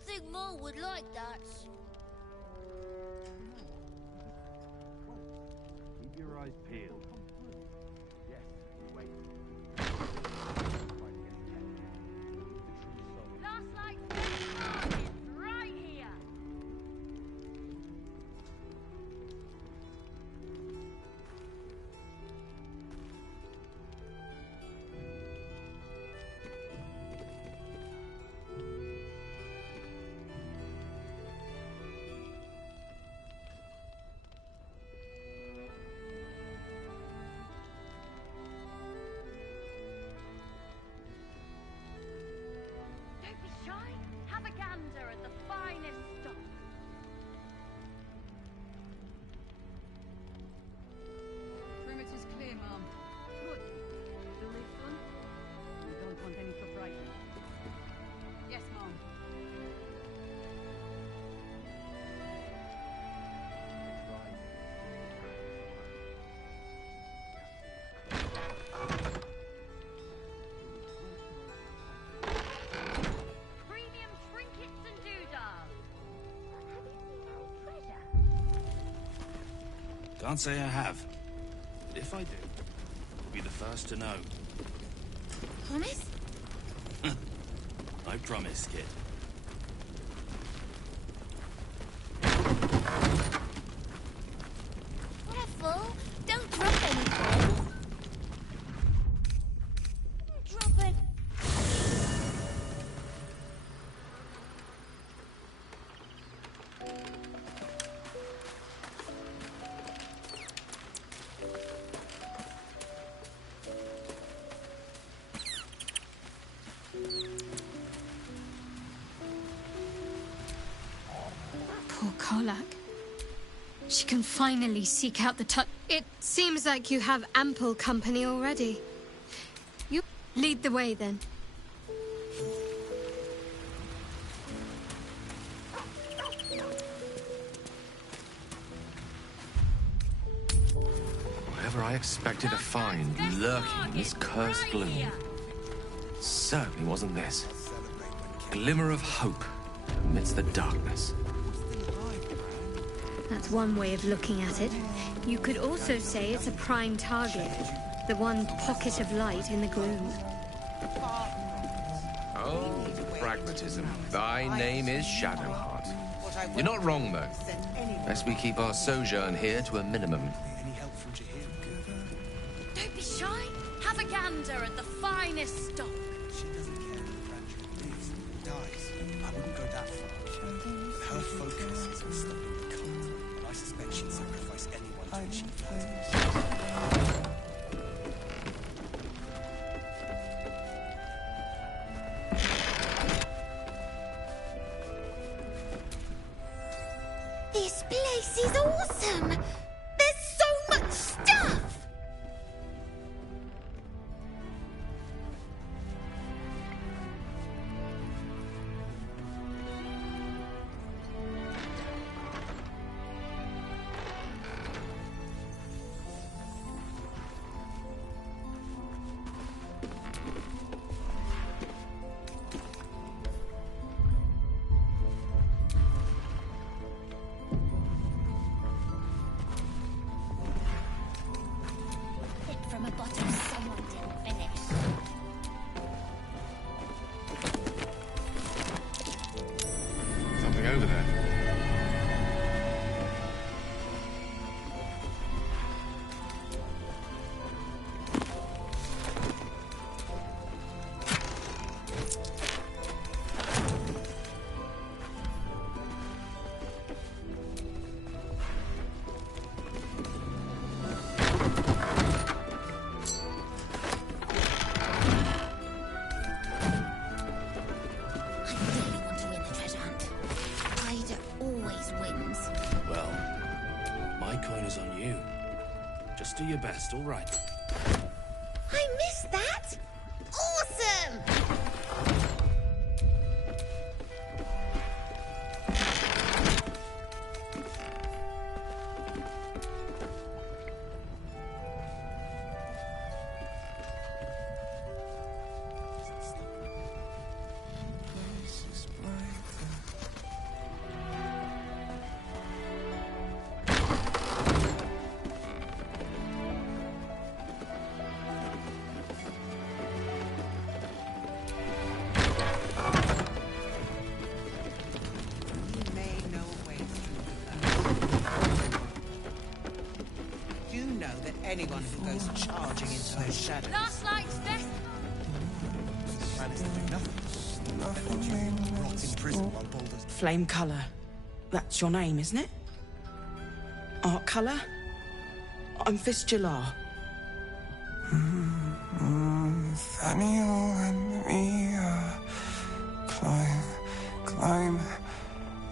Don't think Mole would like that. Keep your eyes peeled. Yes, wait. Last night's market, right here. Don't be shy. Have a gander at the finest stock. Perimeter's clear, Mom. Good. Still need fun? We don't want any for Brighton. Yes, Mom. Premium trinkets and doodads. Have you seen our treasure? Can't say I have. But if I do, you'll be the first to know. Promise? I promise, kid. Careful! Don't drop anything! Drop it! Poor Karlak. She can finally seek out the touch. It seems like you have ample company already. You lead the way then. Whatever I expected to find lurking in this cursed gloom, certainly wasn't this. Glimmer of hope amidst the darkness. That's one way of looking at it. You could also say it's a prime target. The one pocket of light in the gloom. Oh, pragmatism. Thy name is Shadowheart. You're not wrong, though. Lest we keep our sojourn here to a minimum. Don't be shy. Have a gander at the finest stock. She doesn't care if Branchwood dies. I wouldn't go that far. But her focus is on stopping the cult, and I suspect she'd sacrifice anyone to achieve that. This place is awesome! There's so much stuff! From a bottle someone didn't finish. Something over there. Just do your best, all right? I missed that! Awesome! anyone who goes charging into those shadows. Last night's death. Plan is to do nothing. Let you rot in prison while Baldur's... Flame colour. That's your name, isn't it? Art colour? I'm Fistula. Nathaniel and me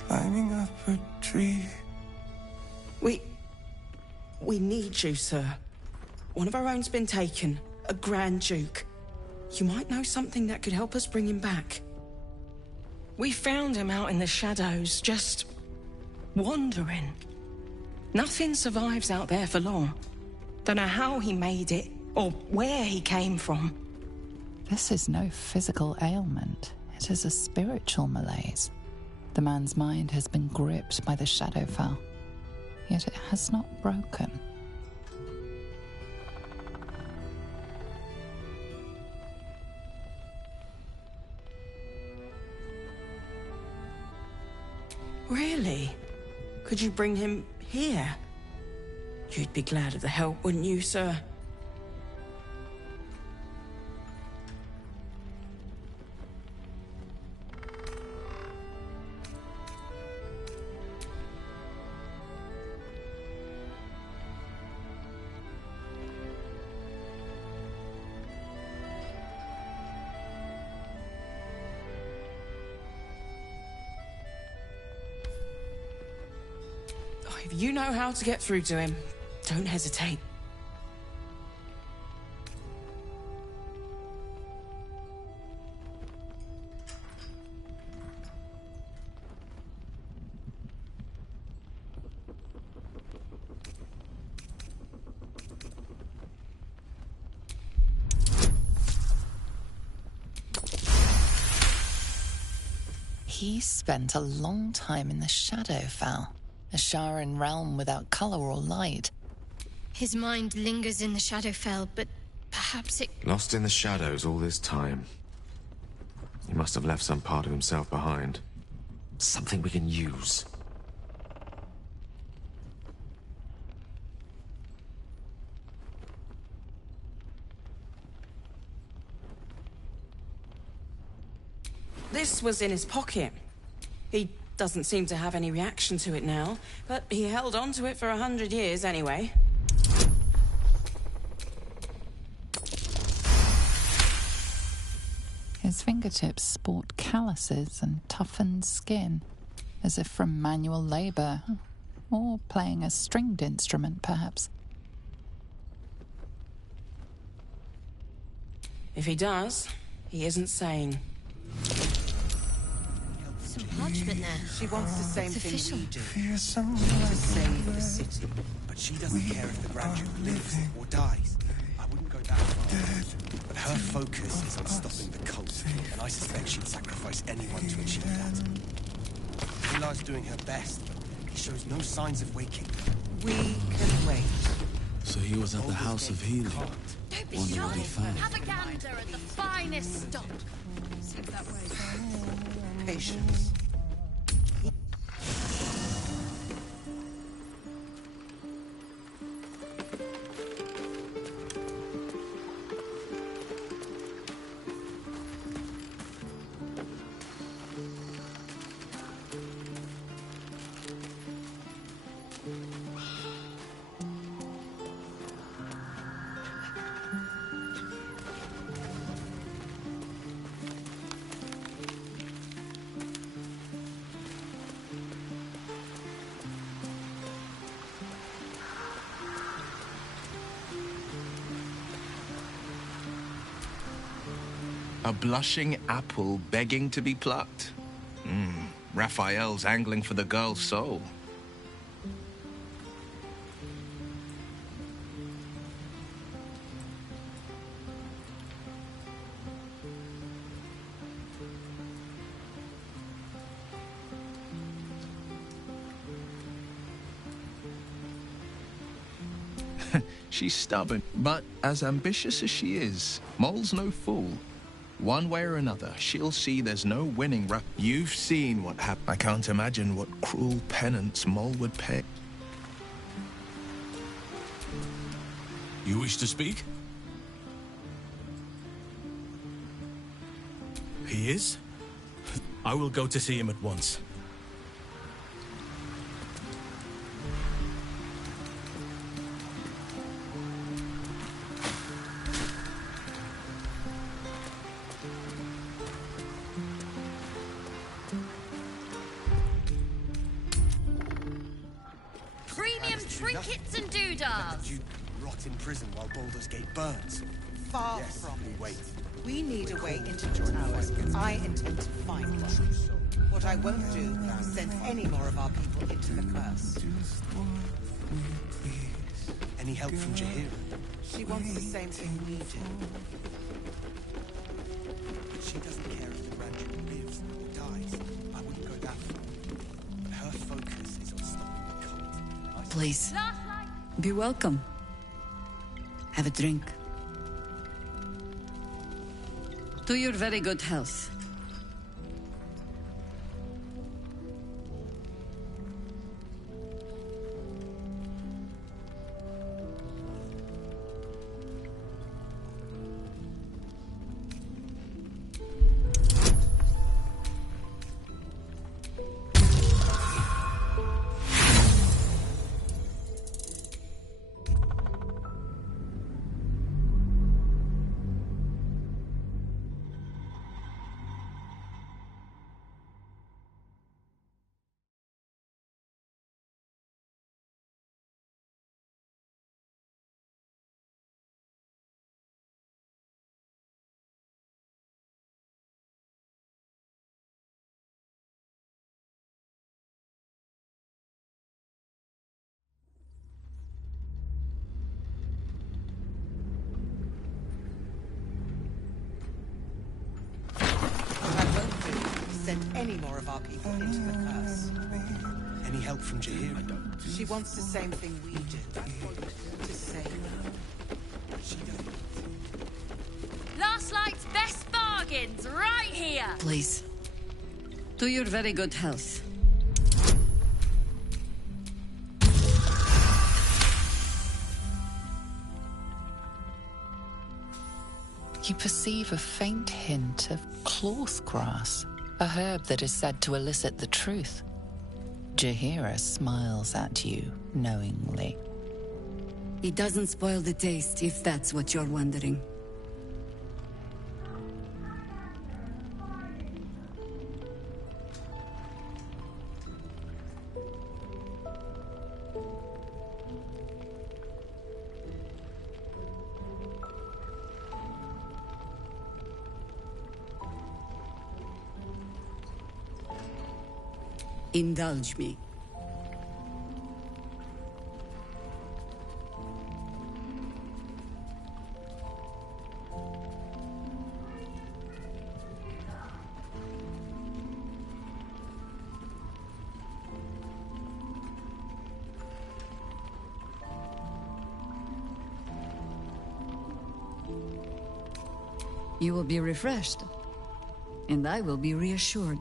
climbing up a tree. We need you, sir. One of our own's been taken, a Grand Duke. You might know something that could help us bring him back. We found him out in the shadows, just wandering. Nothing survives out there for long. Don't know how he made it, or where he came from. This is no physical ailment. It is a spiritual malaise. The man's mind has been gripped by the Shadowfell, yet it has not broken. Really? Could you bring him here? You'd be glad of the help, wouldn't you, sir? If you know how to get through to him, don't hesitate. He spent a long time in the Shadowfell, a Sharan realm without color or light. His mind lingers in the Shadowfell, but perhaps it... Lost in the shadows all this time. He must have left some part of himself behind. Something we can use. This was in his pocket. He doesn't seem to have any reaction to it now, but he held on to it for 100 years anyway. His fingertips sport calluses and toughened skin, as if from manual labor, or playing a stringed instrument, perhaps. If he does, he isn't sane. Some parchment there. She wants the same It's thing official. we do. To save the city. But she doesn't care if the Grand Duke lives or dies. I wouldn't go that far. But her focus is on stopping the cult, and I suspect she'd sacrifice anyone to achieve that. Pilar's doing her best, but he shows no signs of waking. We can wait. So he was at the House of Healing. Don't be Wonder shy. what he found. Have a gander at the finest stock. Seems that way. Patience. A blushing apple begging to be plucked. Raphael's angling for the girl's soul. She's stubborn, but as ambitious as she is, Mole's no fool. One way or another, she'll see there's no winning. You've seen what happened. I can't imagine what cruel penance Mole would pay. You wish to speak? He is? I will go to see him at once. Premium trinkets and doodads. You rot in prison while Baldur's Gate burns. Far Yes, from it. wait. We need a way into the towers. I intend to find one. What I won't do is send any more of our people into the curse. Any help from Jahira? She wants the same thing we do. She doesn't care if the Grand Duke lives or dies. I wouldn't go that far. But her focus is on stopping the cult. Please, be welcome. Have a drink. To your very good health. Send any more of our people into the curse. Any help from Jahira? She wants the same thing we do. To save her. She doesn't. Last Light's best bargains right here. Please. To your very good health. You perceive a faint hint of cloth grass, a herb that is said to elicit the truth. Jahira smiles at you knowingly. It doesn't spoil the taste, if that's what you're wondering. Indulge me. You will be refreshed, and I will be reassured.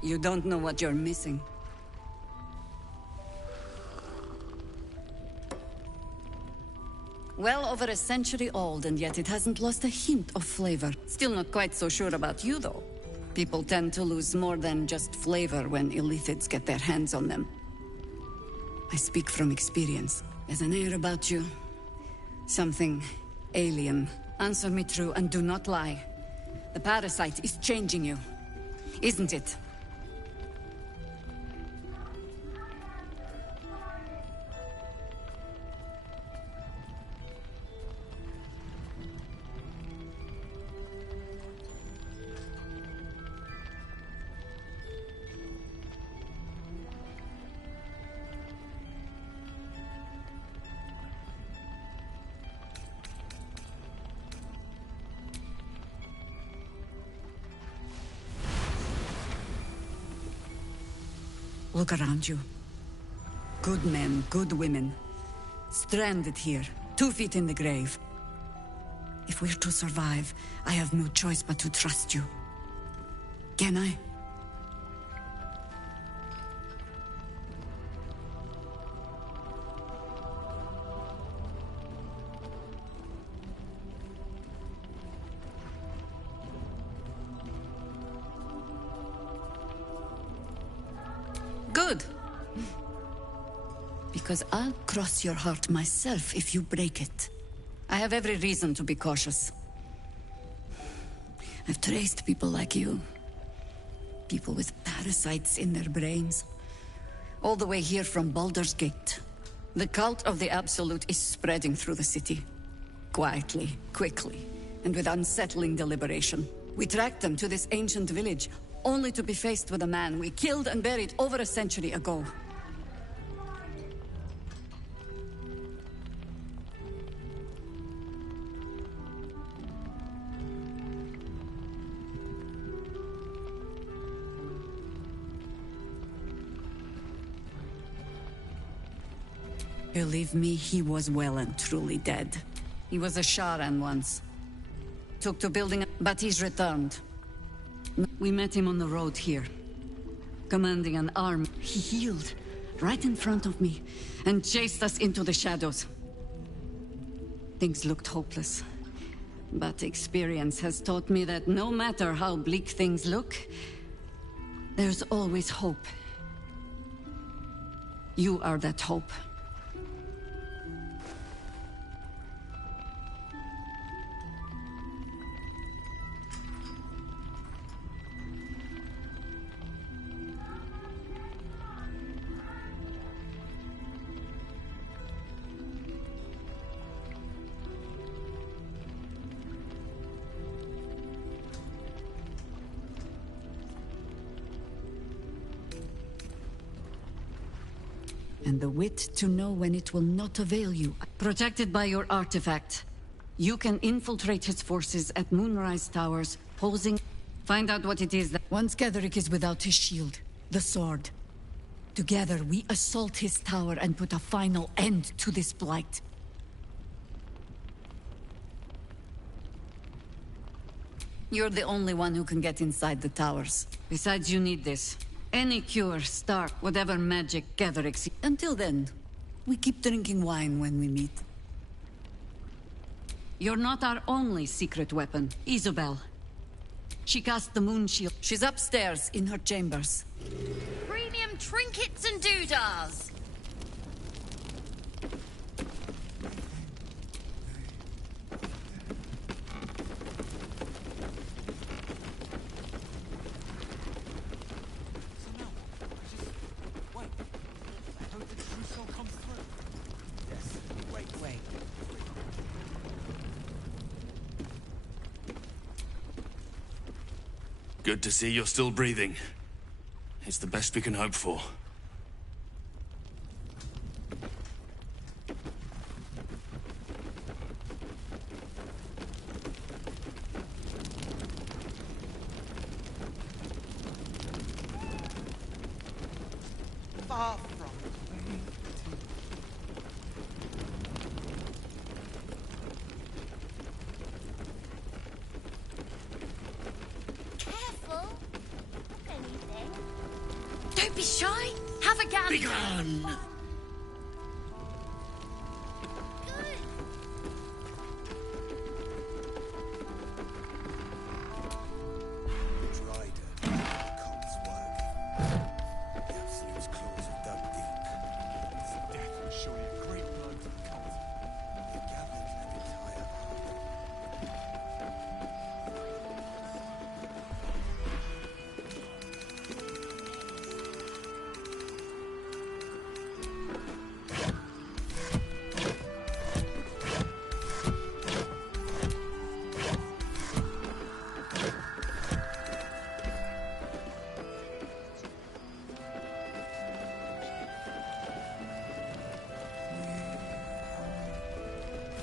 You don't know what you're missing. Well over a century old, and yet it hasn't lost a hint of flavor. Still not quite so sure about you, though. People tend to lose more than just flavor when illithids get their hands on them. I speak from experience. There's an air about you. Something alien. Answer me true and do not lie. The parasite is changing you, isn't it? Look around you. Good men, good women. Stranded here, 2 feet in the grave. If we're to survive, I have no choice but to trust you. Can I? Good. Because I'll cross your heart myself if you break it. I have every reason to be cautious. I've traced people like you. People with parasites in their brains. All the way here from Baldur's Gate. The cult of the Absolute is spreading through the city. Quietly, quickly, and with unsettling deliberation. We tracked them to this ancient village, only to be faced with a man we killed and buried over a century ago. Believe me, he was well and truly dead. He was a Sharan once. Took to building, but he's returned. We met him on the road here. Commanding an army. He healed, right in front of me, and chased us into the shadows. Things looked hopeless. But experience has taught me that no matter how bleak things look, there's always hope. You are that hope. And the wit to know when it will not avail you. Protected by your artifact, you can infiltrate his forces at Moonrise Towers, posing... Find out what it is that... Once Gederick is without his shield, the sword. Together, we assault his tower and put a final end to this blight. You're the only one who can get inside the towers. Besides, you need this. Any cure, start, whatever magic Gederick... Until then, we keep drinking wine when we meet. You're not our only secret weapon, Isobel. She cast the moon shield. She's upstairs in her chambers. Premium trinkets and doodahs. Good to see you're still breathing. It's the best we can hope for. Far from Careful. Anything. Don't be shy. Have a gander. Begone! Good. Dried her. The cult's working. The Absolute's claws have dug deep. His death was surely a great blow to the cult. It gathered an entire army.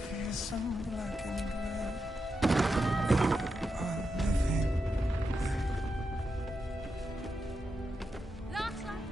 Fears so black and blue. Are living. Last line.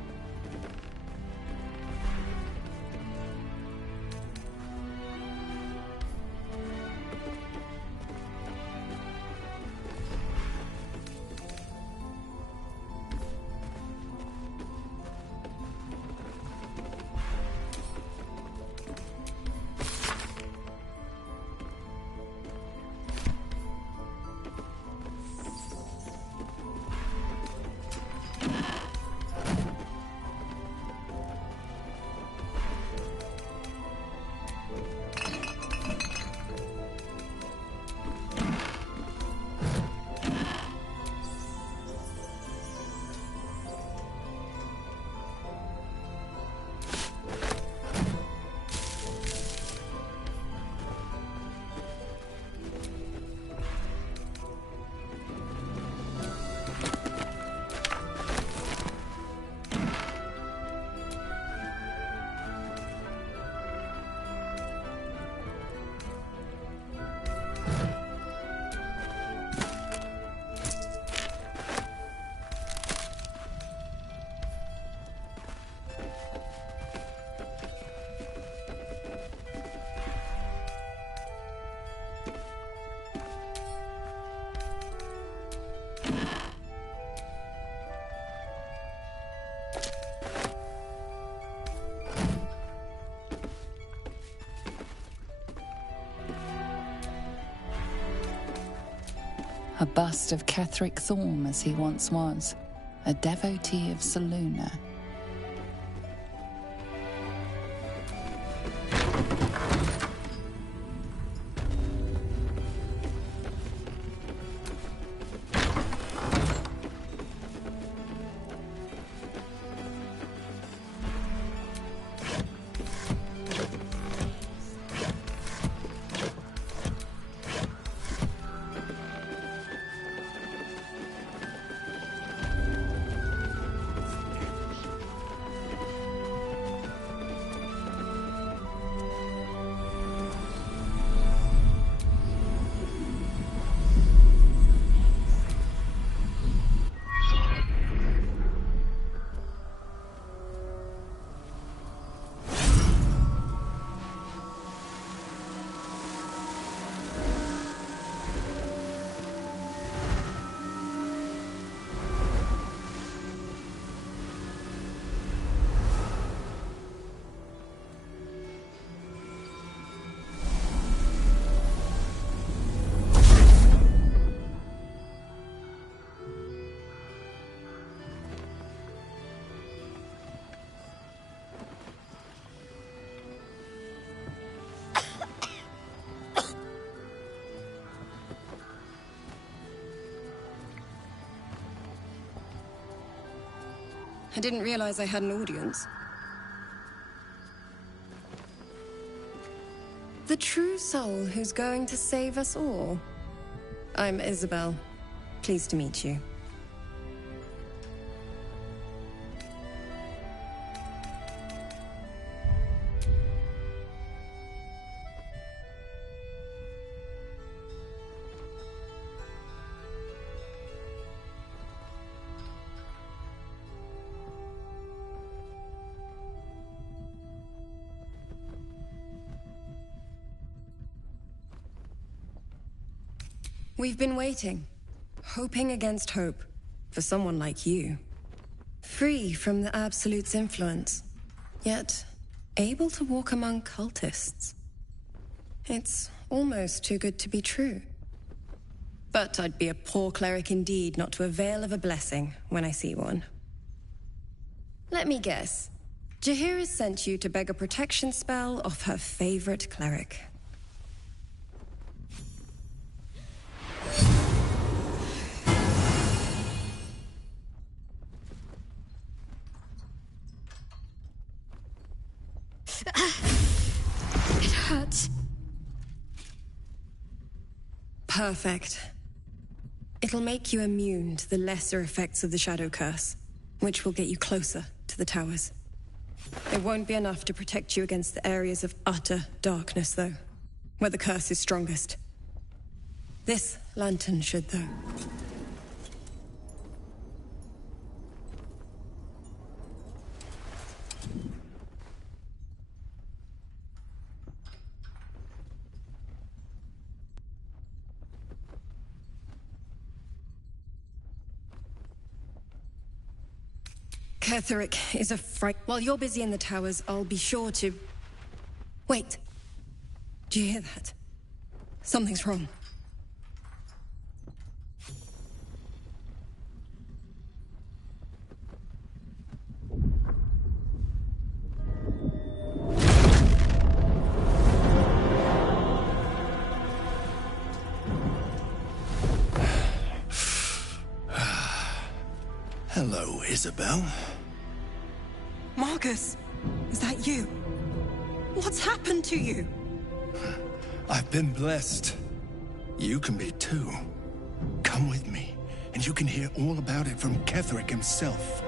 A bust of Ketheric Thorm as he once was, a devotee of Selûne. I didn't realize I had an audience. The true soul who's going to save us all. I'm Isabel. Pleased to meet you. We've been waiting, hoping against hope, for someone like you. Free from the Absolute's influence, yet able to walk among cultists. It's almost too good to be true. But I'd be a poor cleric indeed not to avail of a blessing when I see one. Let me guess. Jaheira sent you to beg a protection spell off her favorite cleric. It hurts. Perfect. It'll make you immune to the lesser effects of the Shadow Curse, which will get you closer to the towers. It won't be enough to protect you against the areas of utter darkness, though, where the curse is strongest. This lantern should, though. Ketheric is a fright. While you're busy in the towers, I'll be sure to... Wait. Do you hear that? Something's wrong. Hello, Isabel. Marcus, is that you? What's happened to you? I've been blessed. You can be too. Come with me, and you can hear all about it from Ketheric himself.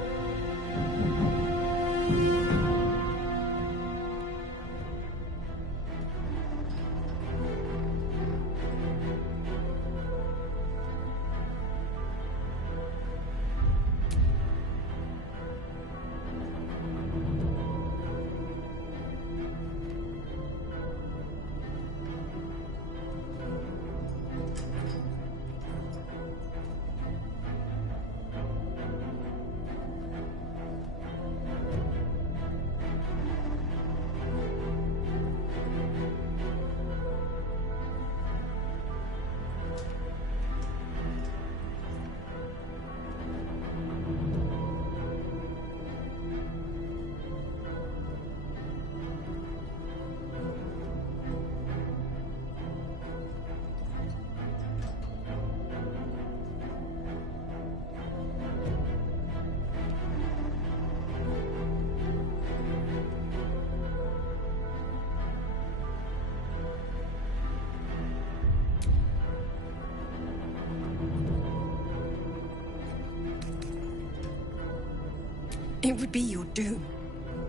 it would be your doom.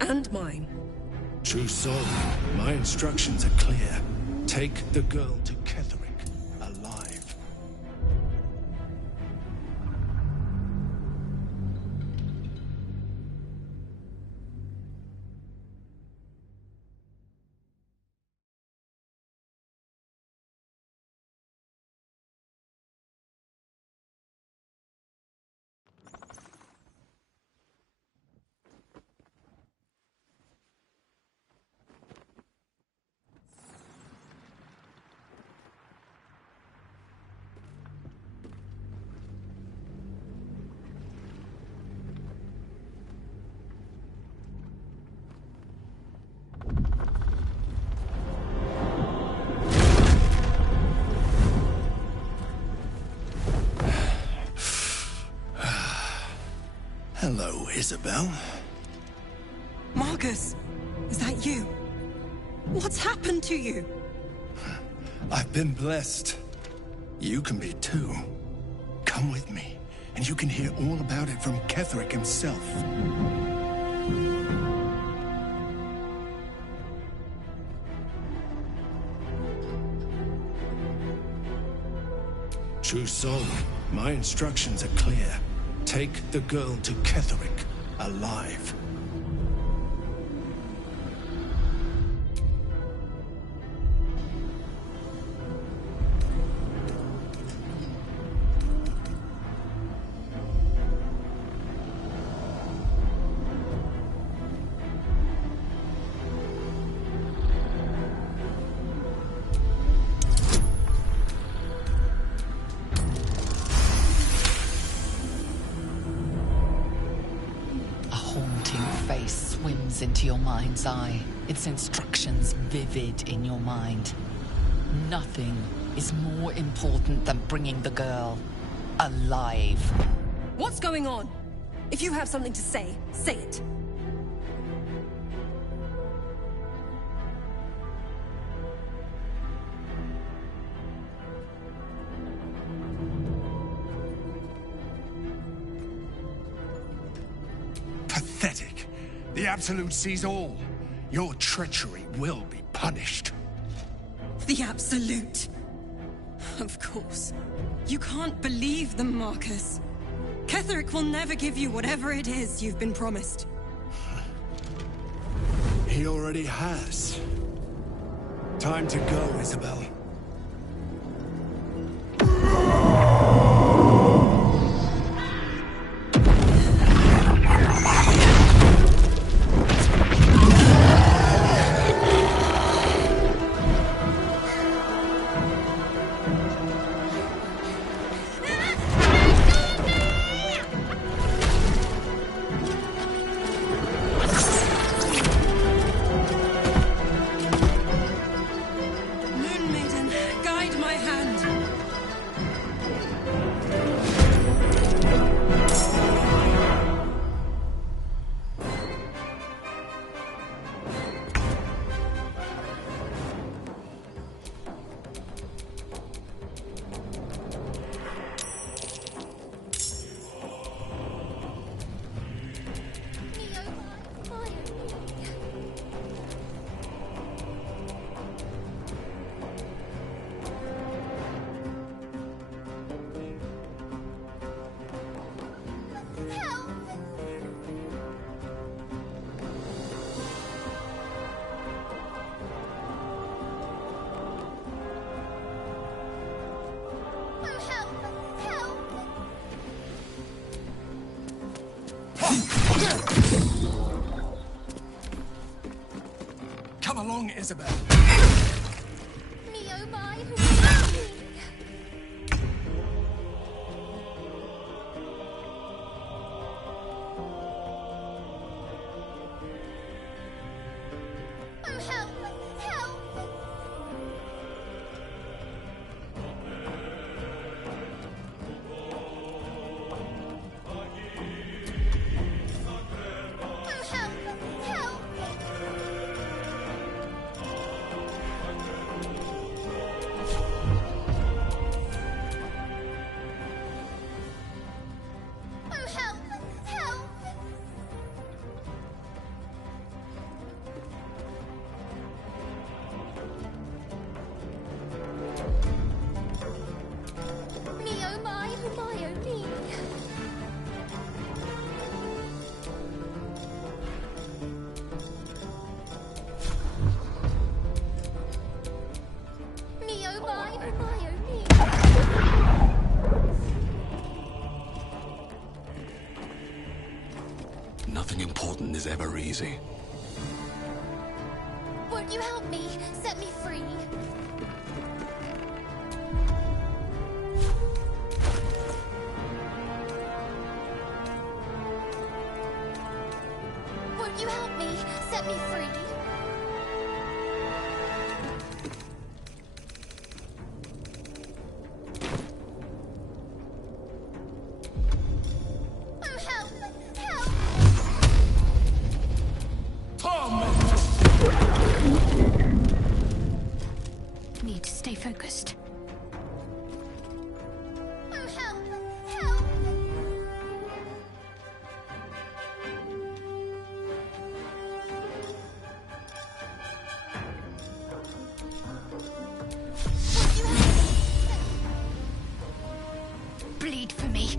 And mine. True soul, my instructions are clear. Take the girl to Ketherick, alive. Hello, Isabel. Marcus, is that you? What's happened to you? I've been blessed. You can be too. Come with me, and you can hear all about it from Ketherick himself. True soul, my instructions are clear. Take the girl to Ketherick, alive. Into your mind's eye, its instructions vivid in your mind. Nothing is more important than bringing the girl alive. What's going on? If you have something to say, say it. Pathetic. The Absolute sees all. Your treachery will be punished. The Absolute? Of course. You can't believe them, Marcus. Ketherick will never give you whatever it is you've been promised. He already has. Time to go, Isabel. Come along, Isabel. Me, oh my, who are we? Oh, help! Help! Oh, help! Help! was ever easy. Won't you help me? Set me free. Won't you help me? Set me free. Oh, help! Help! Need to stay focused. Oh, help! Help! Bleed for me.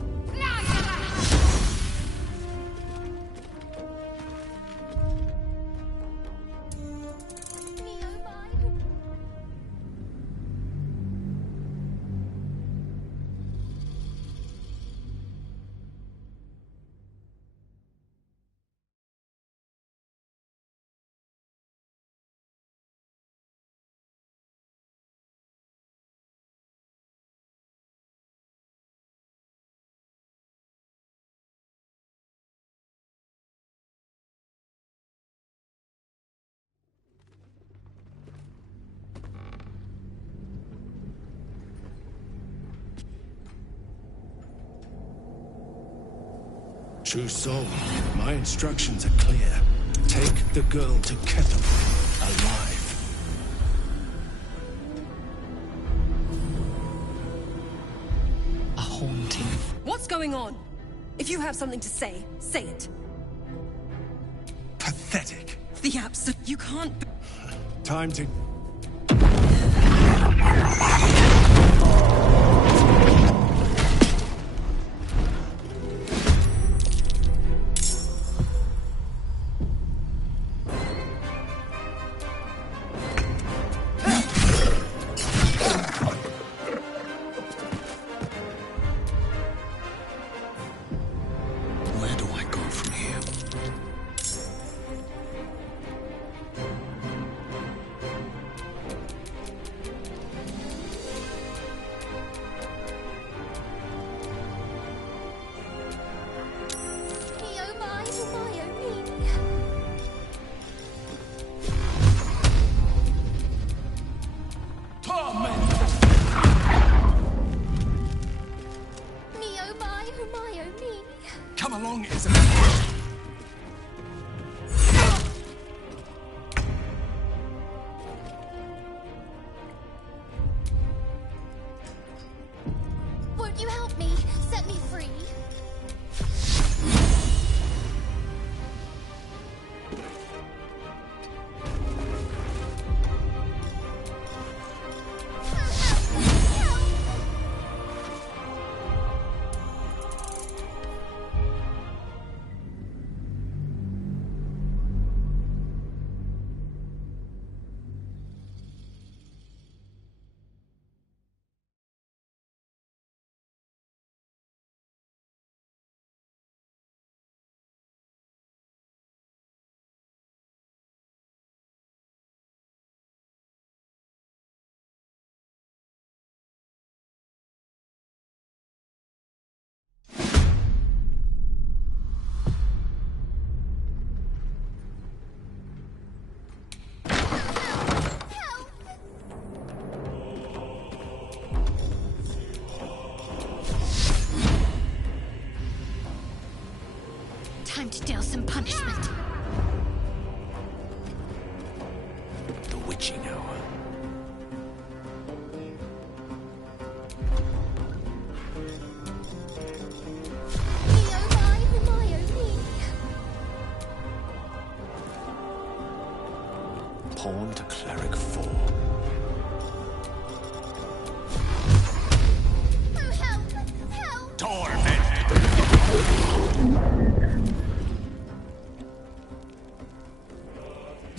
True soul, my instructions are clear. Take the girl to Kethel, alive. A haunting. What's going on? If you have something to say, say it. Pathetic. The absolute. You can't. Time to... Where do I go from here? Me, oh my, oh me. Me, oh my, oh me. Come along, Isabel. Won't you help me? Set me free. Time to deal some punishment. The witching hour. Me, oh my, oh me. Pawn to Cleric 4. Oh, help! Help! Torment!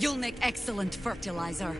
You'll make excellent fertilizer.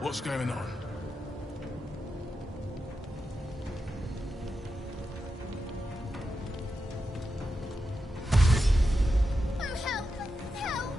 What's going on? Oh, help! Help!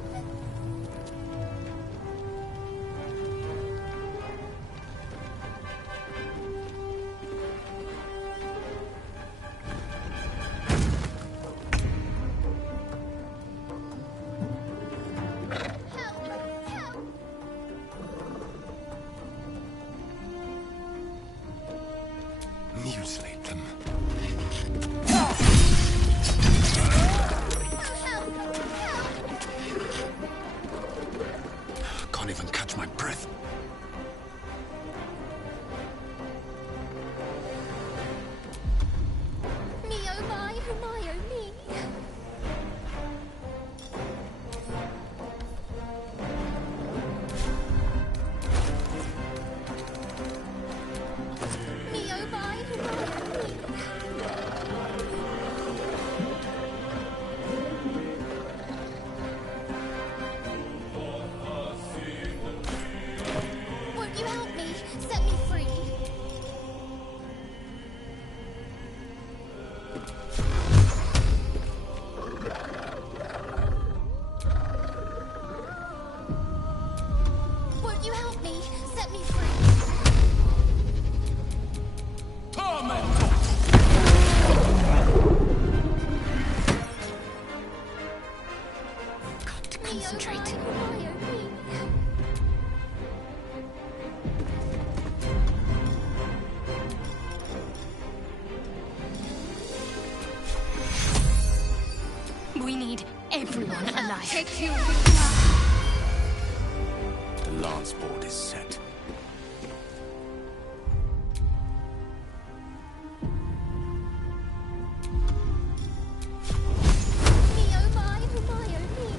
Mutilate them. Can't even catch my breath. Me oh my oh me. Me oh my oh me. Won't you help me? Set me free. Won't you help me? Set me free. Got to concentrate. We need everyone alive. Take you. The lance board is set. Me oh my oh me.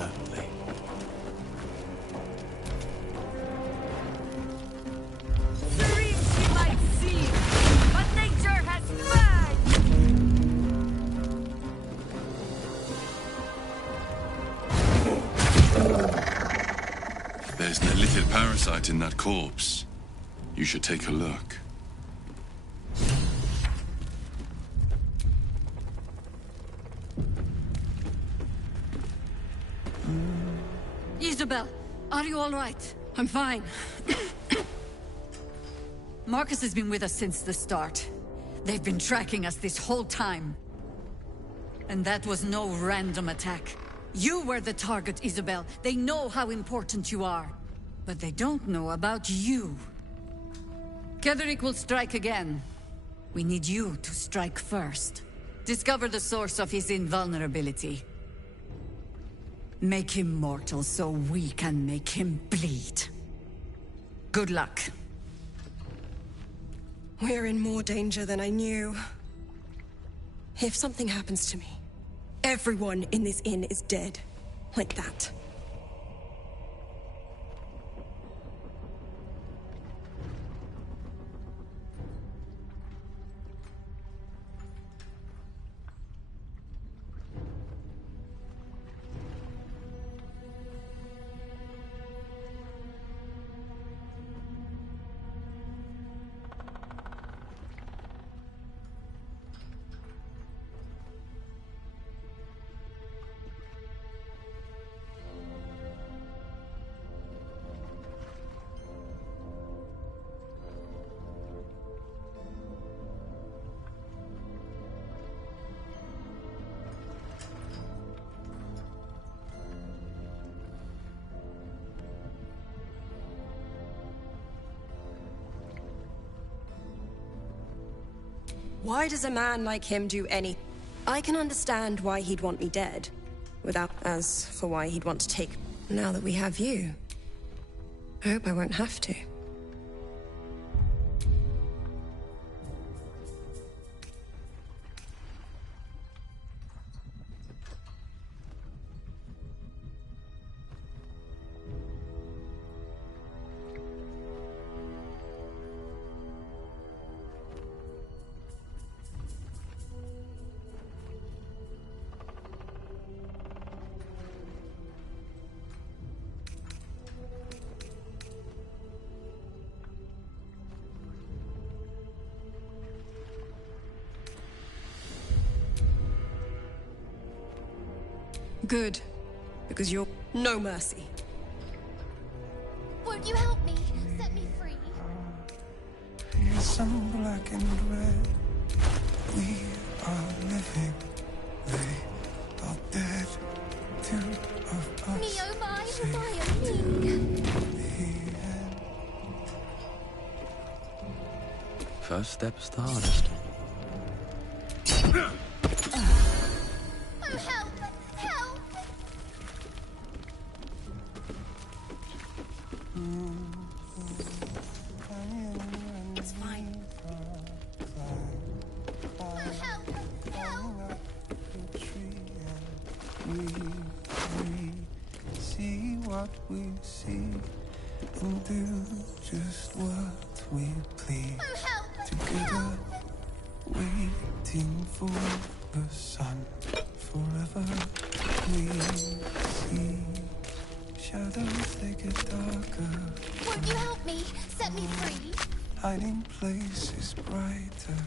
certainly. Serene she might seem, but nature has fled! There's an illithid parasite in that corpse. You should take a look. Isabel, are you all right? I'm fine. Marcus has been with us since the start. They've been tracking us this whole time. And that was no random attack. You were the target, Isabel. They know how important you are. But they don't know about you. Ketherick will strike again. We need you to strike first. Discover the source of his invulnerability. Make him mortal so we can make him bleed. Good luck. We're in more danger than I knew. If something happens to me, everyone in this inn is dead. Like that. Why does a man like him do any... I can understand why he'd want me dead. As for why he'd want to take... Now that we have you, I hope I won't have to. Good. Because you're no mercy. Won't you help me? Set me free. It's so black and red. We are living. They are dead. Two of us. Me, oh my, Hermione. First step's the hardest. Oh, help! Help! It's fine. Oh, help! Help! We see what we see and do just what we please. Oh, help! Together, waiting for the sun. Forever we see shadows, they get darker. Won't you help me? Set me free. Hiding places brighter.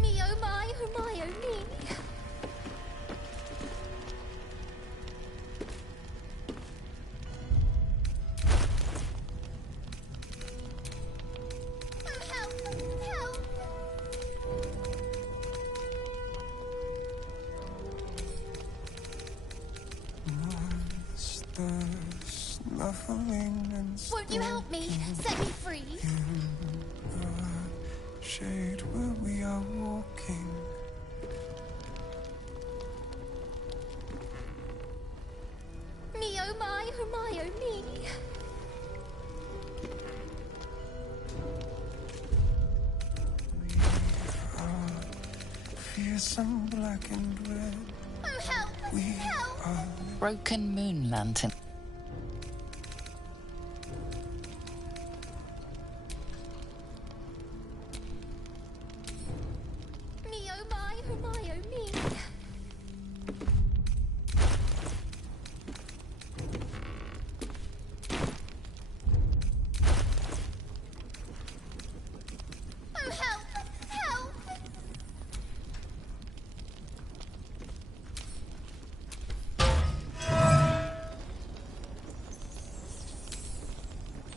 Me, oh my, Hermione. Oh, help! Help! Monsters snuffling and Won't you help me? Set me free. shade where we are walking. Me, oh my, Hermione. hear some black and red. Oh, help! We Help! are Broken moon lantern. Me, oh my, oh my, oh me. Oh, help! Help!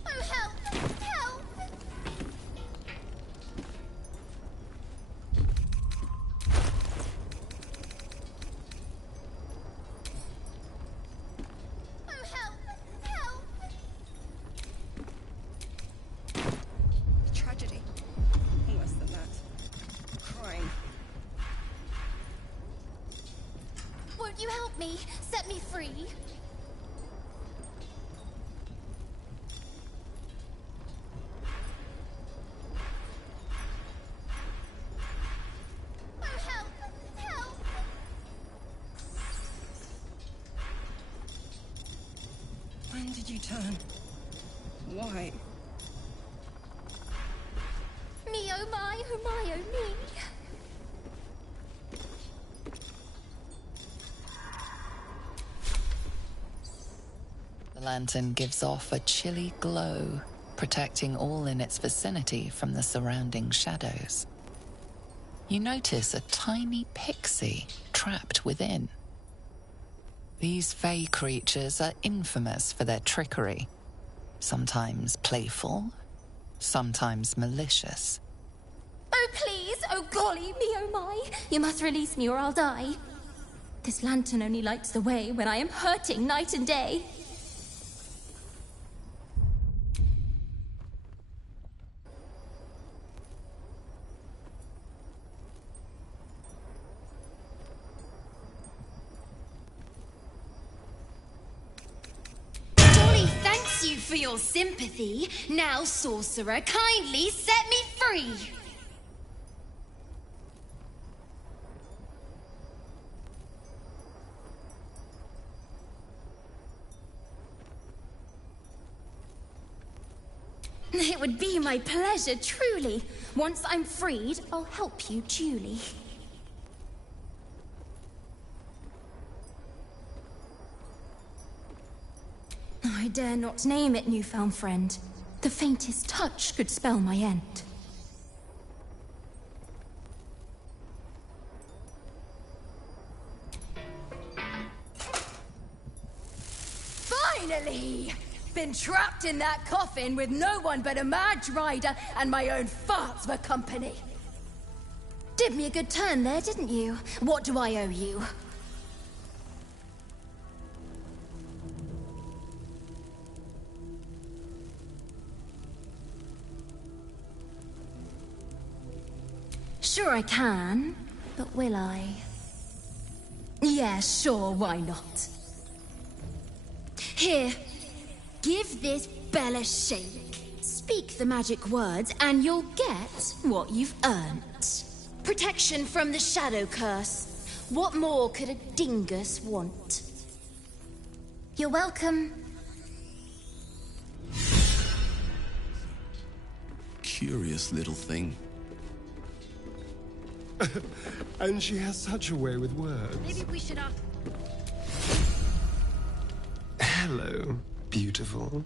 Oh, help! Help! Oh, help! Help! Tragedy. Worse than that. Crime. Won't you help me? Set me free? Oh, help! Help! When did you turn? Why? Me, oh my, oh my, oh me. The lantern gives off a chilly glow, protecting all in its vicinity from the surrounding shadows. You notice a tiny pixie trapped within. These fey creatures are infamous for their trickery, sometimes playful, sometimes malicious. Oh, please! Oh, golly, me, oh my! You must release me or I'll die. This lantern only lights the way when I am hurting night and day. Dolly thanks you for your sympathy. Now, sorcerer, kindly set me free. It would be my pleasure, truly. Once I'm freed, I'll help you duly. I dare not name it, newfound friend. The faintest touch could spell my end. Finally! Been trapped in that coffin with no one but a mad rider and my own farts for company. Did me a good turn there, didn't you? What do I owe you? Sure I can, but will I? Yeah, sure, why not? Here, give this bell a shake. Speak the magic words and you'll get what you've earned. Protection from the shadow curse. What more could a dingus want? You're welcome. Curious little thing. And she has such a way with words. Maybe we should ask. Hello, beautiful.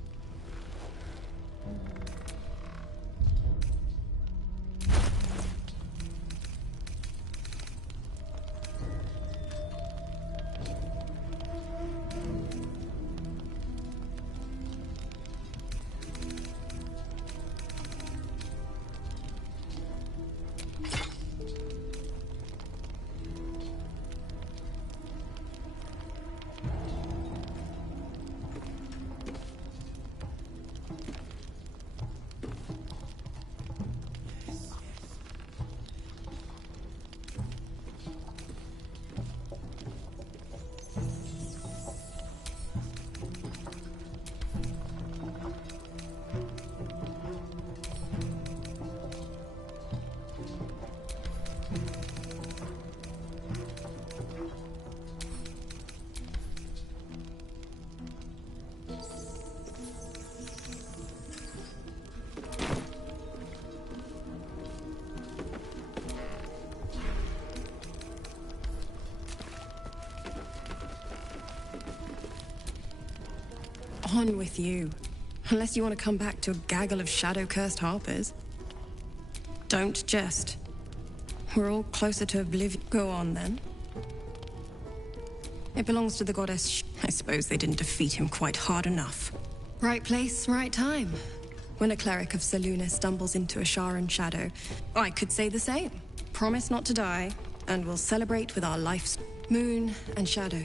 on with you. Unless you want to come back to a gaggle of shadow-cursed harpers. Don't jest. We're all closer to oblivion. Go on, then. It belongs to the goddess. I suppose they didn't defeat him quite hard enough. Right place, right time. When a cleric of Selûne stumbles into a Sharan shadow, I could say the same. Promise not to die, and we'll celebrate with our life's moon and shadow.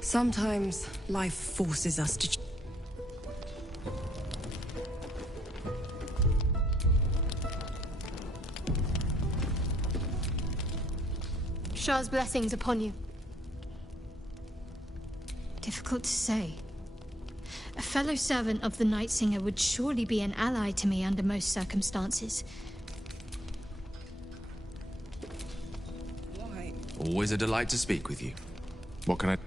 Sometimes life forces us to... Shah's blessings upon you. Difficult to say. A fellow servant of the Night Singer would surely be an ally to me under most circumstances. Why? Always a delight to speak with you. What can I...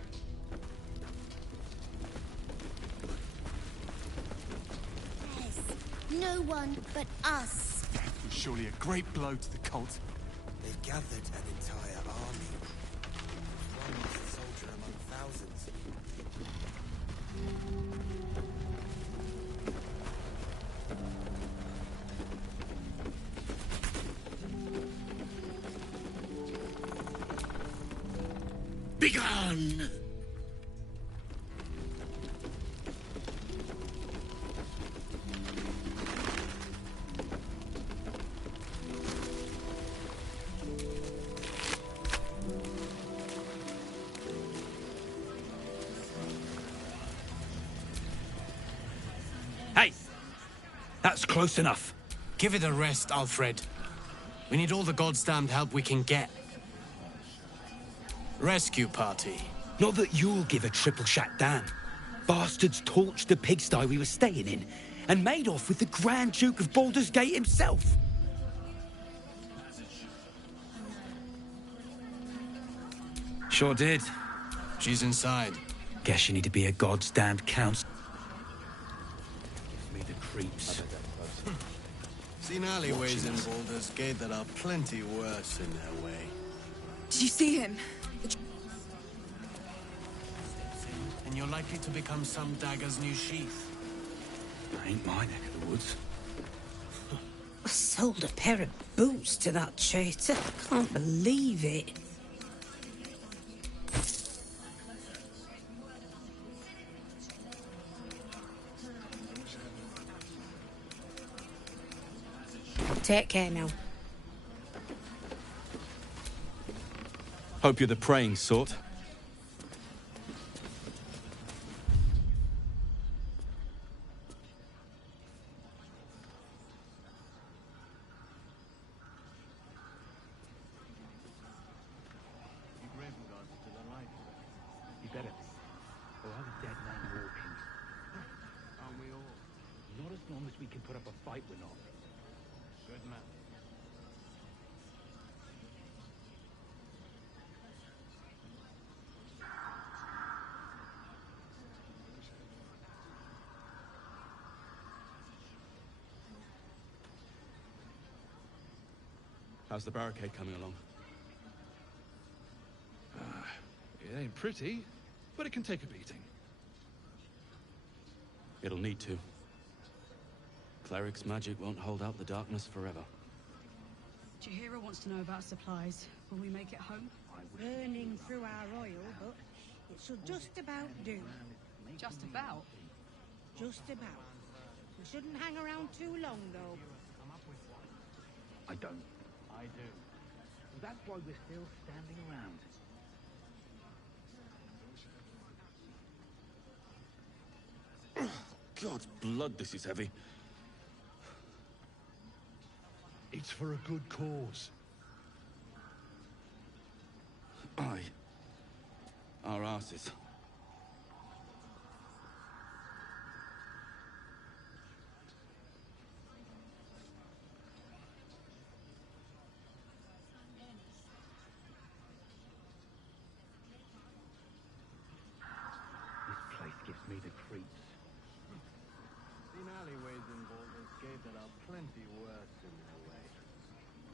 No one but us. Surely a great blow to the cult. They've gathered an entire army. One lost soldier among thousands. Begone! Hey! That's close enough. Give it a rest, Alfred. We need all the goddamned help we can get. Rescue party. Not that you'll give a triple shot damn. Bastards torched the pigsty we were staying in and made off with the Grand Duke of Baldur's Gate himself. Sure did. She's inside. Guess you need to be a god's damned counsel. Gives me the creeps. Seen alleyways in Baldur's Gate that are plenty worse in their way. Did you see him? And you're likely to become some dagger's new sheath. Ain't my neck of the woods. I sold a pair of boots to that traitor. Can't believe it. Take care now. Hope you're the praying sort. You better be. Or I'm a dead man walking. Aren't we all? Not as long as we can put up a fight, we're not. Good man. How's the barricade coming along? It ain't pretty, but it can take a beating. It'll need to. Cleric's magic won't hold out the darkness forever. Jahira wants to know about supplies. Will we make it home? Burning through our oil, but it should just about do. Just about? Just about. We shouldn't hang around too long, though. I don't. I do. That's why we're still standing around. God's blood, this is heavy. It's for a good cause. Aye. Our asses. This place gives me the creeps. Seen alleyways in Baldur's Gate that are plenty worse in their way.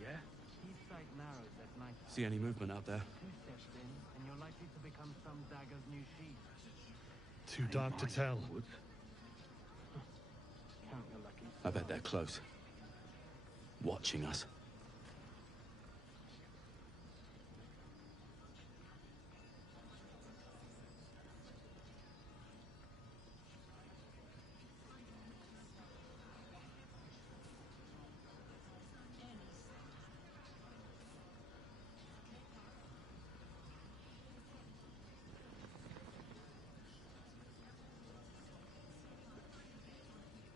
Yeah? Keep sight narrows at night. See any movement out there? 2 steps in, and you're likely to become some dagger's new sheath. Too dark to tell. I bet they're close. Watching us.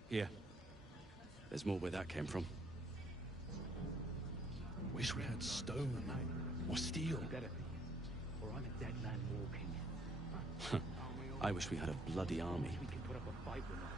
Here. There's more where that came from. Wish we had stone or steel. Or I'm a dead man walking. I wish we had a bloody army. We can put up a fight with them.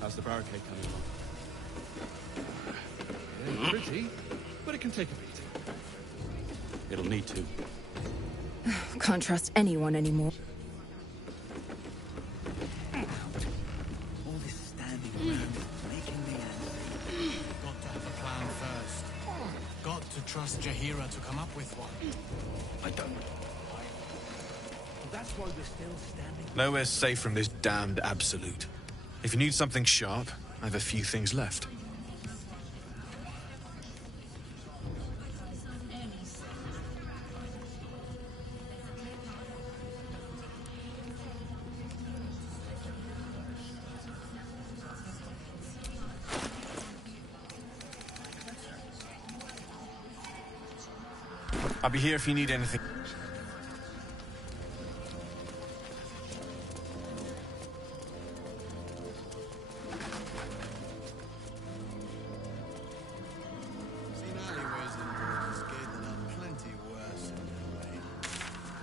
How's the barricade coming along? Yeah, pretty, but it can take a beating. It'll need to. Can't trust anyone anymore. All this standing around is making me angry. Got to have a plan first. Got to trust Jahira to come up with one. I don't. That's why we're still standing. Nowhere's safe from this damned absolute. If you need something sharp, I have a few things left. I'll be here if you need anything. Seen alleyways in Baldur's Gate that are plenty worse in their way.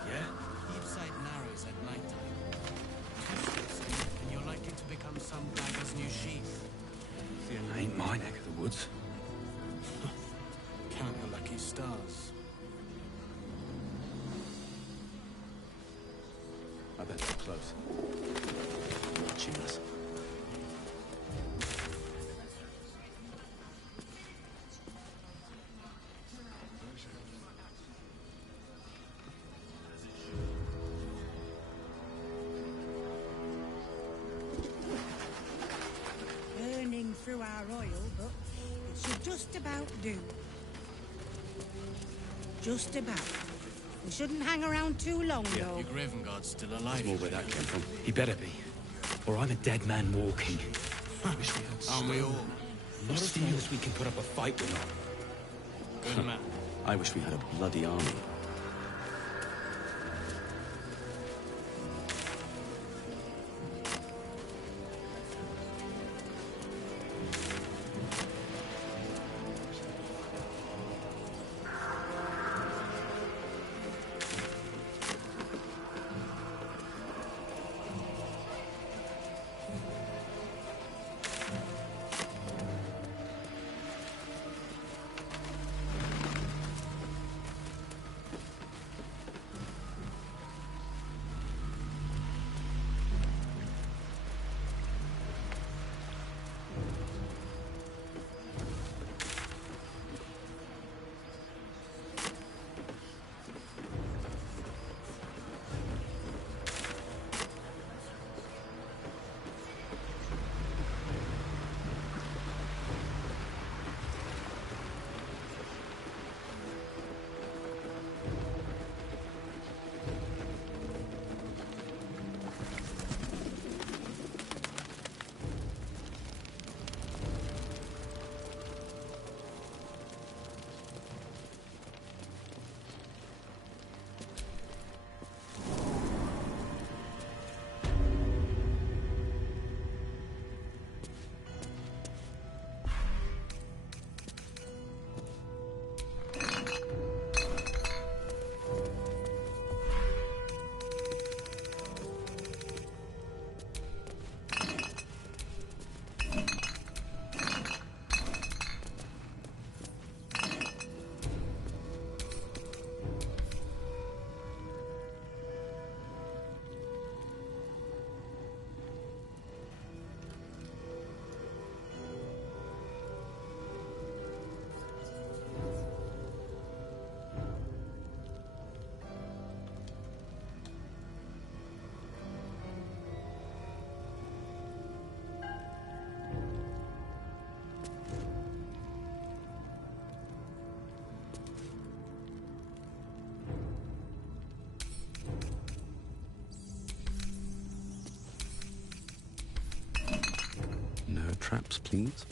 Yeah? Deep sight narrows at night time. And you're likely to become some dagger's new sheath. See, it ain't my neck of the woods. Count your lucky stars. I bet they're close. Watching us. Burning through our oil, but it should just about do. Just about. We shouldn't hang around too long, though. Your Gravengard's still There's alive. more where that came from. He better be. Or I'm a dead man walking. Aren't we all? Not as long as we can put up a fight with them. Good man. I wish we had a bloody army. traps, please.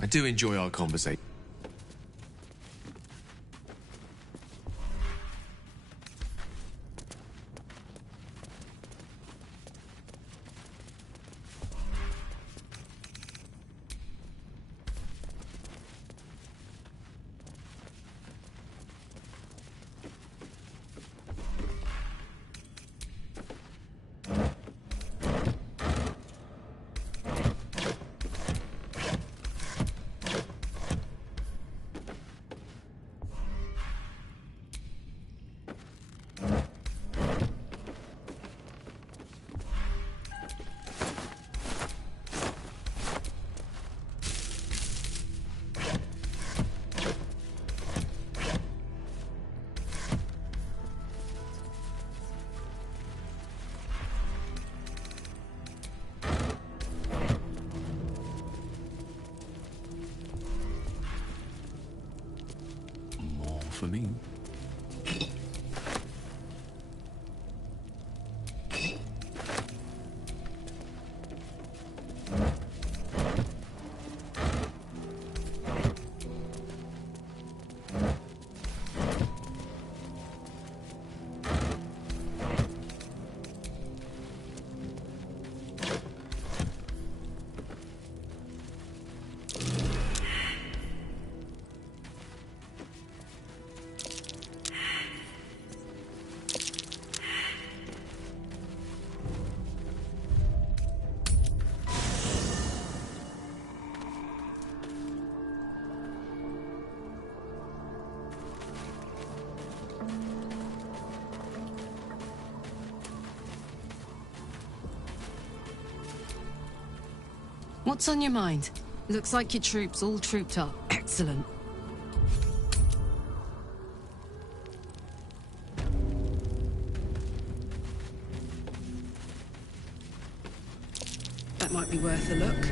I do enjoy our conversation. For me. What's on your mind? Looks like your troops all trooped up. Excellent. That might be worth a look.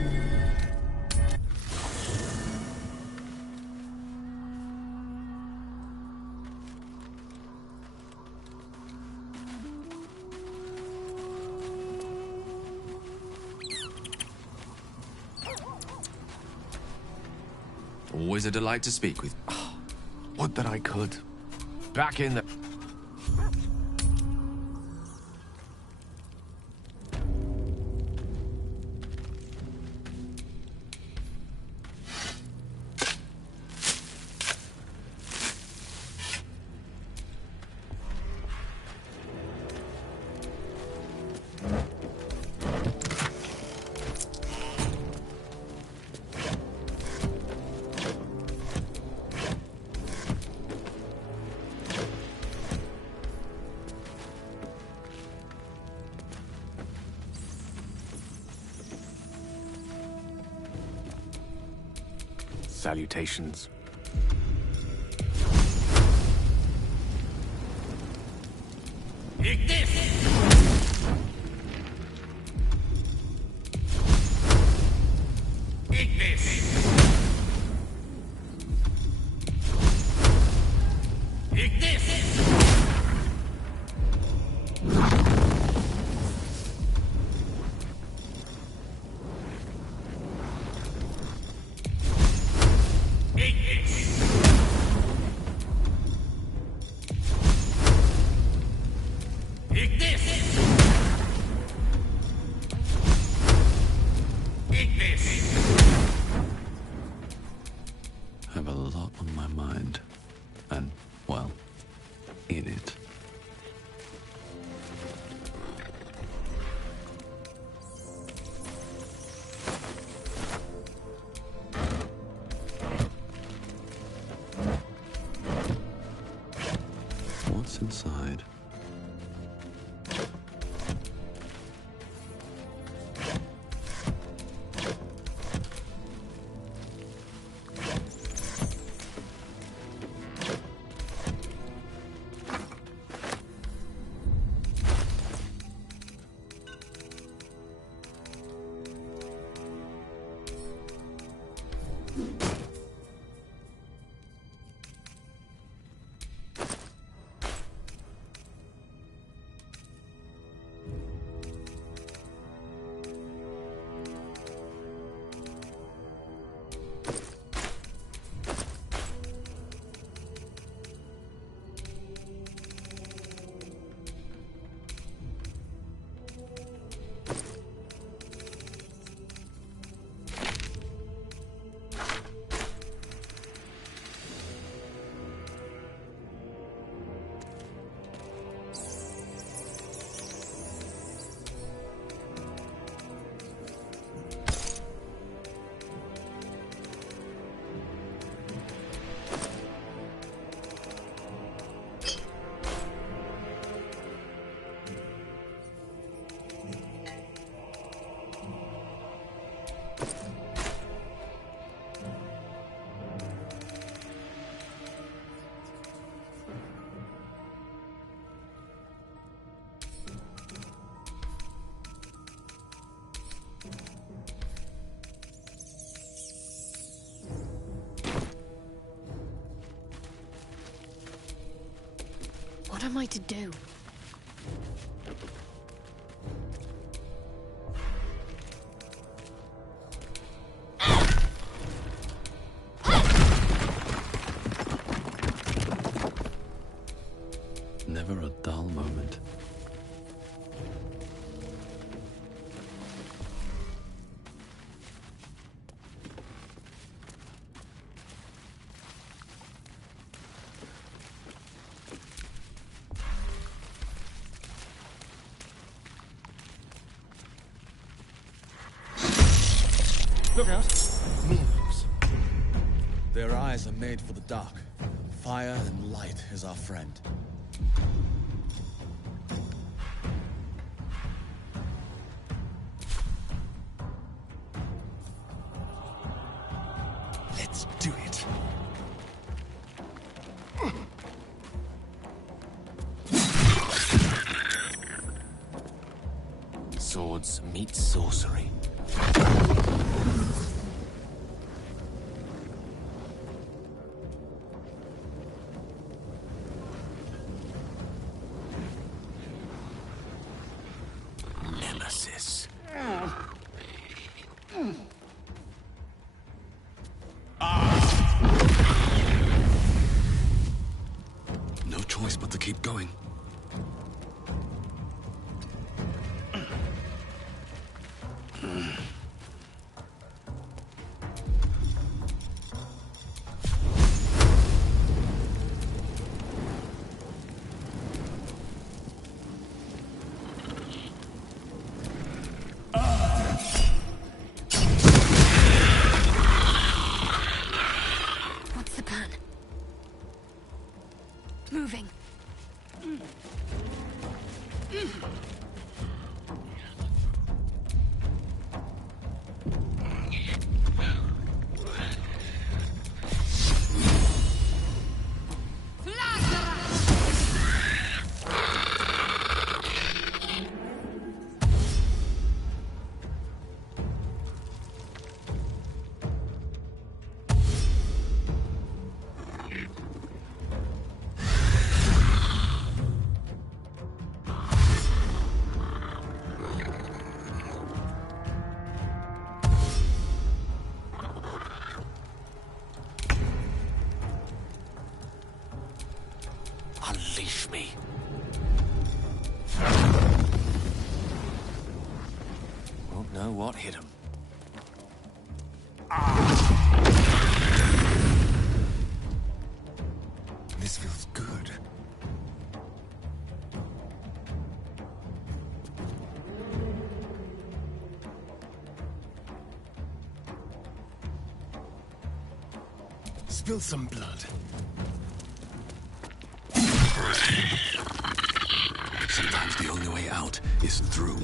Always a delight to speak with. Oh, would that I could. Back in the... salutations. I have a lot on my mind. And, well, in it. What's inside? What am I to do? Never a dull moment. Look out! Wolves. Their eyes are made for the dark. Fire and light is our friend. Let's do it. Swords meet sorcery. Nemesis. No choice but to keep going. What's the plan? Moving. know what hit him. This feels good. Spill some blood. Sometimes the only way out is through.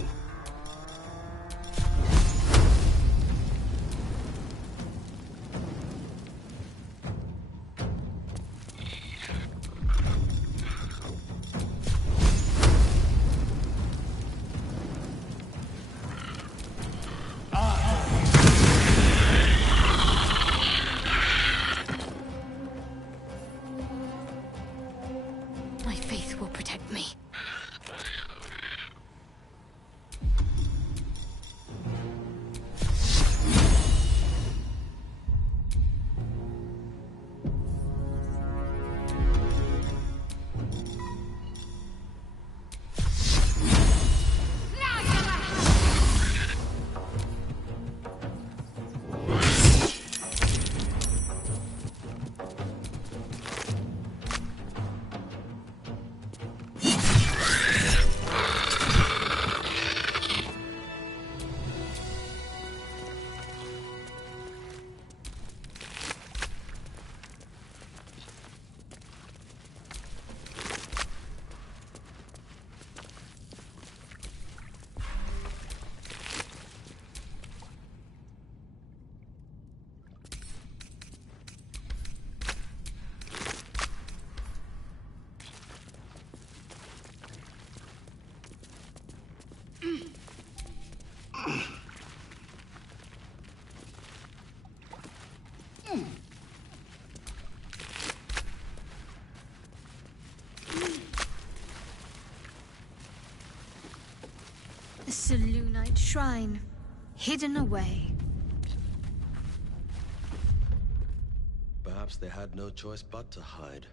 My faith will protect me. The Selûnite shrine, hidden away. Perhaps they had no choice but to hide.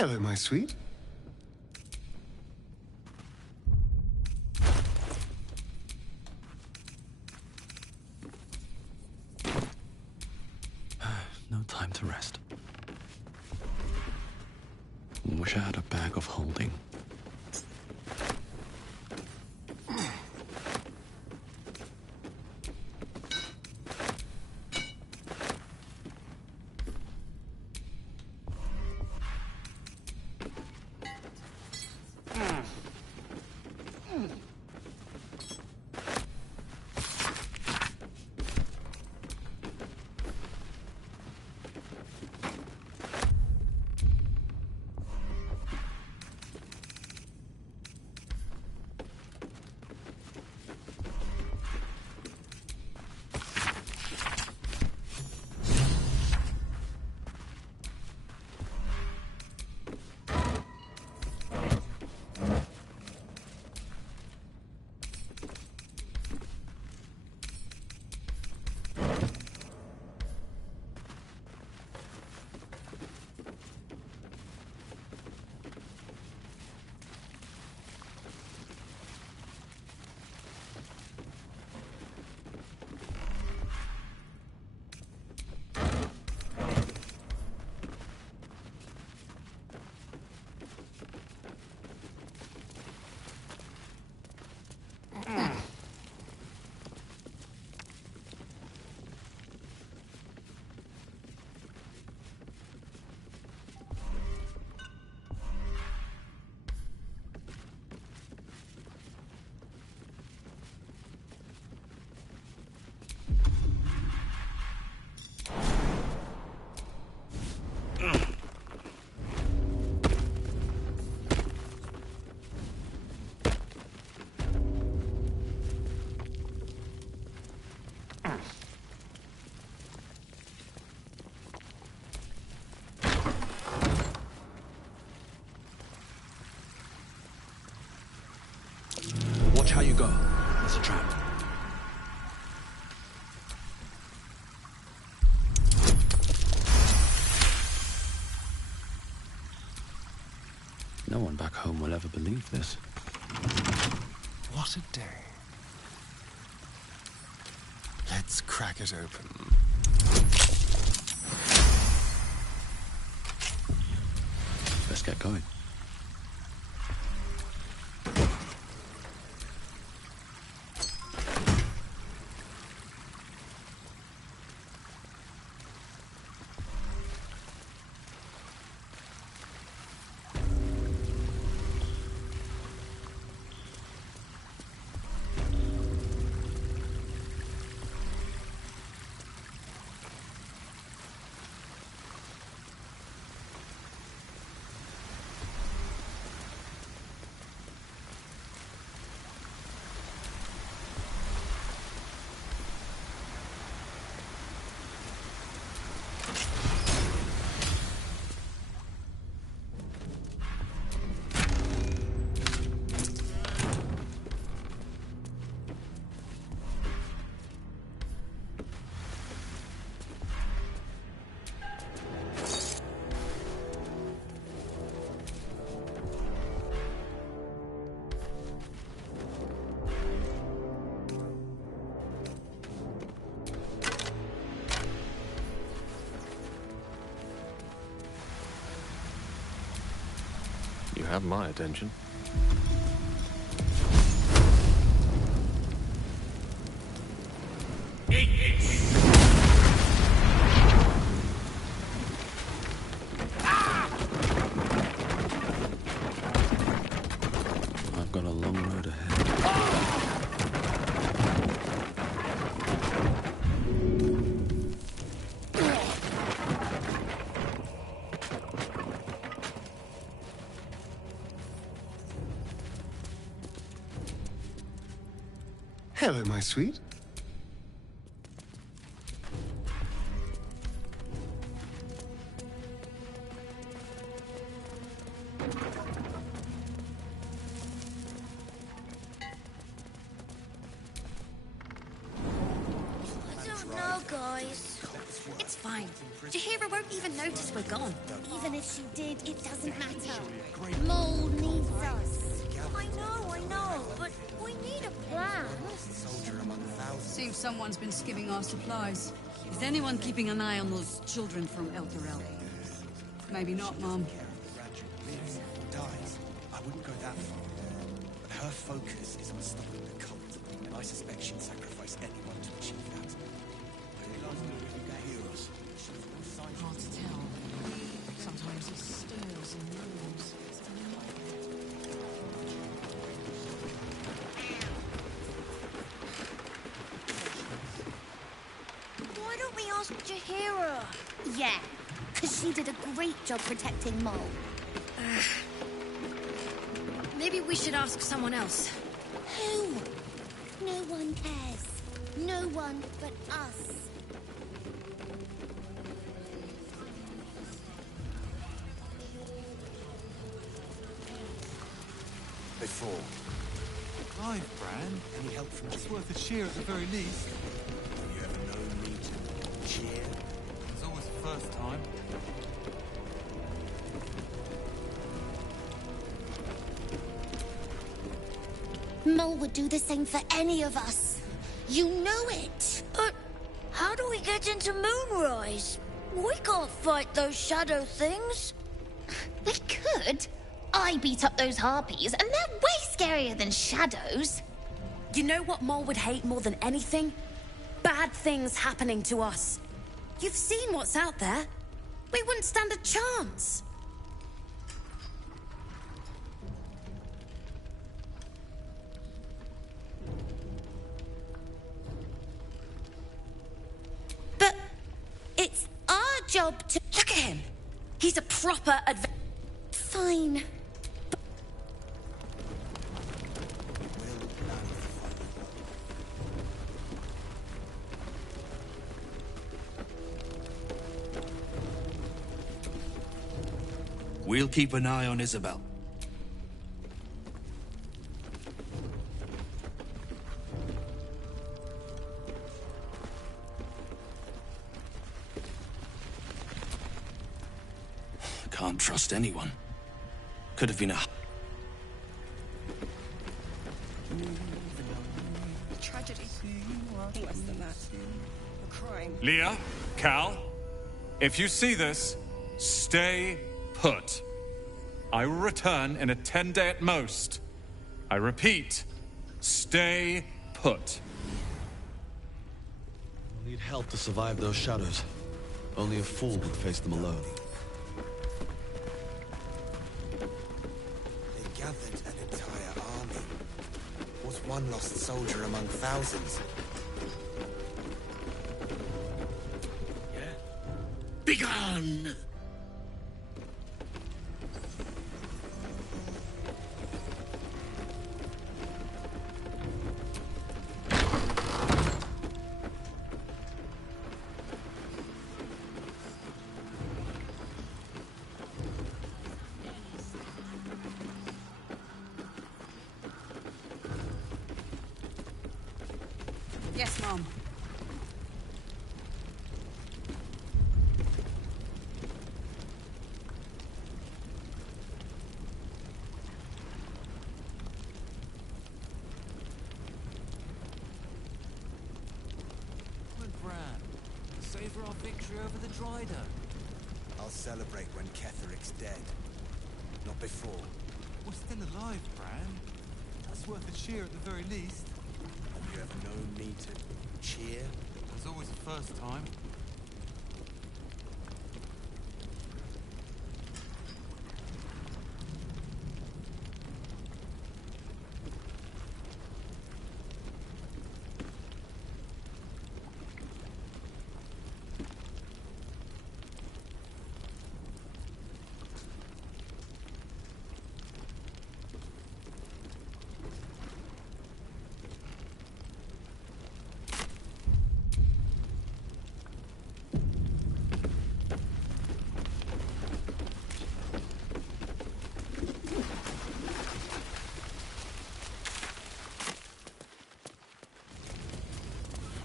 Hello, my sweet. No time to rest. Wish I had a bag of holding. Watch how you go. It's a trap. No one back home will ever believe this. What a day. Let's crack it open. Let's get going. You have my attention. I've got a long road ahead. Hello, my sweet. I don't know, guys. It's fine. Jahira won't even notice we're gone. Even if she did, it doesn't matter. Mole needs us. I know, but we need a plan. Soldier among thousands. Seems someone's been skimming our supplies. Is anyone keeping an eye on those children from El Dorel? Maybe not, Mom. Lives, dies. I wouldn't go that far. But her focus is on stopping the cult, and I suspect she'd sacrifice anyone to achieve that. Heroes. Hard to tell. Sometimes he stirs and moves. Why don't we ask Jahira? Yeah, because she did a great job protecting Mole. Maybe we should ask someone else. Who? No one cares. No one but us. Before. Hi, Bran. Any help from It's worth a cheer at the very least. Have you ever known me to cheer? It's always the first time. Mole would do the same for any of us. You know it. But how do we get into Moonrise? We can't fight those shadow things. We could. I beat up those harpies, and they're way scarier than shadows. You know what Mole would hate more than anything? Bad things happening to us. You've seen what's out there. We wouldn't stand a chance. But it's our job to... Look at him. He's a proper Fine. We'll keep an eye on Isabel. Can't trust anyone. Could have been a... Tragedy. Worse than that. A crime. Leah, Cal, if you see this, stay put. I will return in a 10-day at most. I repeat, stay put. We'll need help to survive those shadows. Only a fool would face them alone. They gathered an entire army. Was one lost soldier among thousands? Begone! Yes, Mom. Good, Bran. Savor our victory over the Dryder. I'll celebrate when Ketheric's dead. Not before. We're still alive, Bran. That's worth a cheer at the very least. Have you ever known me to cheer? There's always a first time.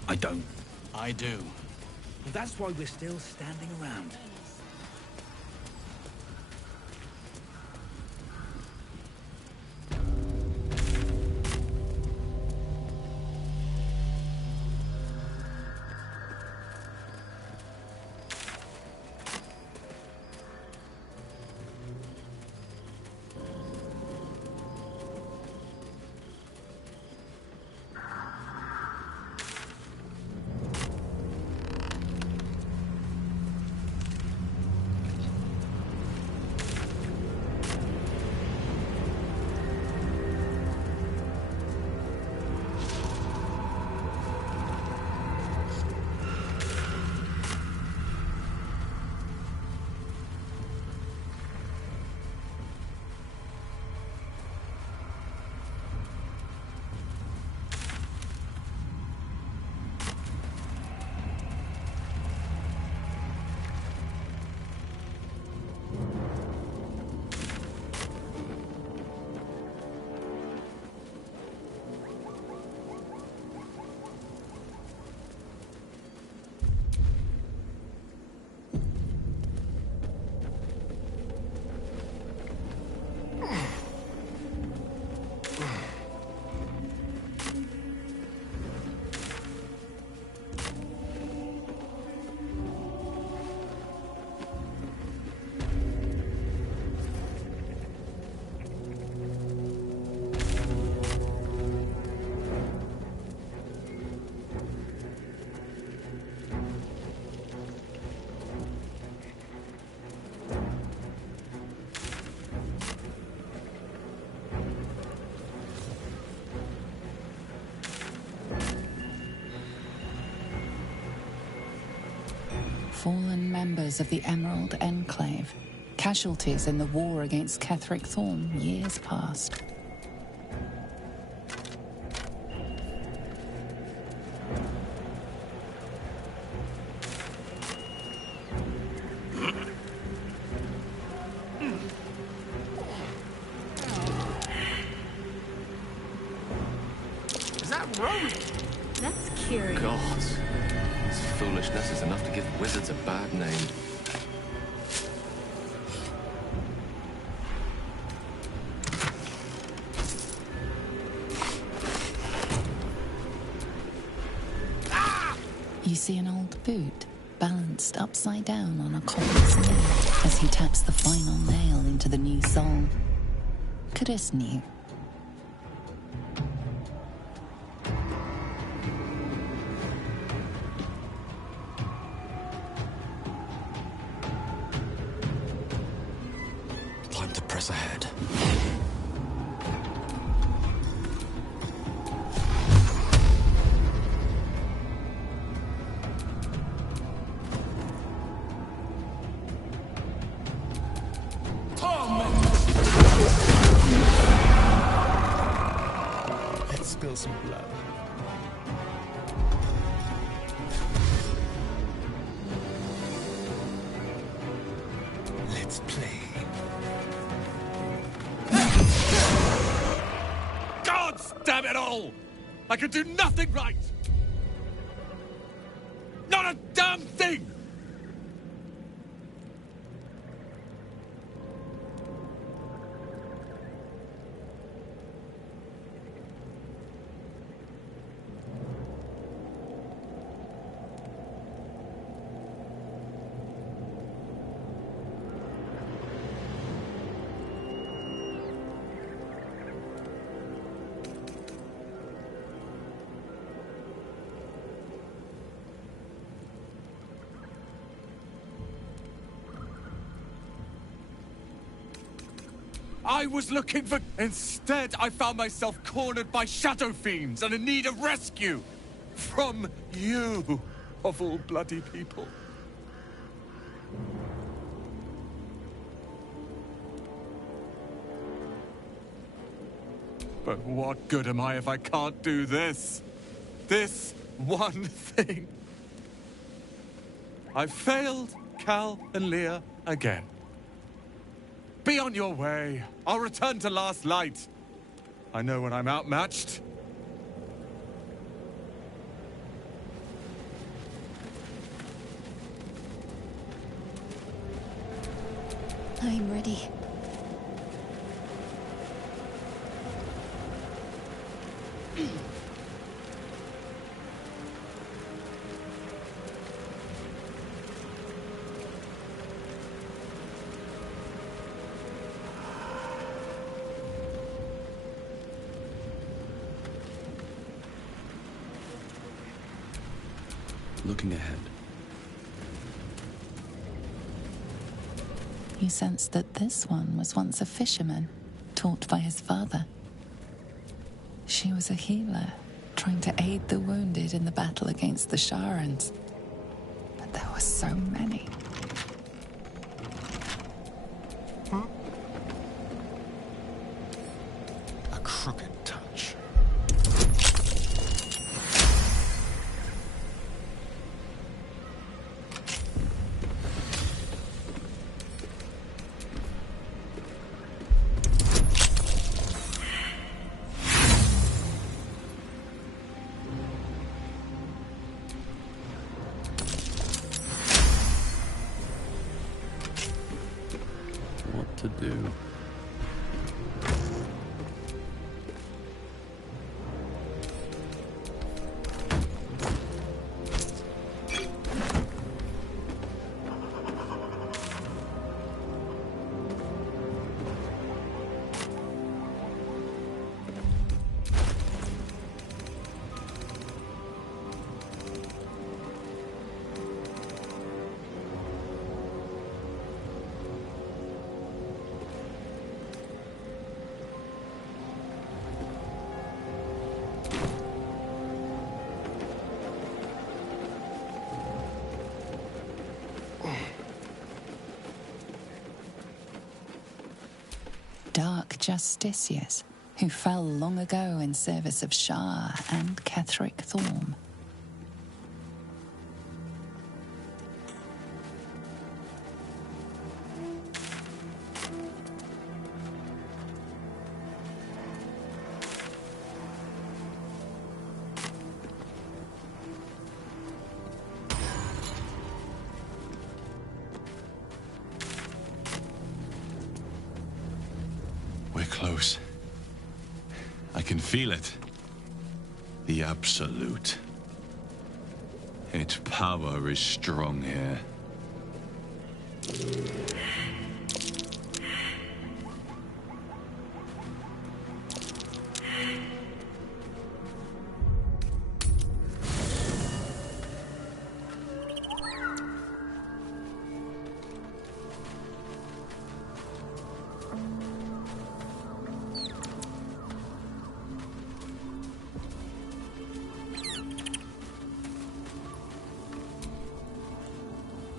I don't. I do. Well, that's why we're still standing around. Fallen members of the Emerald Enclave, casualties in the war against Ketheric Thorn years past. Is that Rory? That's curious. Gods. This foolishness is enough to give wizards a bad name. You see an old boot, balanced upside down on a copper sleeve as he taps the final nail into the new sole. Caris knew. Time to press ahead. Let's spill some blood. Let's play. God damn it all! I can do nothing right! Not a damn thing! I was looking for... Instead, I found myself cornered by shadow fiends and in need of rescue. From you, of all bloody people. But what good am I if I can't do this? This one thing. I've failed Cal and Leah again. Be on your way. I'll return to Last Light. I know when I'm outmatched. I'm ready. Looking ahead. You sensed that this one was once a fisherman, taught by his father. She was a healer, trying to aid the wounded in the battle against the Sharans. But there were so many. A crooked touch. What to do? Dark justiciars who fell long ago in service of Shah and Ketheric Thorm. We're close. I can feel it. The Absolute. Its power is strong here.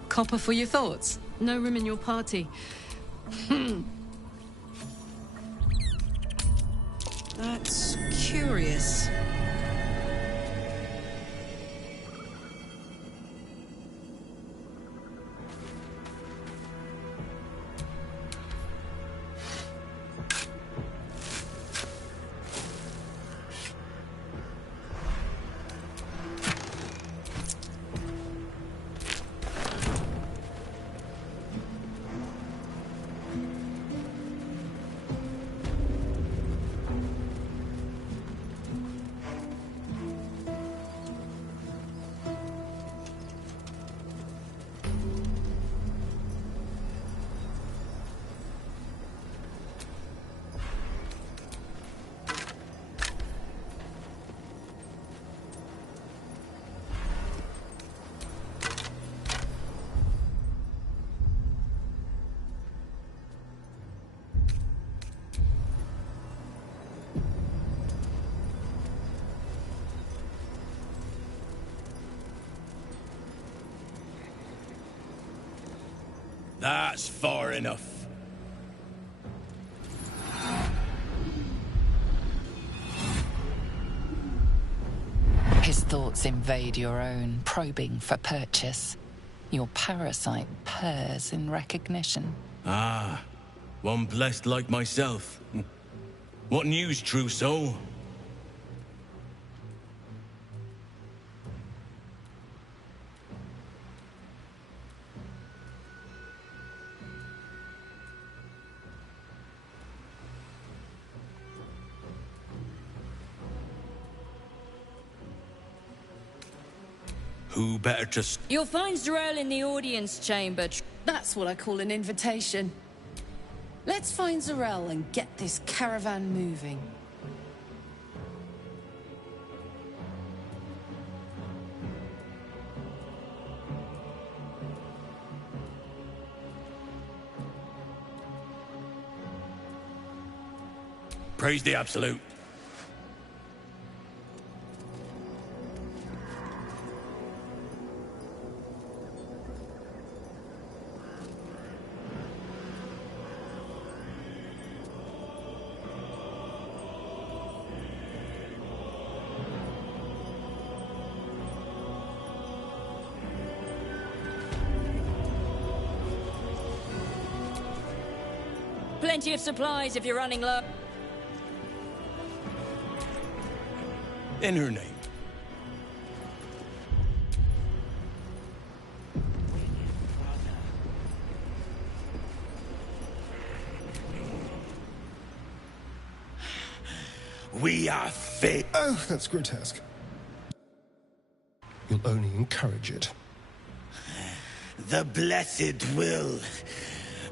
Copper for your thoughts? No room in your party. That's curious. That's far enough. His thoughts invade your own, probing for purchase. Your parasite purrs in recognition. Ah, one blessed like myself. What news, true soul? Who better to... You'll find Zarel in the audience chamber. That's what I call an invitation. Let's find Zarel and get this caravan moving. Praise the Absolute. Plenty of supplies if you're running low. In her name. We are fit. Oh, that's grotesque. You'll only encourage it. The blessed will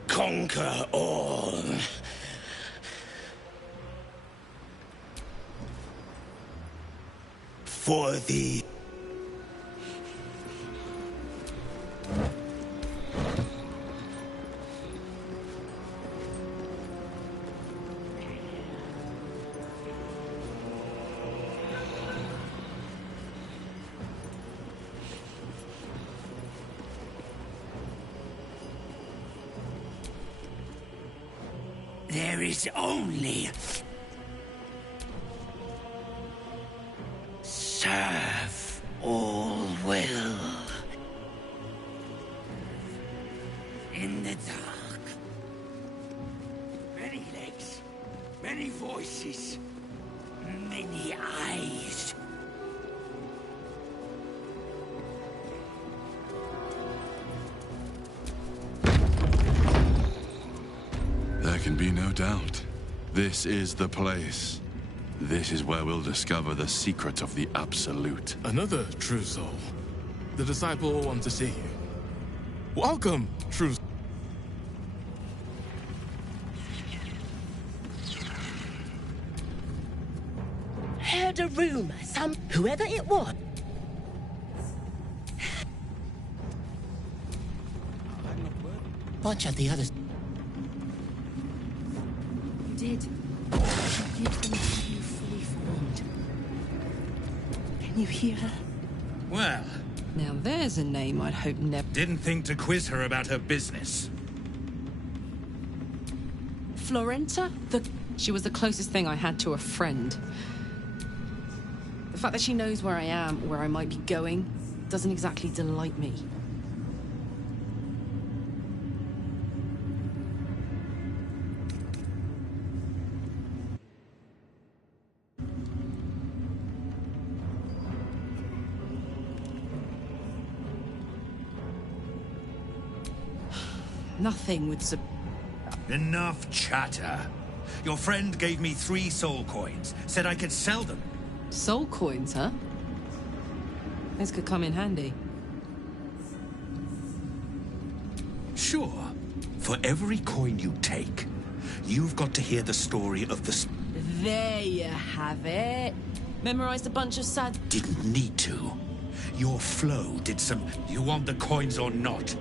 conquer all. For the... There is only... Serve all will. In the dark. Many legs, many voices, many eyes. There can be no doubt. This is the place. This is where we'll discover the secret of the Absolute. Another true soul. The disciple will want to see you. Welcome, true soul. Heard a rumor, whoever it was. Watch out the others. You did. She gives them to you fully formed. Can you hear her? Well, Now there's a name I'd hope never... didn't think to quiz her about her business. Florenta? She was the closest thing I had to a friend. The fact that she knows where I am, where I might be going, doesn't exactly delight me. Nothing would Enough chatter. Your friend gave me 3 soul coins, said I could sell them. Soul coins, huh? This could come in handy. Sure. For every coin you take, you've got to hear the story of the... There you have it. Memorized a bunch of sad... Didn't need to. Your flow did some... You want the coins or not?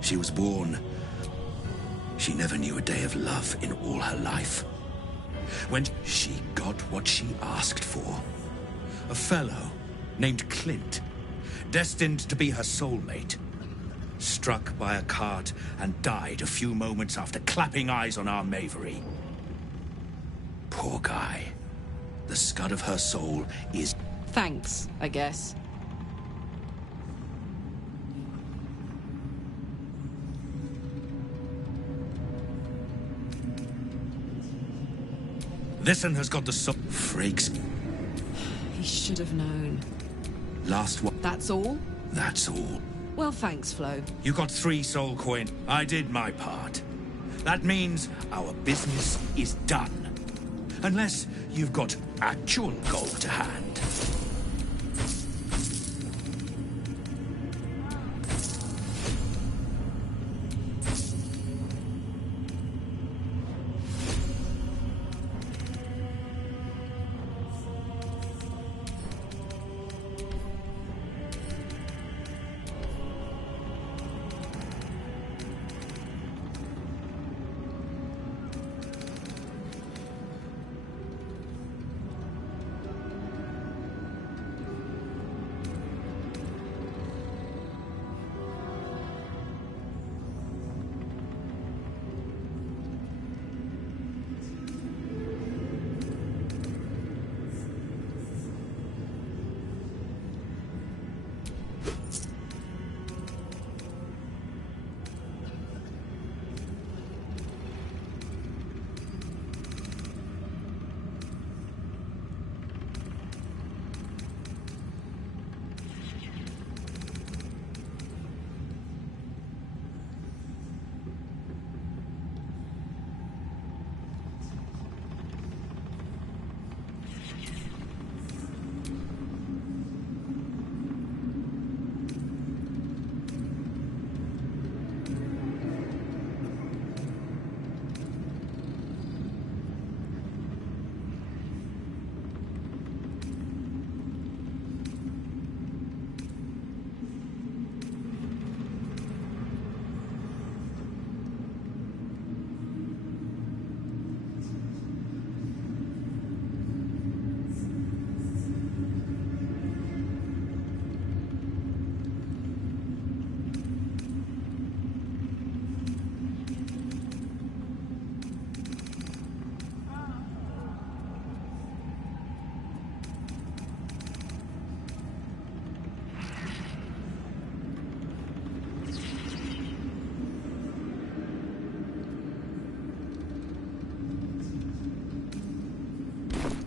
She was born. She never knew a day of love in all her life. When she got what she asked for, a fellow named Clint, destined to be her soulmate, struck by a cart and died a few moments after clapping eyes on our Mavery. Poor guy. The scud of her soul is... Thanks, I guess. This one has got the soul... Freaks. He should have known. Last one. That's all? That's all. Well, thanks, Flo. You got 3 soul coin. I did my part. That means our business is done. Unless you've got actual gold to hand.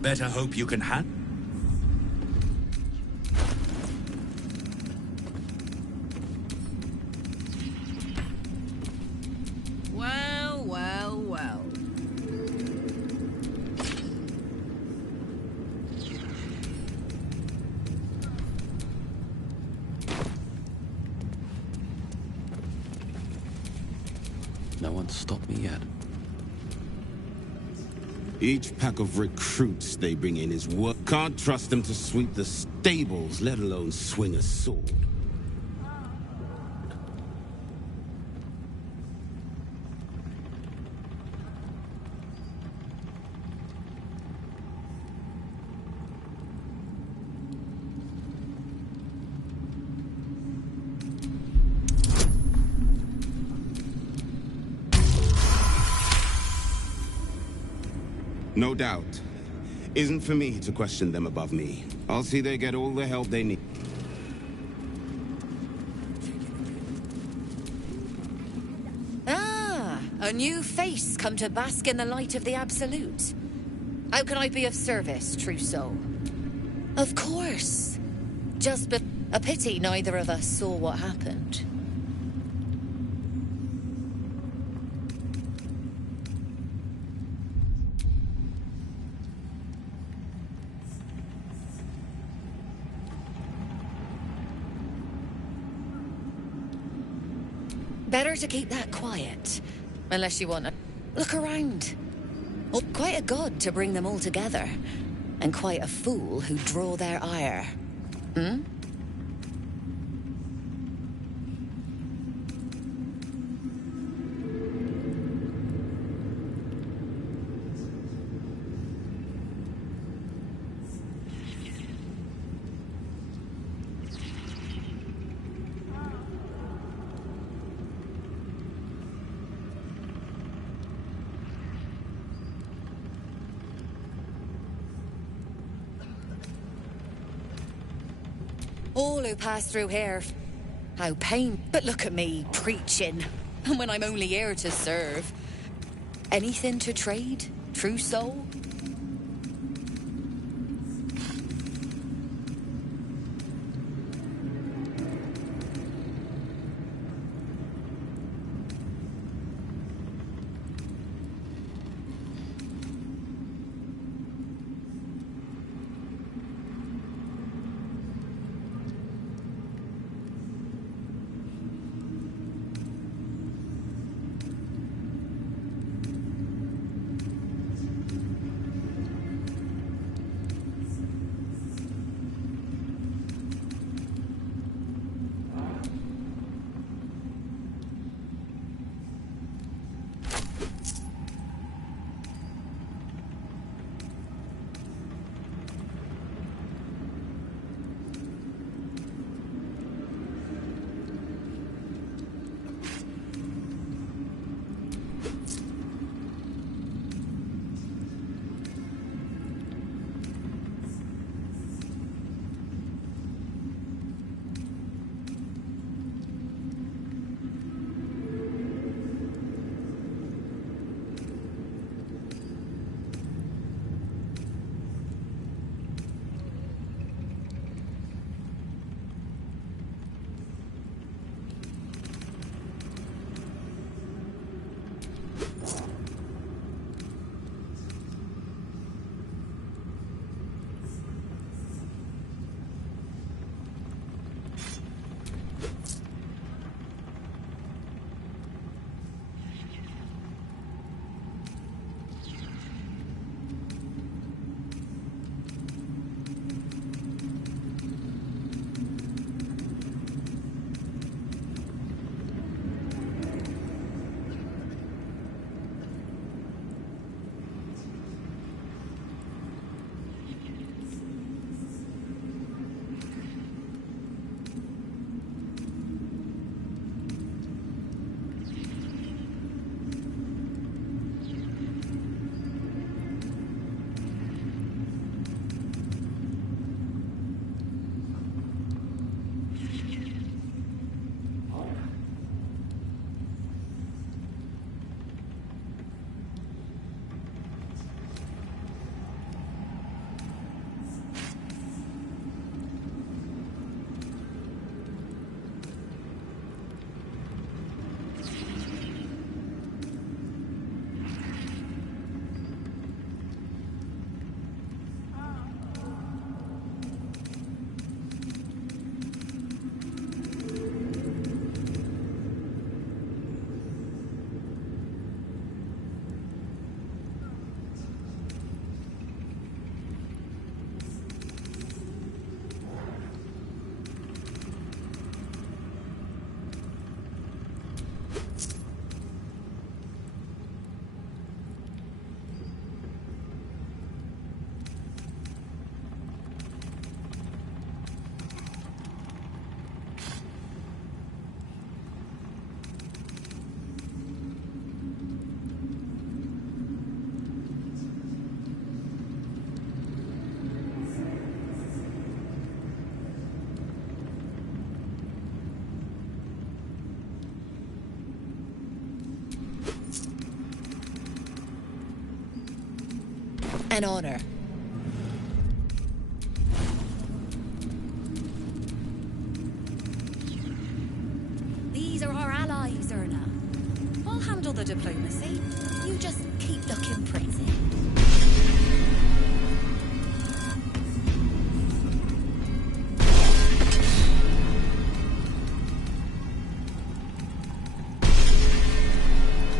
Better hope you can hand. Well, well, well. No one's stopped me yet. Each pack of recruits they bring in is work. Can't trust them to sweep the stables, let alone swing a sword. No doubt. Isn't for me to question them above me. I'll see they get all the help they need. Ah, a new face come to bask in the light of the Absolute. How can I be of service, true soul? Of course. Just a pity neither of us saw what happened. Better to keep that quiet, unless you want to look around. Oh, quite a god to bring them all together, and quite a fool who draw their ire. Hmm? All who pass through here, how pain. But look at me, preaching. And when I'm only here to serve. Anything to trade, true soul? and honor. These are our allies, Erna. I'll handle the diplomacy. You just keep looking pretty.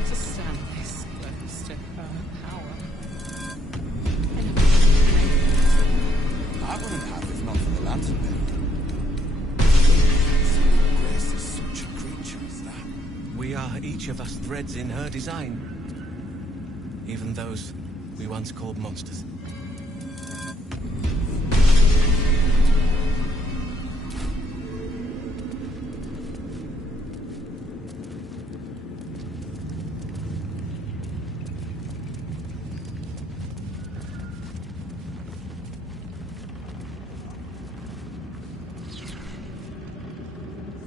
To stand this close to her power. I wouldn't have if not for the lantern belt. Grace is such a creature as that. We are each of us threads in her design. Even those we once called monsters.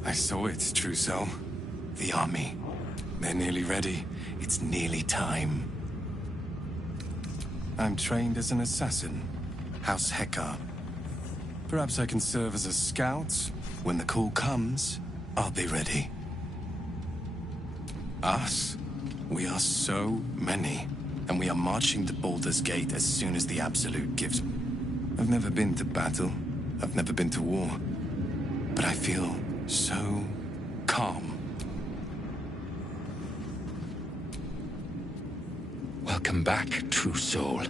I saw it, Trousseau. The army. They're nearly ready. It's nearly time. I'm trained as an assassin. House Hekar. Perhaps I can serve as a scout. When the call comes, I'll be ready. Us? We are so many. And we are marching to Baldur's Gate as soon as the Absolute gives. I've never been to battle. I've never been to war. But I feel so calm. Welcome back, true soul.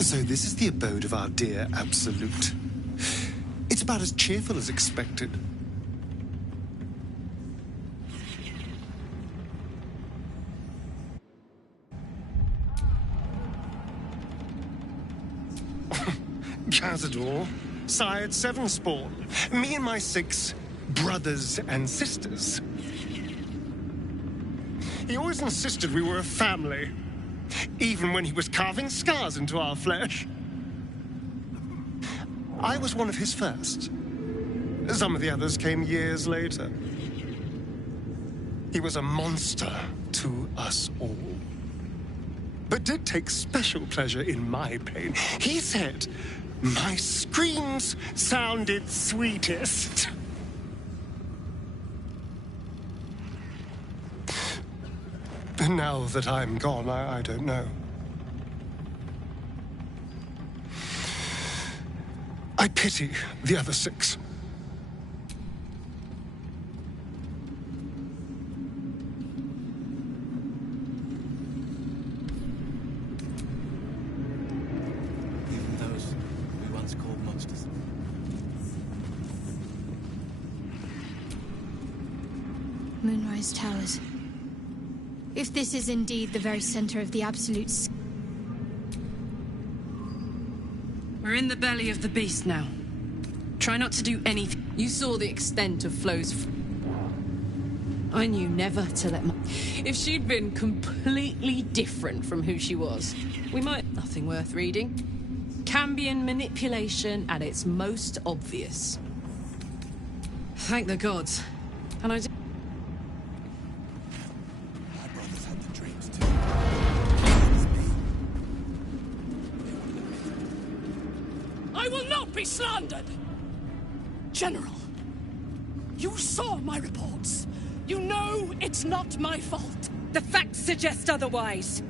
So this is the abode of our dear Absolute. It's about as cheerful as expected. Cazador, sired 7 spawn. Me and my 6 brothers and sisters. He always insisted we were a family, even when he was carving scars into our flesh. I was one of his first. Some of the others came years later. He was a monster to us all, but did take special pleasure in my pain. He said my screams sounded sweetest. And now that I'm gone, I don't know. I pity the other 6. Even those we once called monsters. Moonrise Towers. If this is indeed the very center of the Absolute... We're in the belly of the beast now. Try not to do anything. You saw the extent of Flo's... I knew never to let my... If she'd been completely different from who she was, we might... Nothing worth reading. Cambion manipulation at its most obvious. Thank the gods. And I... I will not be slandered! General, you saw my reports. You know it's not my fault. The facts suggest otherwise.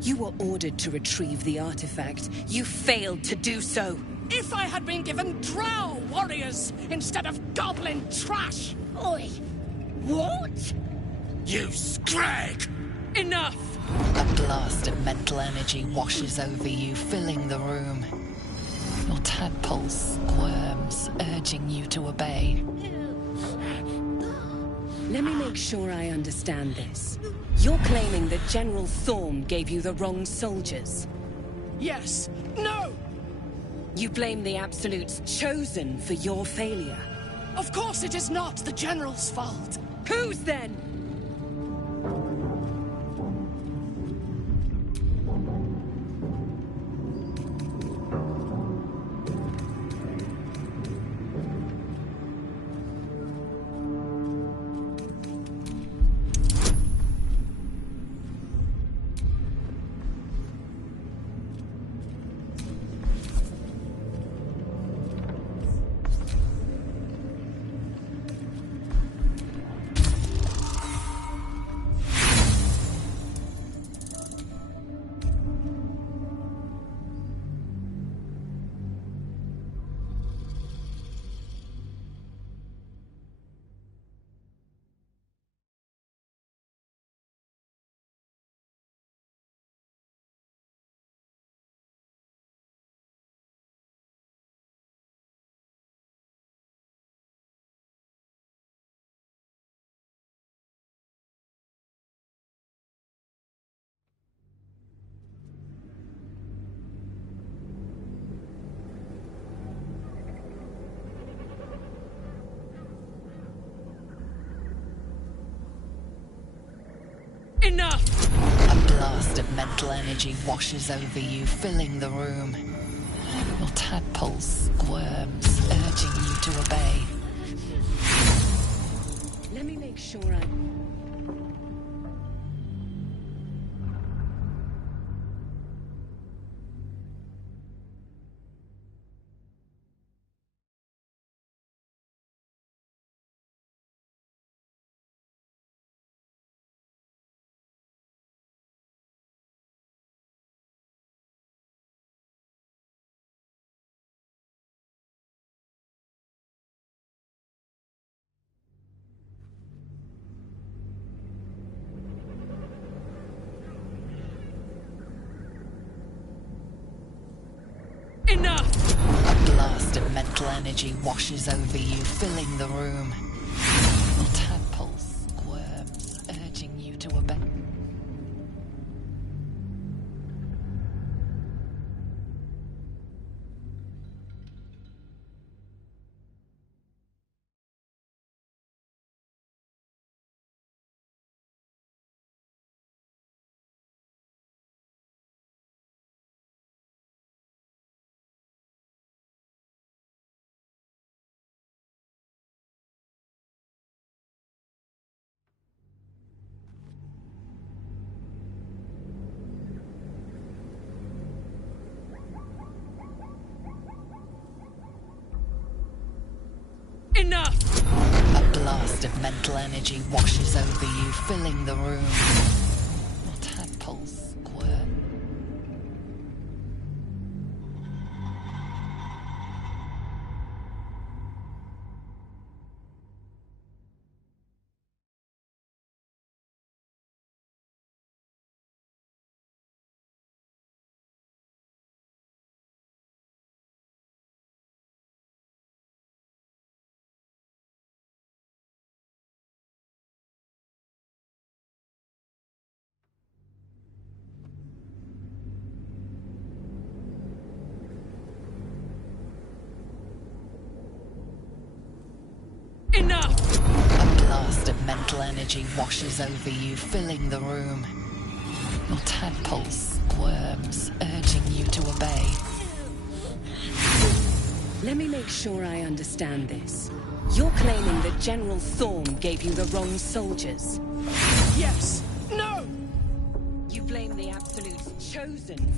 You were ordered to retrieve the artifact. You failed to do so. If I had been given drow warriors instead of goblin trash! Oi! What? You scrag! Enough! A blast of mental energy washes over you, filling the room. Your tadpole squirms, urging you to obey. Let me make sure I understand this. You're claiming that General Thorm gave you the wrong soldiers? Yes. No! You blame the Absolute's Chosen for your failure? Of course it is not the General's fault. Whose then? Enough! A blast of mental energy washes over you, filling the room. Your tadpole squirms, urging you to obey. Let me make sure I... Enough! A blast of mental energy washes over you, filling the room. Your tadpole squirms, urging you to obey. Enough! A blast of mental energy washes over you, filling the room. Your tadpole squirm. Enough! A blast of mental energy washes over you, filling the room. Your tadpole squirms, urging you to obey. Let me make sure I understand this. You're claiming that General Thorm gave you the wrong soldiers? Yes! No! You blame the Absolute's chosen.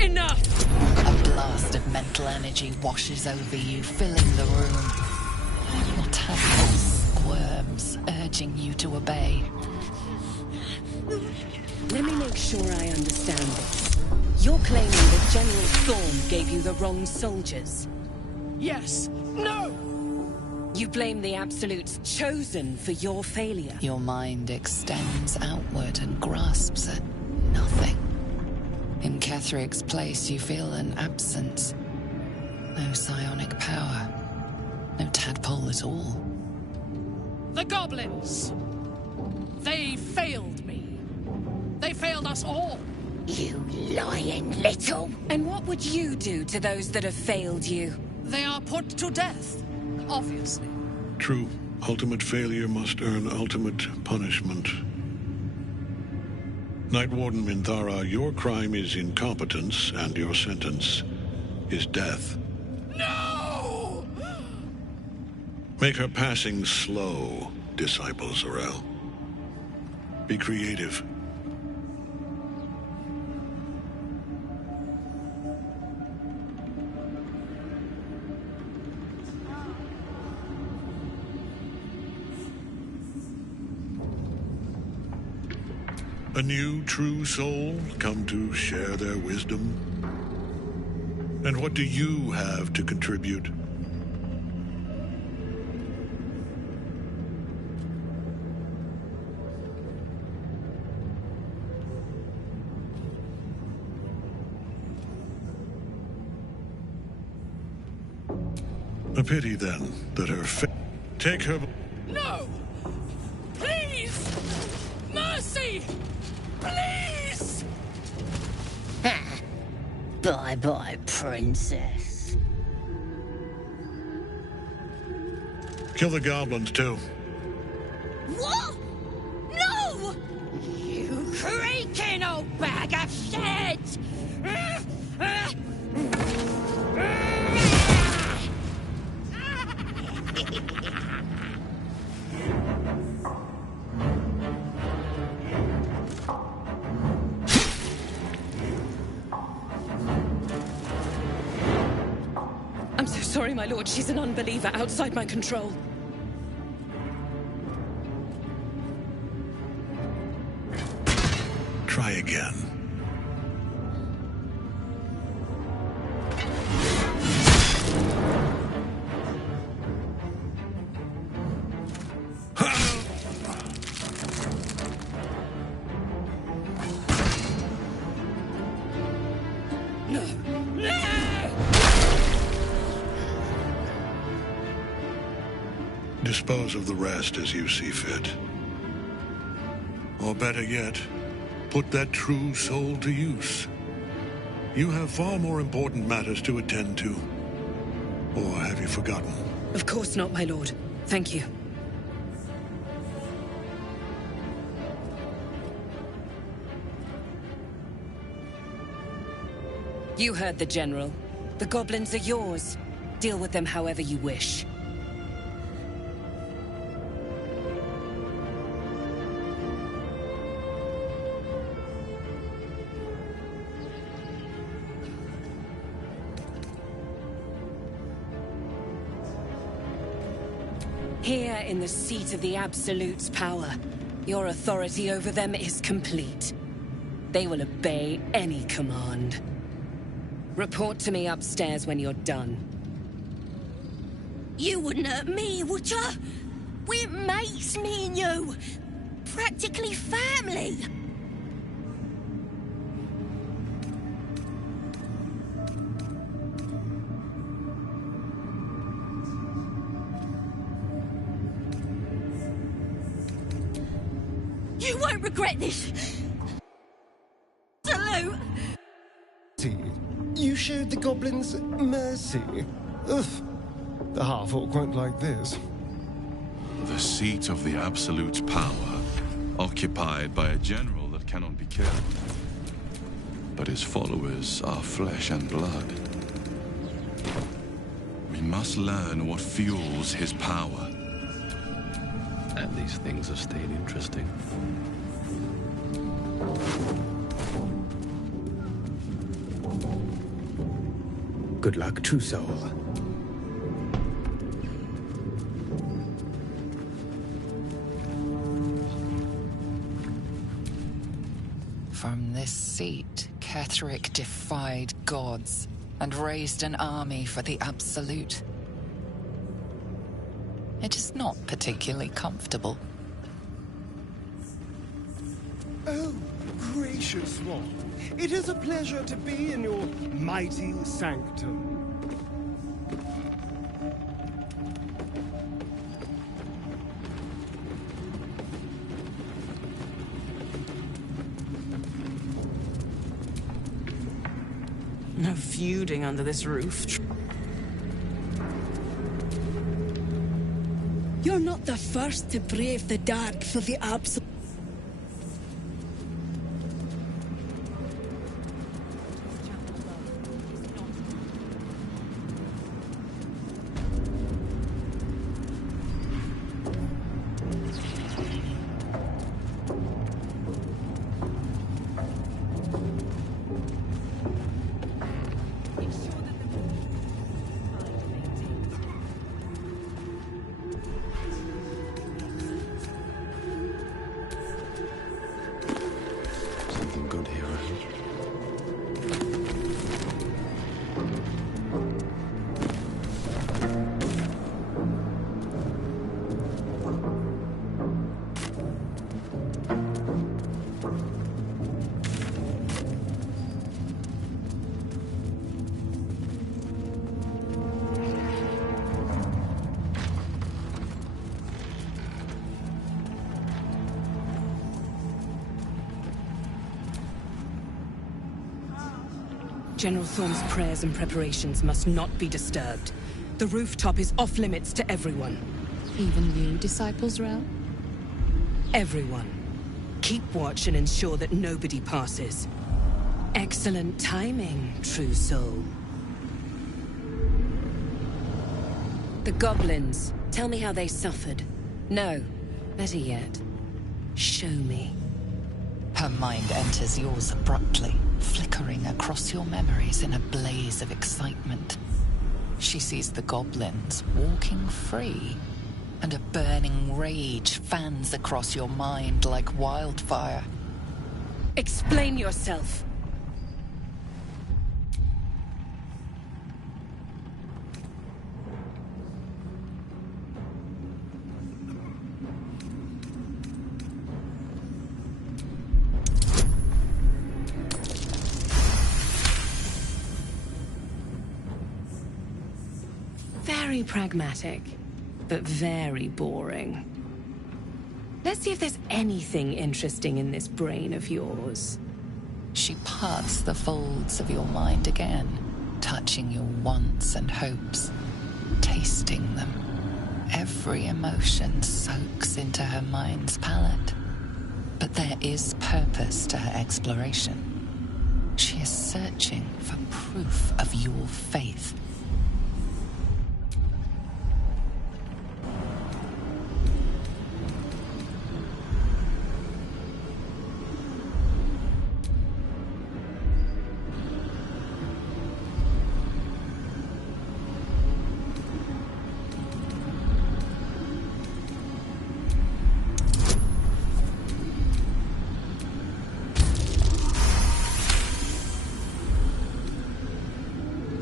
Enough! A blast of mental energy washes over you, filling the room. Your tadpole squirms, urging you to obey. Let me make sure I understand this. You're claiming that General Thorm gave you the wrong soldiers? Yes! No! You blame the Absolute's chosen for your failure? Your mind extends outward and grasps at nothing. In Ketheric's place, you feel an absence. No psionic power. No tadpole at all. The goblins! They failed me. They failed us all. You lying little! And what would you do to those that have failed you? They are put to death, obviously. True. Ultimate failure must earn ultimate punishment. Night Warden Minthara, your crime is incompetence, and your sentence is death. No! Make her passing slow, Disciple Zorel. Be creative. A new true soul come to share their wisdom? And what do you have to contribute? A pity, then, that her take her... No! Please! Mercy! Please! Bye-bye, princess. Kill the goblins, too. What? No! You creaking old bag of shit! I'm so sorry, my lord. She's an unbeliever outside my control. Try again. No! No! Dispose of the rest as you see fit. Or better yet, put that true soul to use. You have far more important matters to attend to. Or have you forgotten? Of course not, my lord. Thank you. You heard the General. The goblins are yours. Deal with them however you wish. Here in the seat of the Absolute's power, your authority over them is complete. They will obey any command. Report to me upstairs when you're done. You wouldn't hurt me, would ya? We're mates, me and you. Practically family. You won't regret this. Salute. You showed the goblins mercy. Ugh. The half-orc won't like this. The seat of the Absolute's power, occupied by a general that cannot be killed. But his followers are flesh and blood. We must learn what fuels his power. And these things have stayed interesting. Good luck, true soul. From this seat, Ketherick defied gods and raised an army for the Absolute. It is not particularly comfortable. Oh, gracious one. It is a pleasure to be in your mighty sanctum. No feuding under this roof. You're not the first to brave the dark for the Absolute. General Thorm's prayers and preparations must not be disturbed. The rooftop is off limits to everyone. Even you, Disciples Realm? Everyone. Keep watch and ensure that nobody passes. Excellent timing, true soul. The goblins. Tell me how they suffered. No. Better yet, show me. Her mind enters yours abruptly, flickering across your memories in a blaze of excitement. She sees the goblins walking free, and a burning rage fans across your mind like wildfire. Explain yourself. Very pragmatic, but very boring. Let's see if there's anything interesting in this brain of yours. She parts the folds of your mind again, touching your wants and hopes, tasting them. Every emotion soaks into her mind's palette. But there is purpose to her exploration. She is searching for proof of your faith.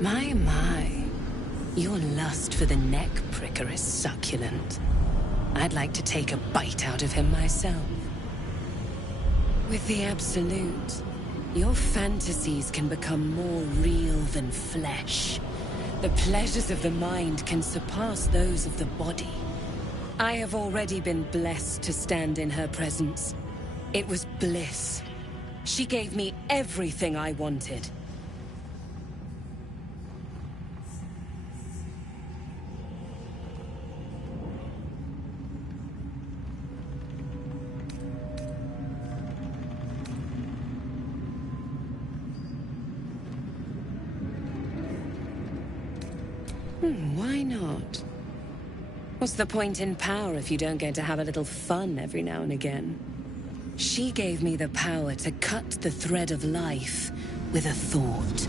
My. Your lust for the neck pricker is succulent. I'd like to take a bite out of him myself. With the Absolute, your fantasies can become more real than flesh. The pleasures of the mind can surpass those of the body. I have already been blessed to stand in her presence. It was bliss. She gave me everything I wanted. Why not? What's the point in power if you don't get to have a little fun every now and again? She gave me the power to cut the thread of life with a thought.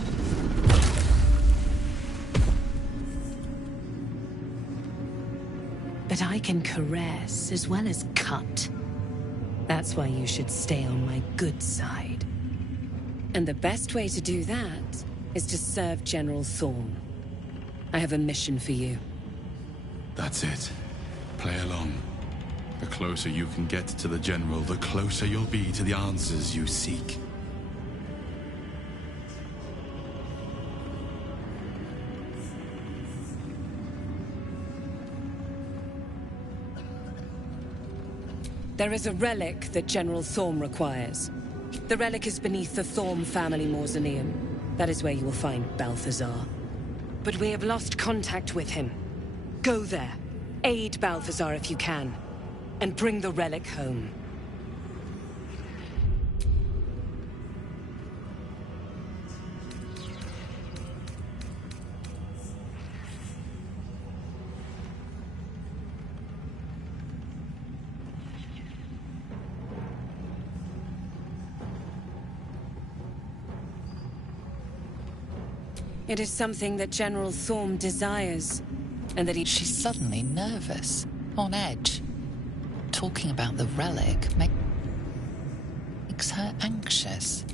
But I can caress as well as cut. That's why you should stay on my good side. And the best way to do that is to serve General Thorm. I have a mission for you. That's it. Play along. The closer you can get to the General, the closer you'll be to the answers you seek. There is a relic that General Thorm requires. The relic is beneath the Thorm family mausoleum. That is where you will find Balthazar. But we have lost contact with him. Go there, aid Balthazar if you can, and bring the relic home. It is something that General Thorm desires, and that he... She's suddenly nervous, on edge. Talking about the relic makes her anxious.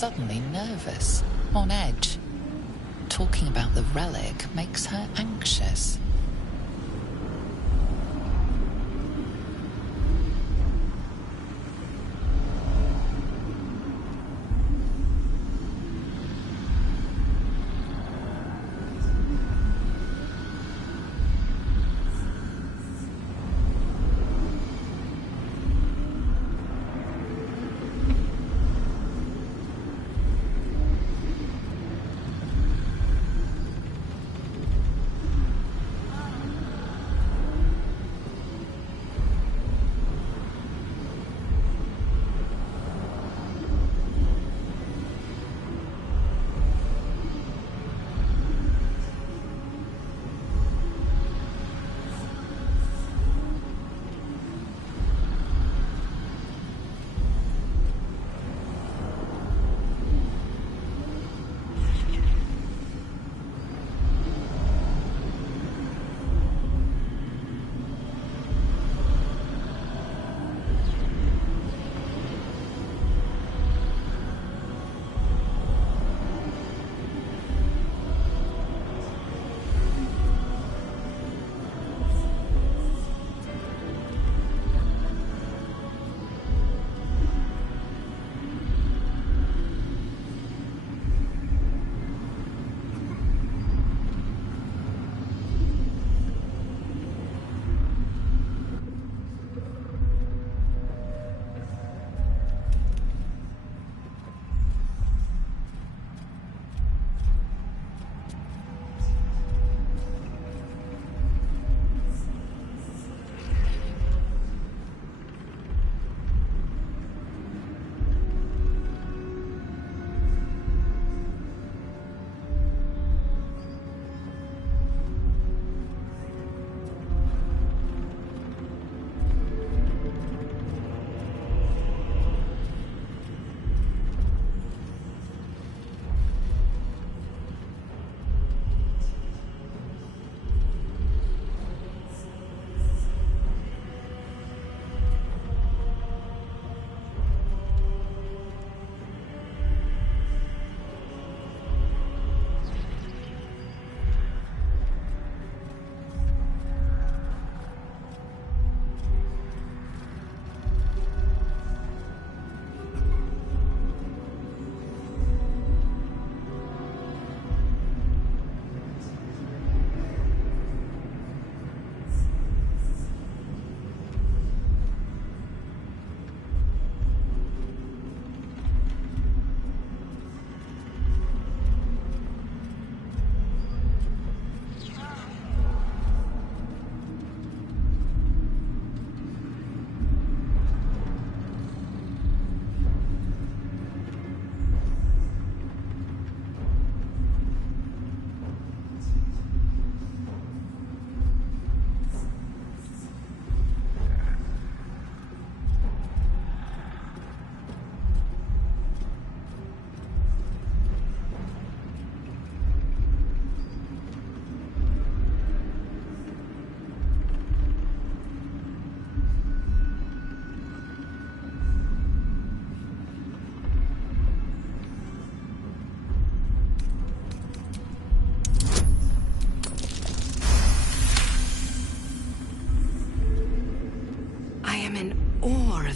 suddenly nervous, on edge. Talking about the relic makes her anxious.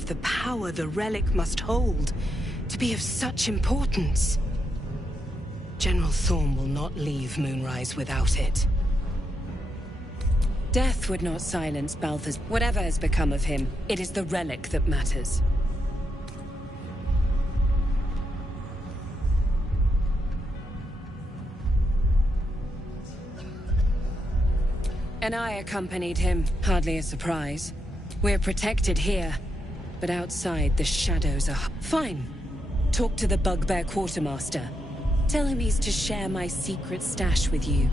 The power the relic must hold to be of such importance. General Thorm will not leave Moonrise without it. Death would not silence Balthus. Whatever has become of him, it is the relic that matters. And I accompanied him. Hardly a surprise. We're protected here. But outside, the shadows are... Fine. Talk to the Bugbear Quartermaster. Tell him he's to share my secret stash with you.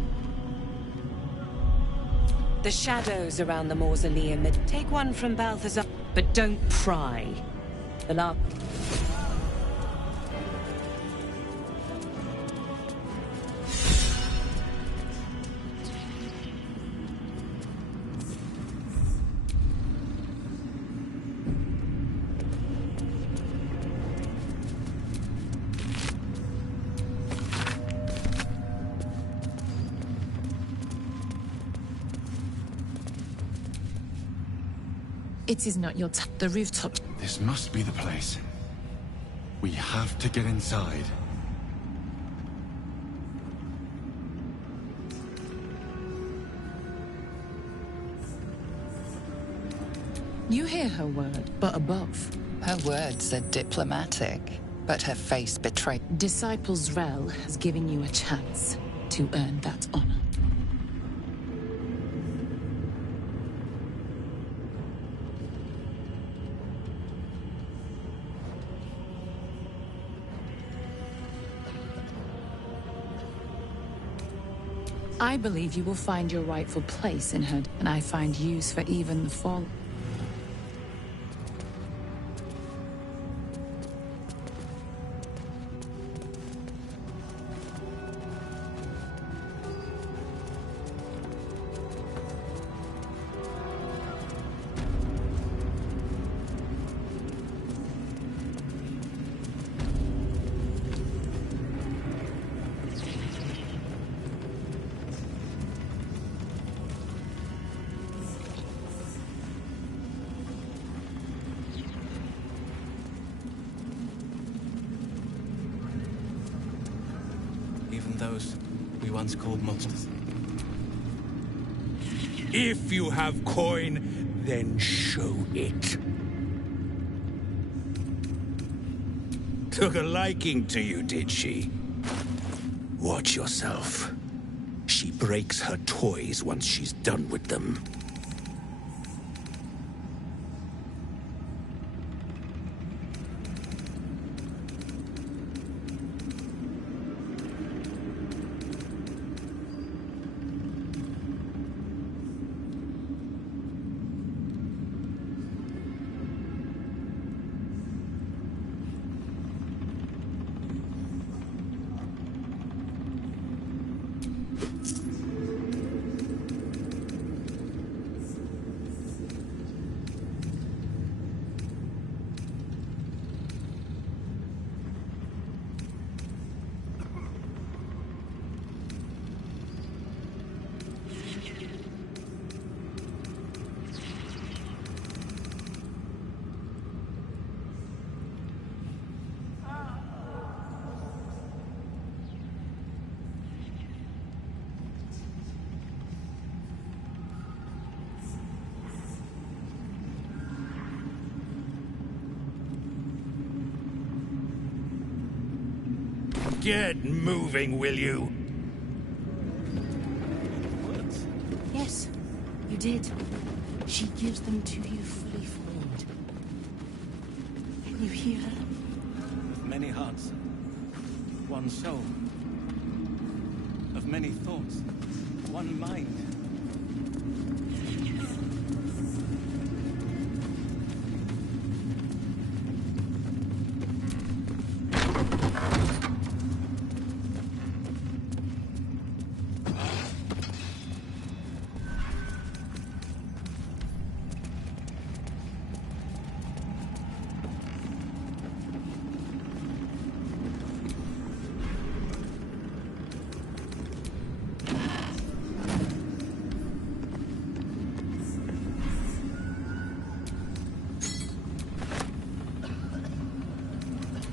The shadows around the mausoleum. Take one from Balthazar, but don't pry. The last... It is not your the rooftop. This must be the place. We have to get inside. You hear her word, but above. Her words are diplomatic, but her face betrays. Disciples Rel has given you a chance to earn that honor. I believe you will find your rightful place in her, and I find use for even the fall. Even those we once called monsters. If you have coin, then show it. Took a liking to you, did she? Watch yourself. She breaks her toys once she's done with them. Get moving, will you? Yes, you did. She gives them to you fully formed. Can you hear her? Of many hearts, one soul. Of many thoughts, one mind.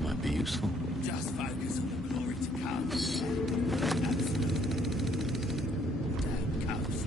Might be useful. Just focus on the glory to come. Damn coast.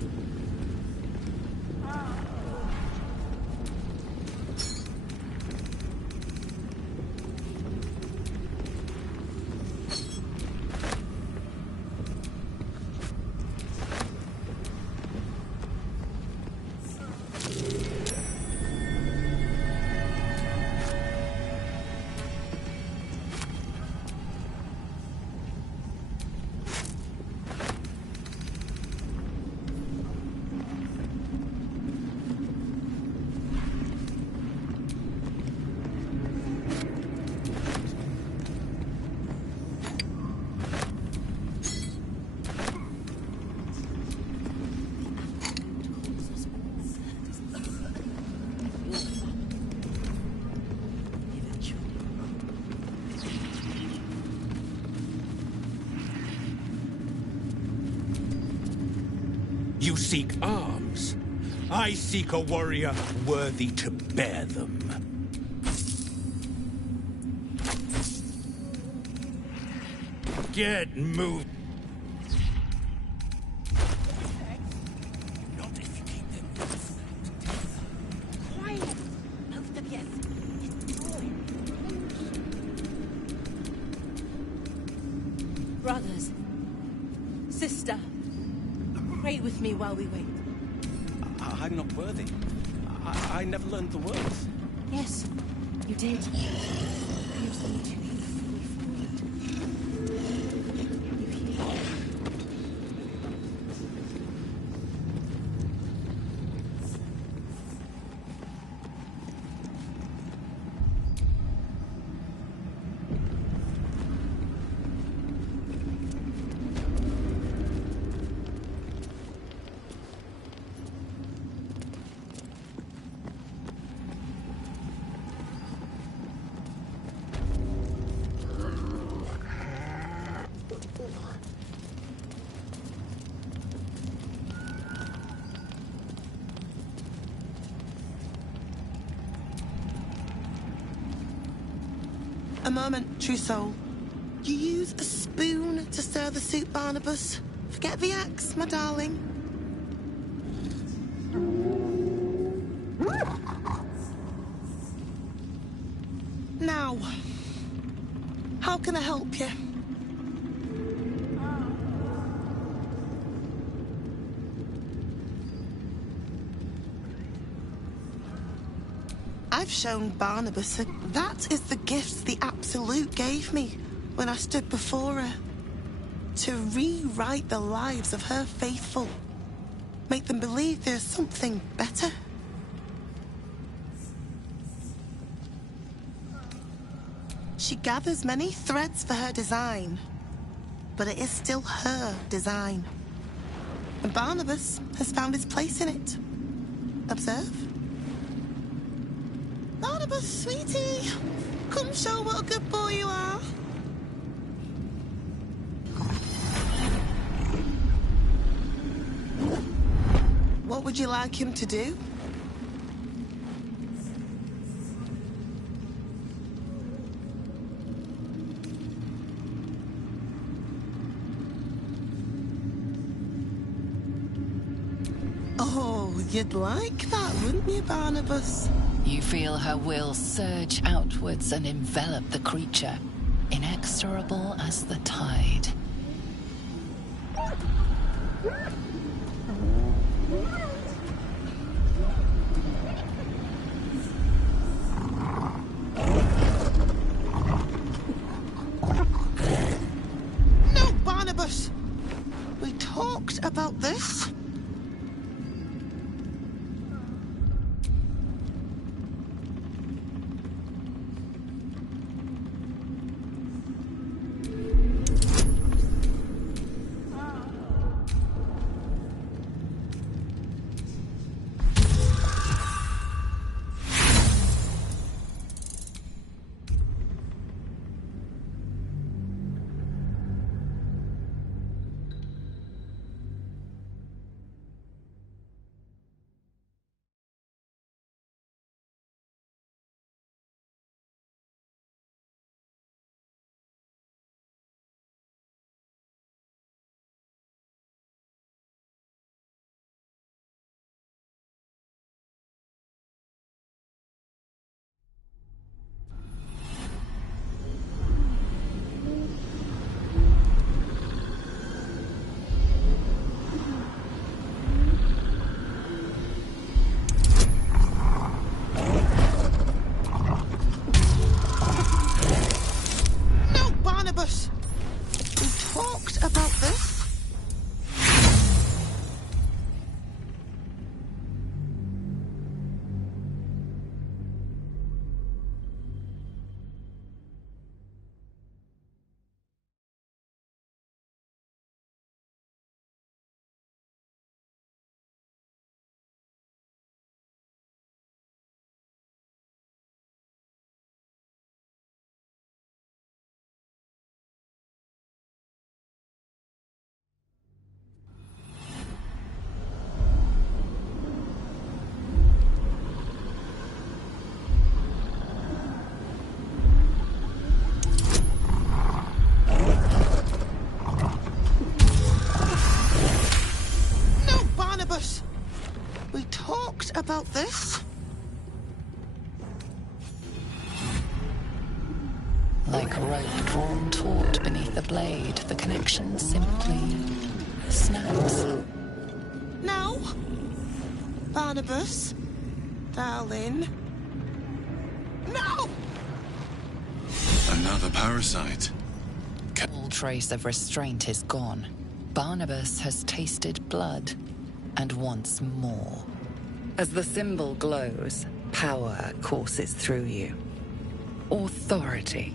You seek arms? I seek a warrior worthy to bear them. Get moved. Brothers, sister, pray with me while we wait. I'm not worthy. I never learned the words. Yes, you did. Use them to A moment, true soul. You use a spoon to stir the soup, Barnabas. Forget the axe, my darling. Now, how can I help you? I've shown Barnabas that is the gift the Absolute gave me when I stood before her. To rewrite the lives of her faithful. Make them believe there's something better. She gathers many threads for her design, but it is still her design. And Barnabas has found his place in it. Observe. Barnabas, sweetie, come show what a good boy you are. What would you like him to do? Oh, you'd like that, wouldn't you, Barnabas? You feel her will surge outwards and envelop the creature, inexorable as the tide. No, Barnabas! We talked about this. talked about this? Like rope drawn taut beneath the blade, the connection simply snaps. No? Barnabas? Darling? No! Another parasite. All trace of restraint is gone. Barnabas has tasted blood and wants more. As the symbol glows, power courses through you. Authority.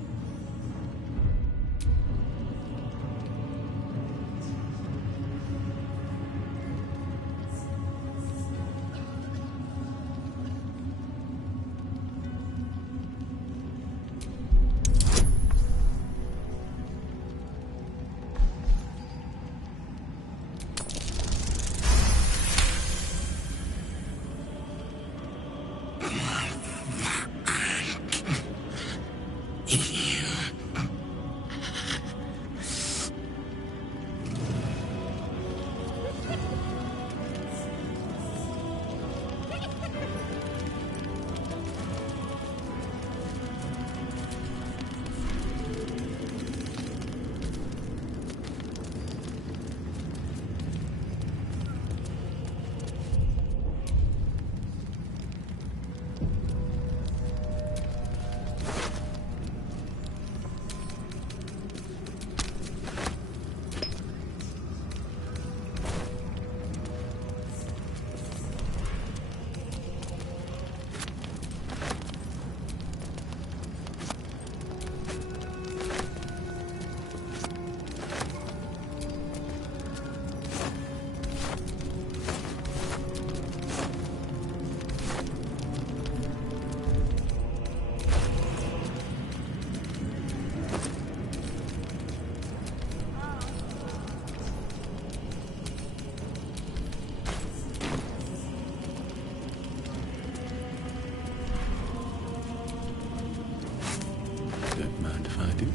Don't mind if I do.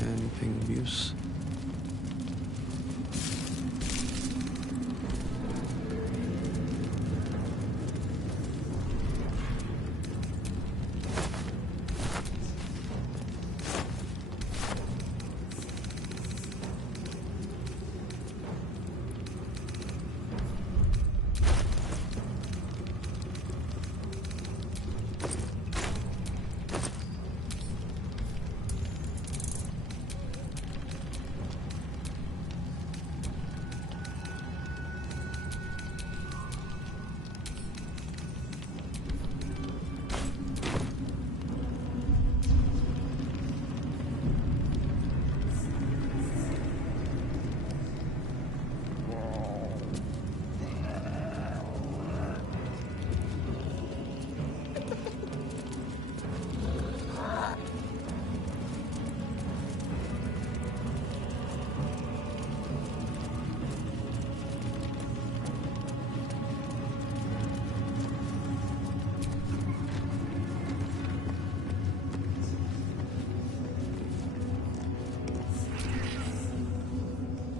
Anything of use?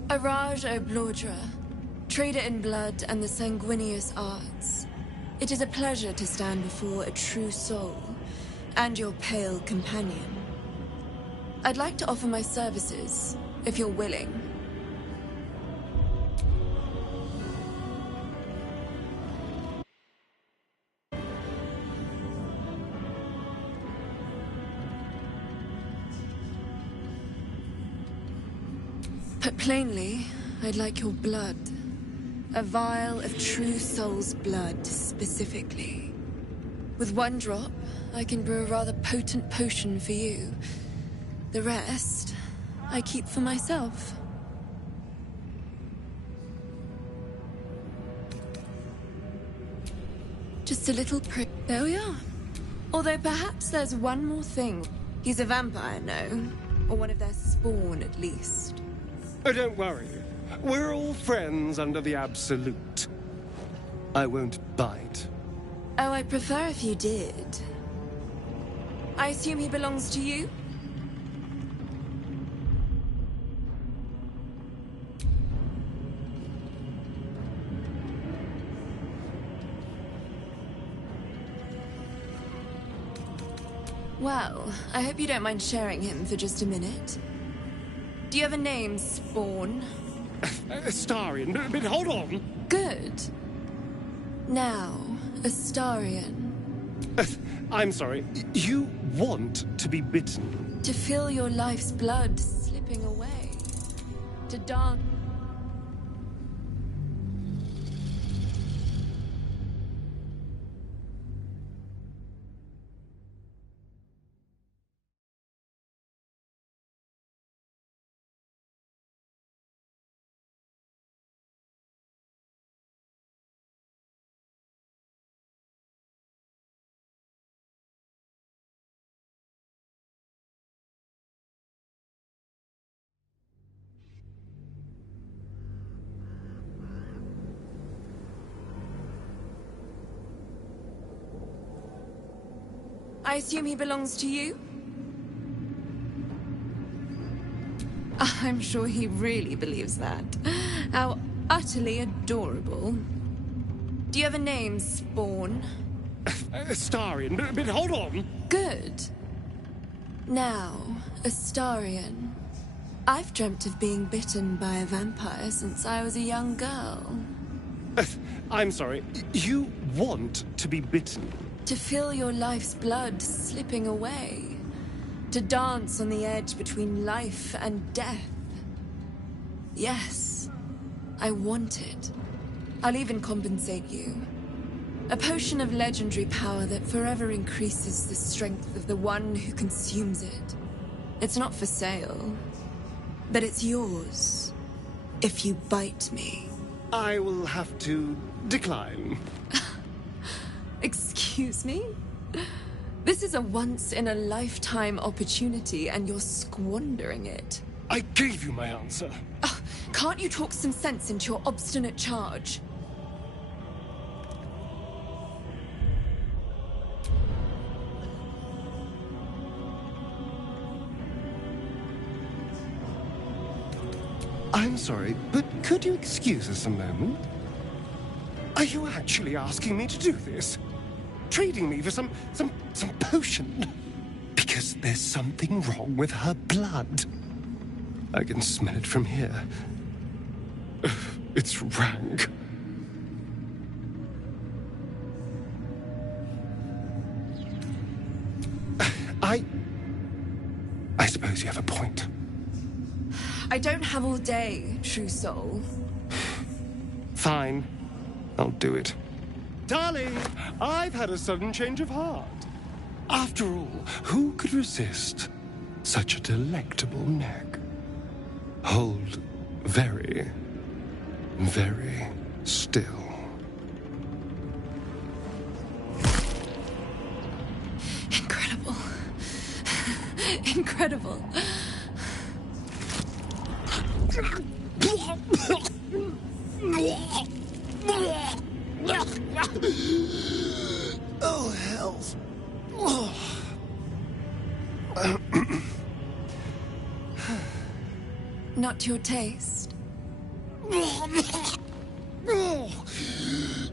Araj Oblodra, trader in blood and the sanguineous arts. It is a pleasure to stand before a true soul, and your pale companion. I'd like to offer my services, if you're willing. Put plainly, I'd like your blood. A vial of true soul's blood, specifically. With one drop, I can brew a rather potent potion for you. The rest, I keep for myself. Just a little prick. There we are. Although perhaps there's one more thing. He's a vampire, no? Or one of their spawn, at least. Oh, don't worry. We're all friends under the Absolute. I won't bite. Oh, I'd prefer if you did. I assume he belongs to you? Well, I hope you don't mind sharing him for just a minute. Do you have a name, Spawn? Astarion, but hold on. Good. Now, Astarion. I'm sorry, you want to be bitten? To feel your life's blood slipping away. To dance. I assume he belongs to you? I'm sure he really believes that. How utterly adorable. Do you have a name, Spawn? Astarion, but hold on. Good. Now, Astarion. I've dreamt of being bitten by a vampire since I was a young girl. I'm sorry, you want to be bitten? To feel your life's blood slipping away. To dance on the edge between life and death. Yes, I want it. I'll even compensate you. A potion of legendary power that forever increases the strength of the one who consumes it. It's not for sale, but it's yours if you bite me. I will have to decline. Excuse me? This is a once-in-a-lifetime opportunity, and you're squandering it. I gave you my answer. Can't you talk some sense into your obstinate charge? I'm sorry, but could you excuse us a moment? Are you actually asking me to do this? Trading me for some potion? Because there's something wrong with her blood. I can smell it from here. It's rank. I suppose you have a point. I don't have all day, true soul. Fine. I'll do it. Darling, I've had a sudden change of heart. After all, who could resist such a delectable neck? Hold very, very still. Incredible. Incredible. Oh, hells. Not your taste.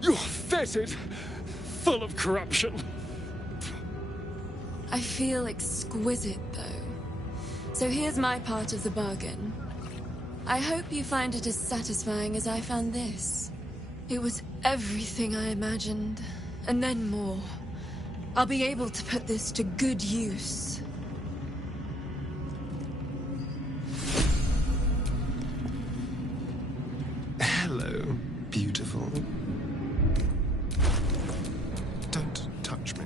You're fetid, full of corruption. I feel exquisite, though. So here's my part of the bargain. I hope you find it as satisfying as I found this. It was everything I imagined, and then more. I'll be able to put this to good use. Hello, beautiful. Don't touch me.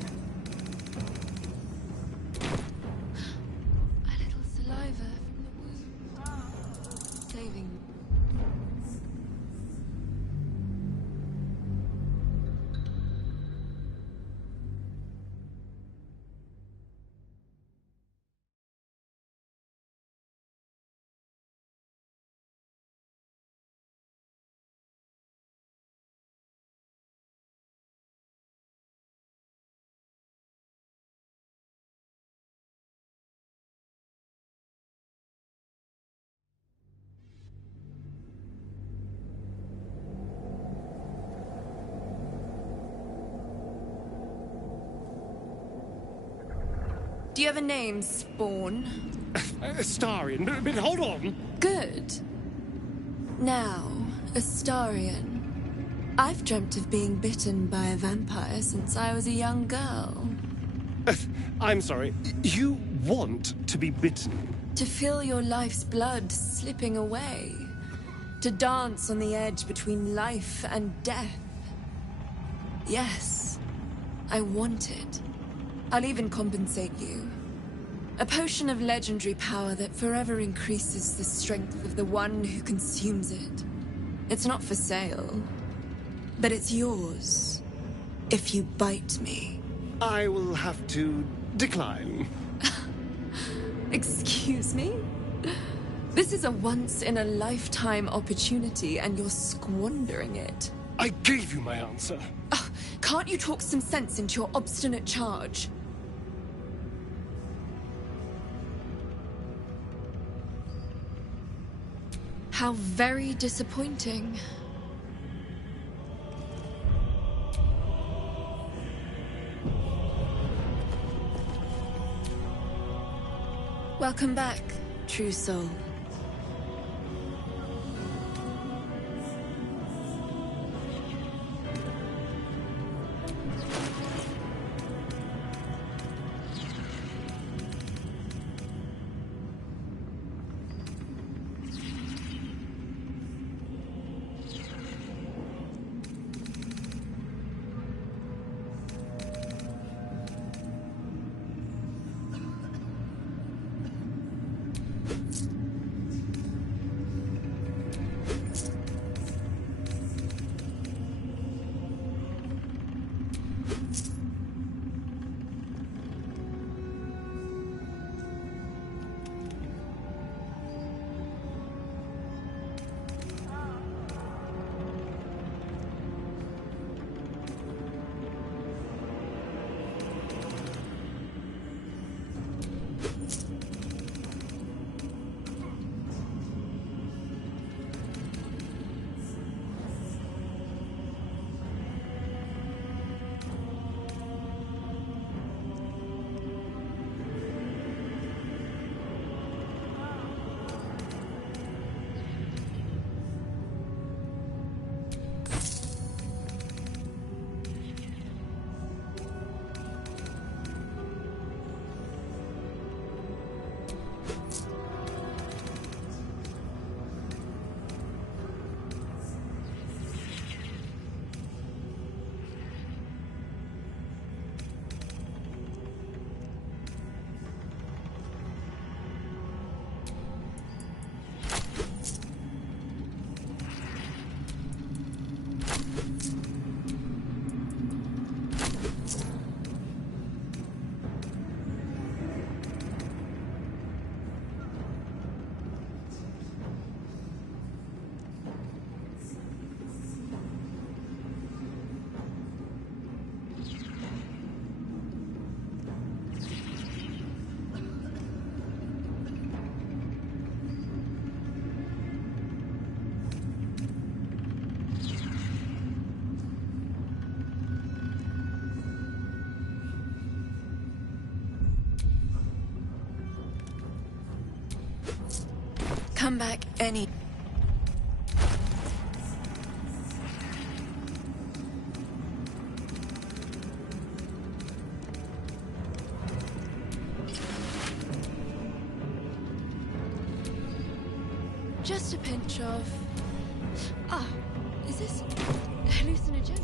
A little saliva from the wound. Saving. Do you have a name, Spawn? Astarion, but hold on. Good. Now, Astarion. I've dreamt of being bitten by a vampire since I was a young girl. I'm sorry, you want to be bitten? To feel your life's blood slipping away. To dance on the edge between life and death. Yes, I want it. I'll even compensate you. A potion of legendary power that forever increases the strength of the one who consumes it. It's not for sale, but it's yours if you bite me. I will have to decline. Excuse me? This is a once-in-a-lifetime opportunity, and you're squandering it. I gave you my answer. Can't you talk some sense into your obstinate charge? How very disappointing. Welcome back, true soul. Come back any... Just a pinch of... is this hallucinogenic?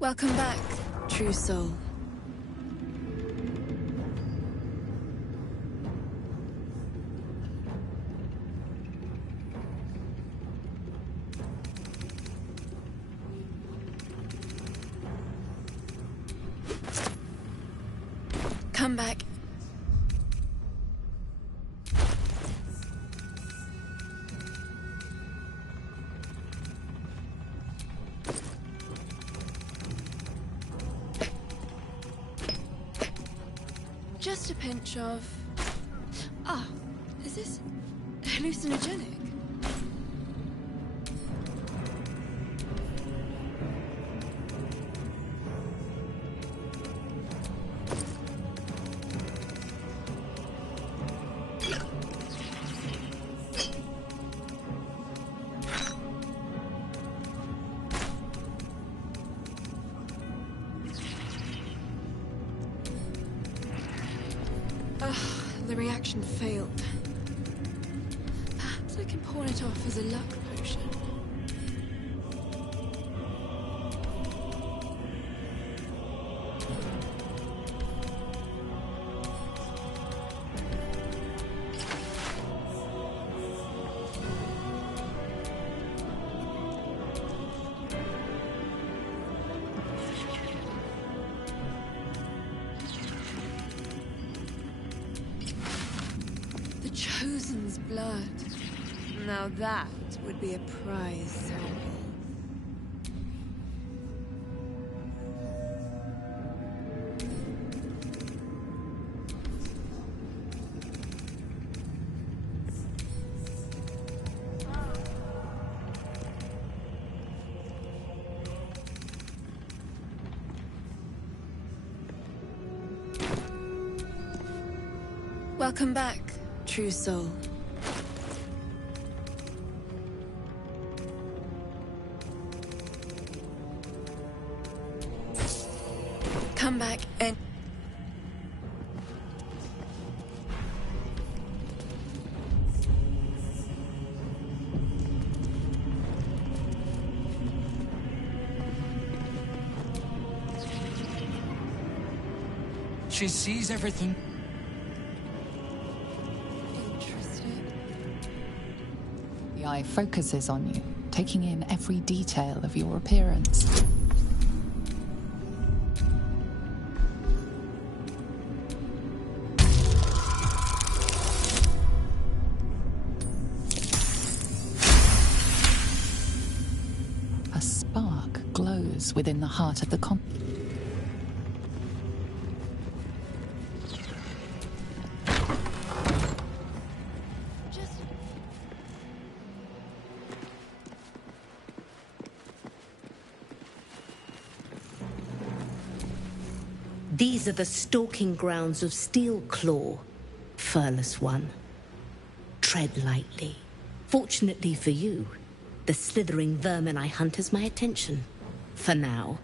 Welcome back, true soul. Come back. Just a pinch of... Ah, is this hallucinogenic? The reaction failed. Perhaps I can pawn it off as a luck potion. Chosen's blood. Now that would be a prize sample. Welcome back, true soul. Come back and... She sees everything. The eye focuses on you, taking in every detail of your appearance. A spark glows within the heart of the These are the stalking grounds of Steelclaw, furless one. Tread lightly. Fortunately for you, the slithering vermin I hunt has my attention. For now.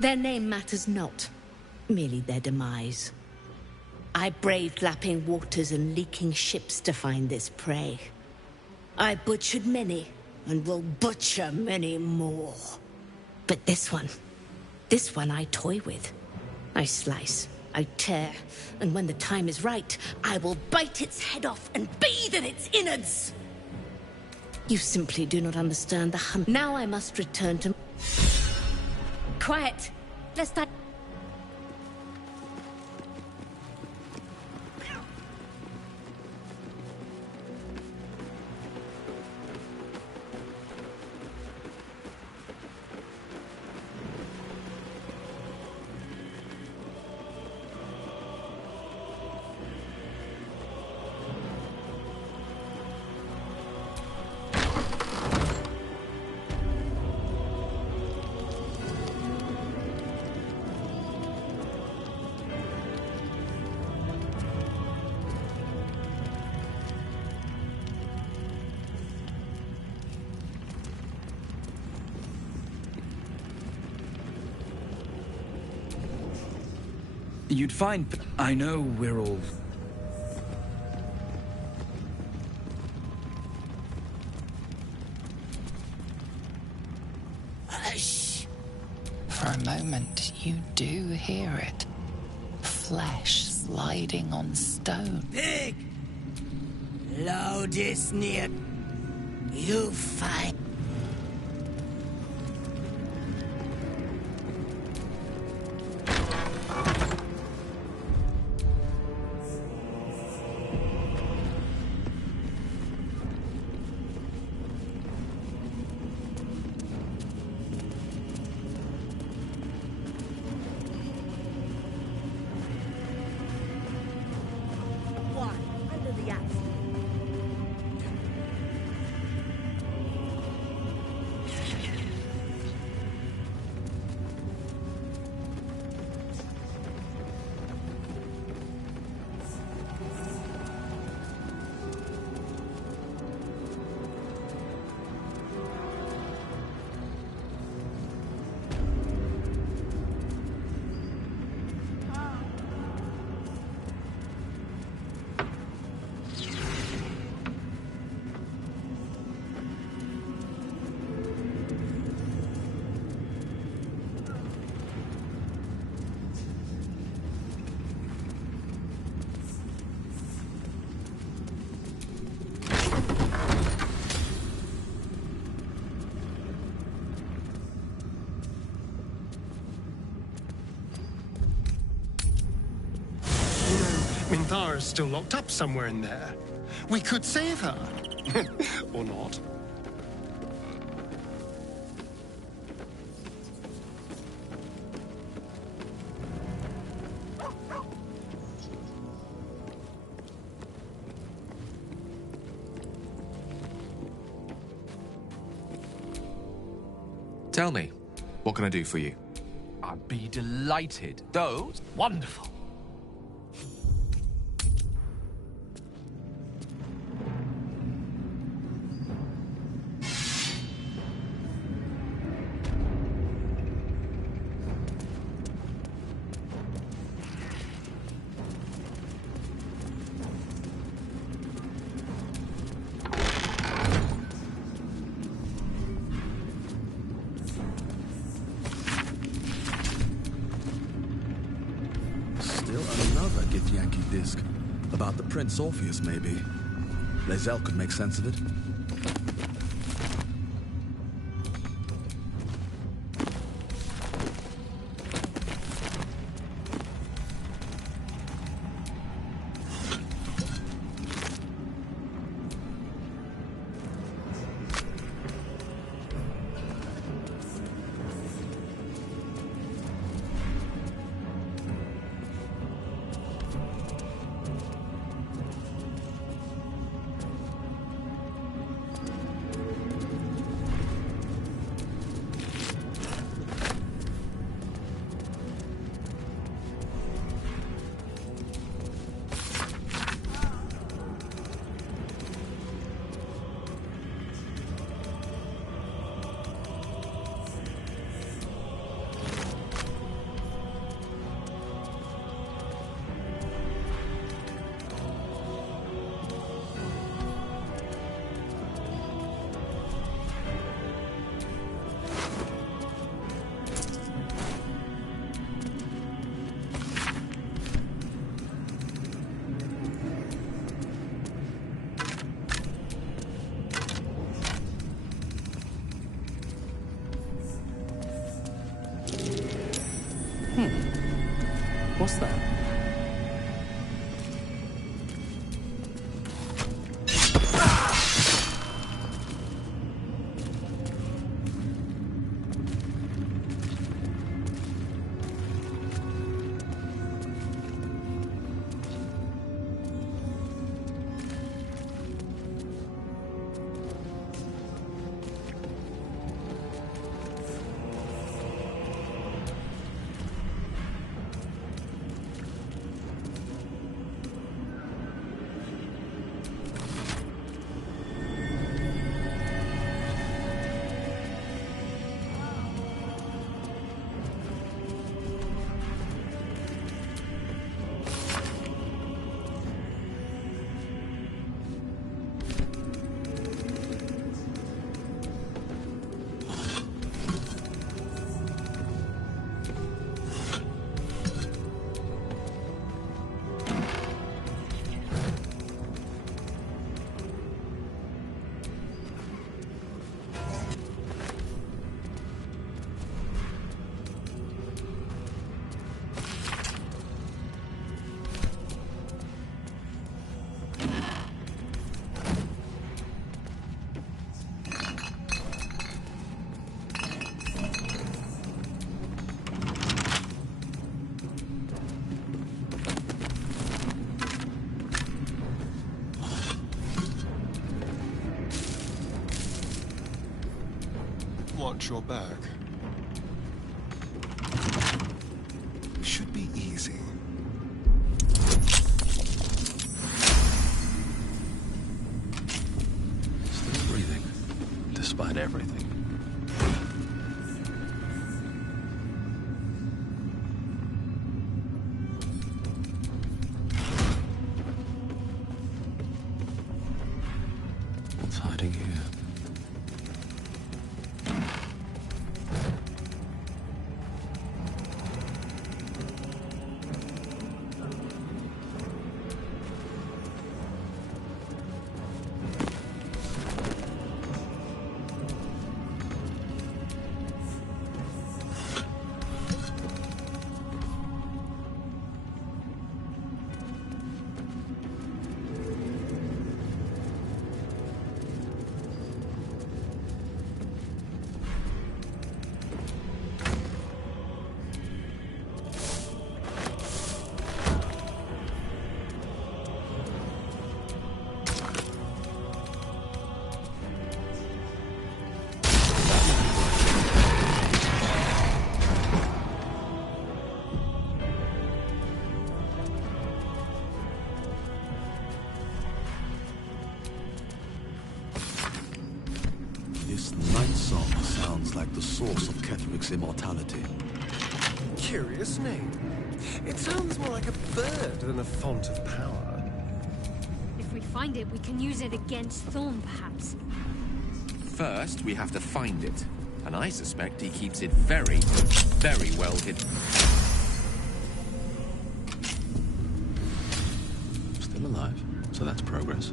Their name matters not, merely their demise. I braved lapping waters and leaking ships to find this prey. I butchered many, and will butcher many more. But this one I toy with. I slice, I tear, and when the time is right, I will bite its head off and bathe in its innards! You simply do not understand the hunt. Now I must return to... Quiet! Lest I... You'd find... I know we're all... Hush. For a moment, you do hear it. flesh sliding on stone. Pig! Loudest near. You fight. Minthara's still locked up somewhere in there. We could save her. Or not. Tell me, what can I do for you? I'd be delighted. Those wonderful. About the Prince Orpheus, maybe. Lae'zel could make sense of it. watch your back. Should be easy. Still breathing, despite everything. What's hiding here? This night song sounds like the source of Ketherick's immortality. Curious name. It sounds more like a bird than a font of power. If we find it, we can use it against Thorn, perhaps. First, we have to find it. And I suspect he keeps it very, very well hidden. Still alive, so that's progress.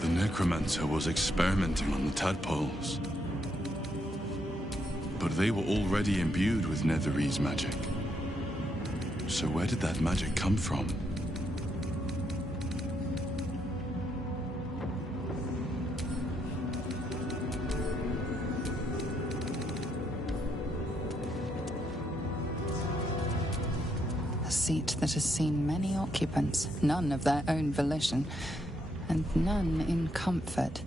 The necromancer was experimenting on the tadpoles. But they were already imbued with Netherese magic. So where did that magic come from? A seat that has seen many occupants, none of their own volition, and none in comfort.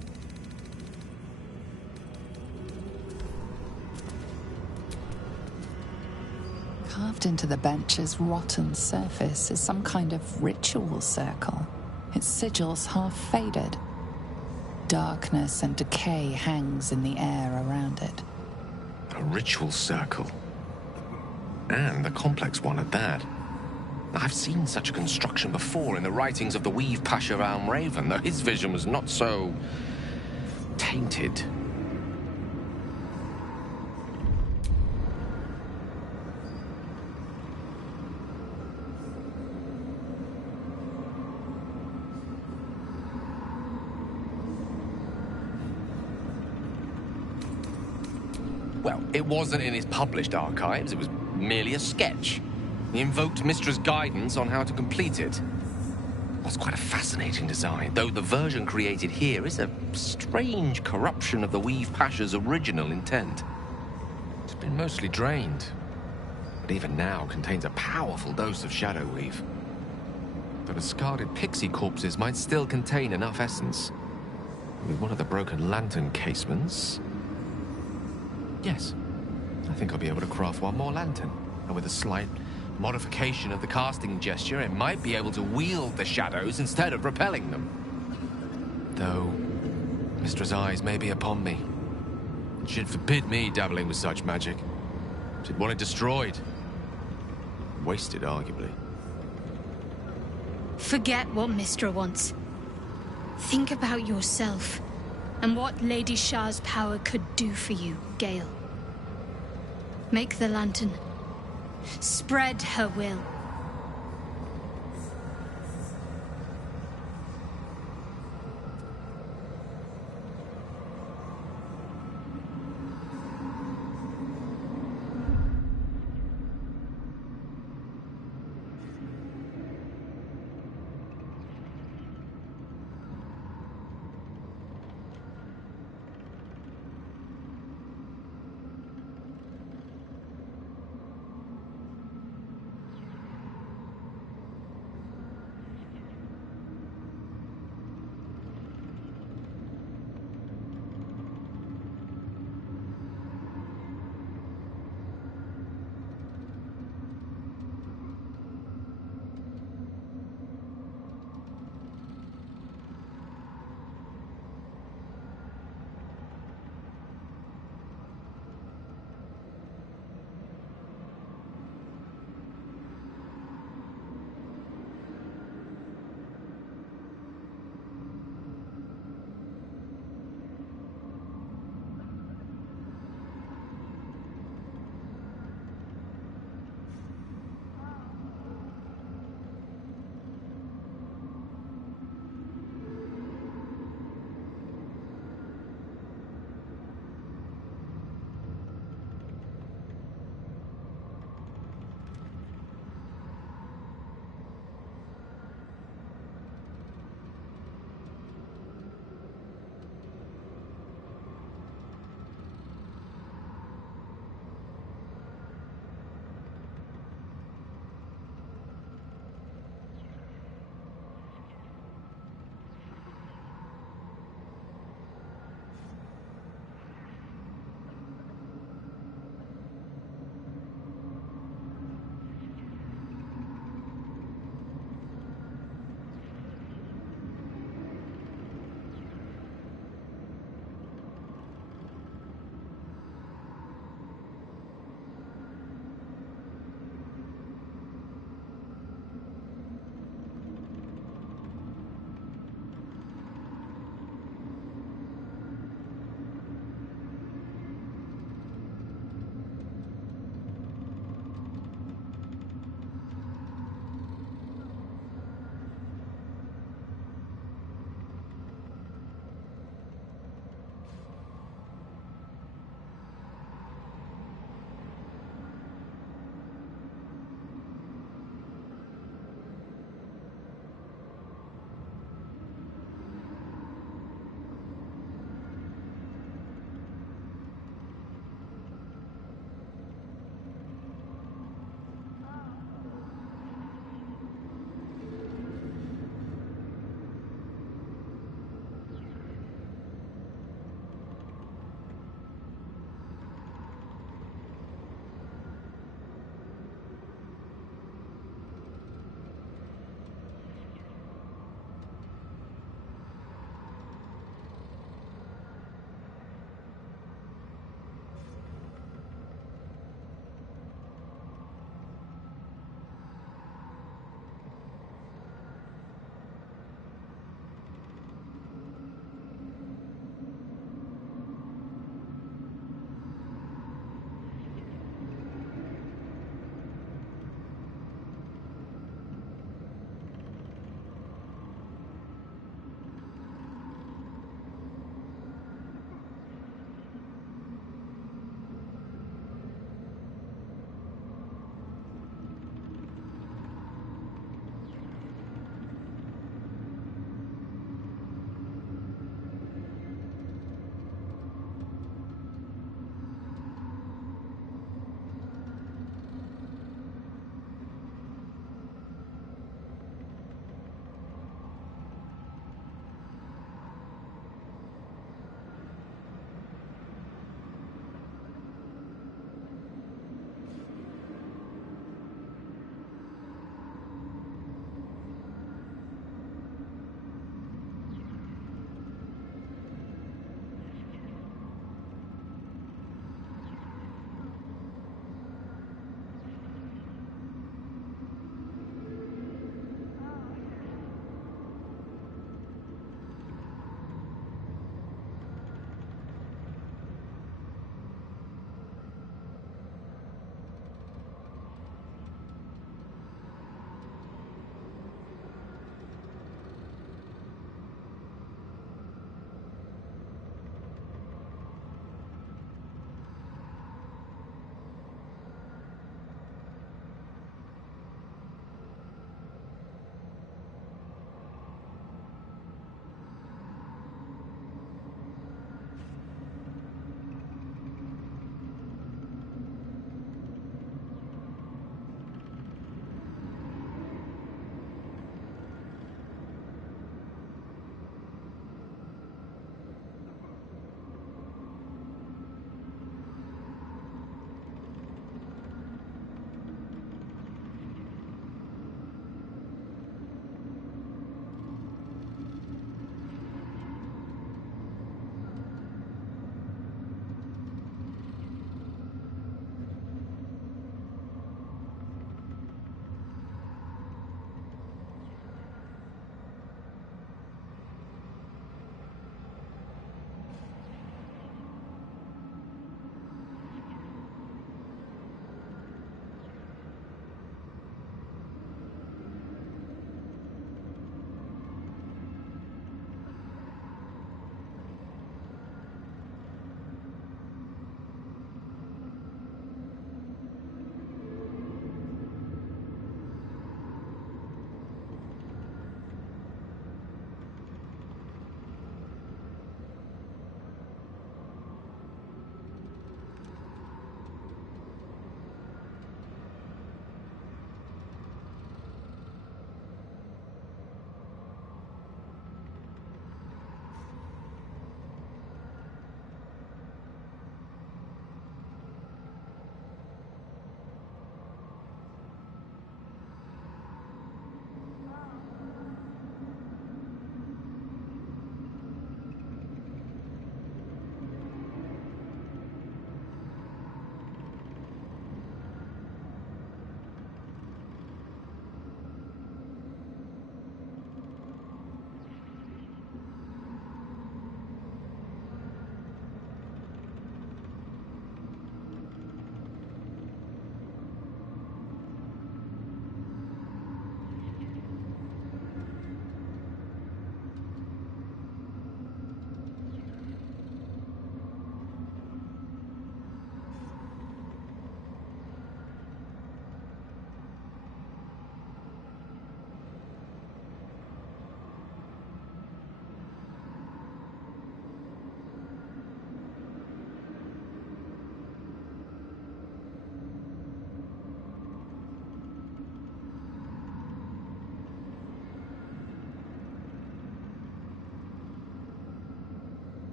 Carved into the bench's rotten surface is some kind of ritual circle, its sigils half faded. Darkness and decay hangs in the air around it. A ritual circle. And a complex one at that. I've seen such a construction before in the writings of the Weave Pasha Raven, though his vision was not so tainted. Well, it wasn't in his published archives, it was merely a sketch. He invoked Mistra's guidance on how to complete it. It's quite a fascinating design, though the version created here is a strange corruption of the Weave Pasha's original intent. It's been mostly drained, but even now contains a powerful dose of Shadow Weave. The discarded pixie corpses might still contain enough essence. With one of the broken lantern casements... Yes, I think I'll be able to craft one more lantern, and with a slight modification of the casting gesture, it might be able to wield the shadows instead of repelling them. Though, Mistra's eyes may be upon me. She'd forbid me dabbling with such magic. She'd want it destroyed. Wasted, arguably. Forget what Mistra wants. Think about yourself, and what Lady Shah's power could do for you, Gale. Make the lantern. Spread her will.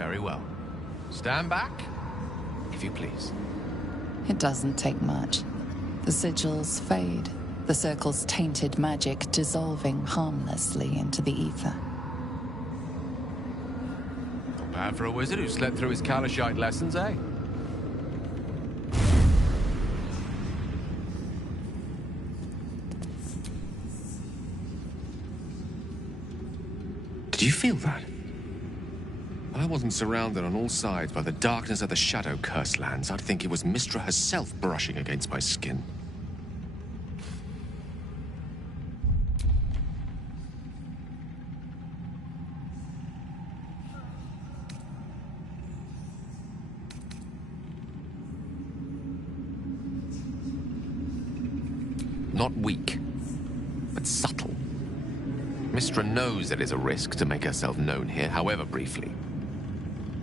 Very well. Stand back, if you please. It doesn't take much. The sigils fade, the circle's tainted magic dissolving harmlessly into the ether. Not bad for a wizard who slept through his Kalashite lessons, eh? Did you feel that? I wasn't surrounded on all sides by the darkness of the Shadow Cursed lands. I'd think it was Mystra herself brushing against my skin. Not weak, but subtle. Mystra knows there is a risk to make herself known here, however briefly.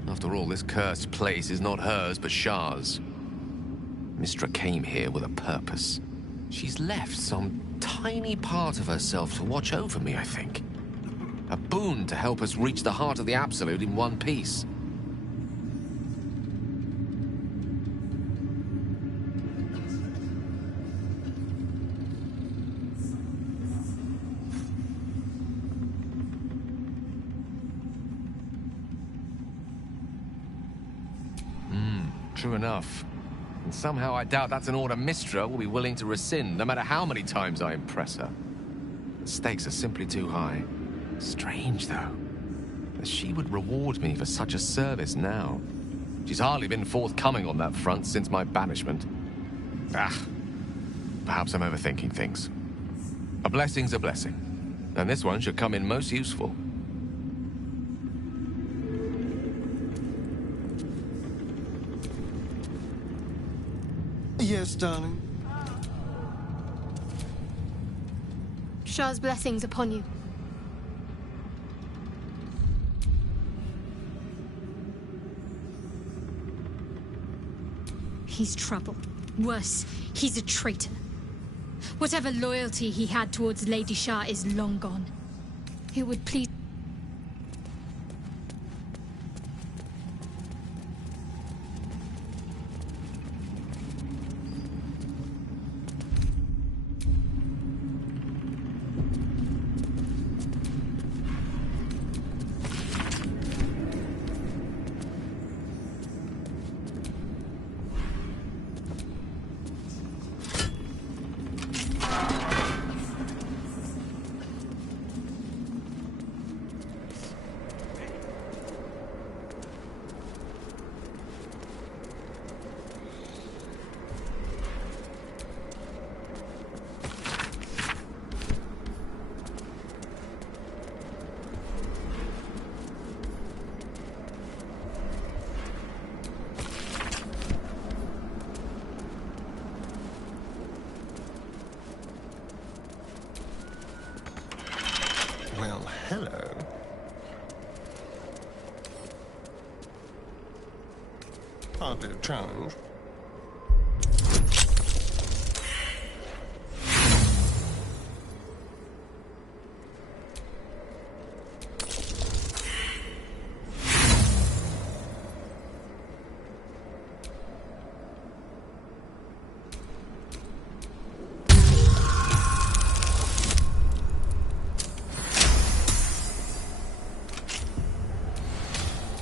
After all, this cursed place is not hers, but Shah's. Mystra came here with a purpose. She's left some tiny part of herself to watch over me, I think. A boon to help us reach the heart of the Absolute in one piece. True enough. And somehow I doubt that's an order Mystra will be willing to rescind, no matter how many times I impress her. The stakes are simply too high. Strange, though, that she would reward me for such a service now. She's hardly been forthcoming on that front since my banishment. Perhaps I'm overthinking things. A blessing's a blessing, and this one should come in most useful. Yes, darling. Shah's blessings upon you. He's trouble. Worse, he's a traitor. Whatever loyalty he had towards Lady Shah is long gone. It would please... Well, hello. Hardly a challenge.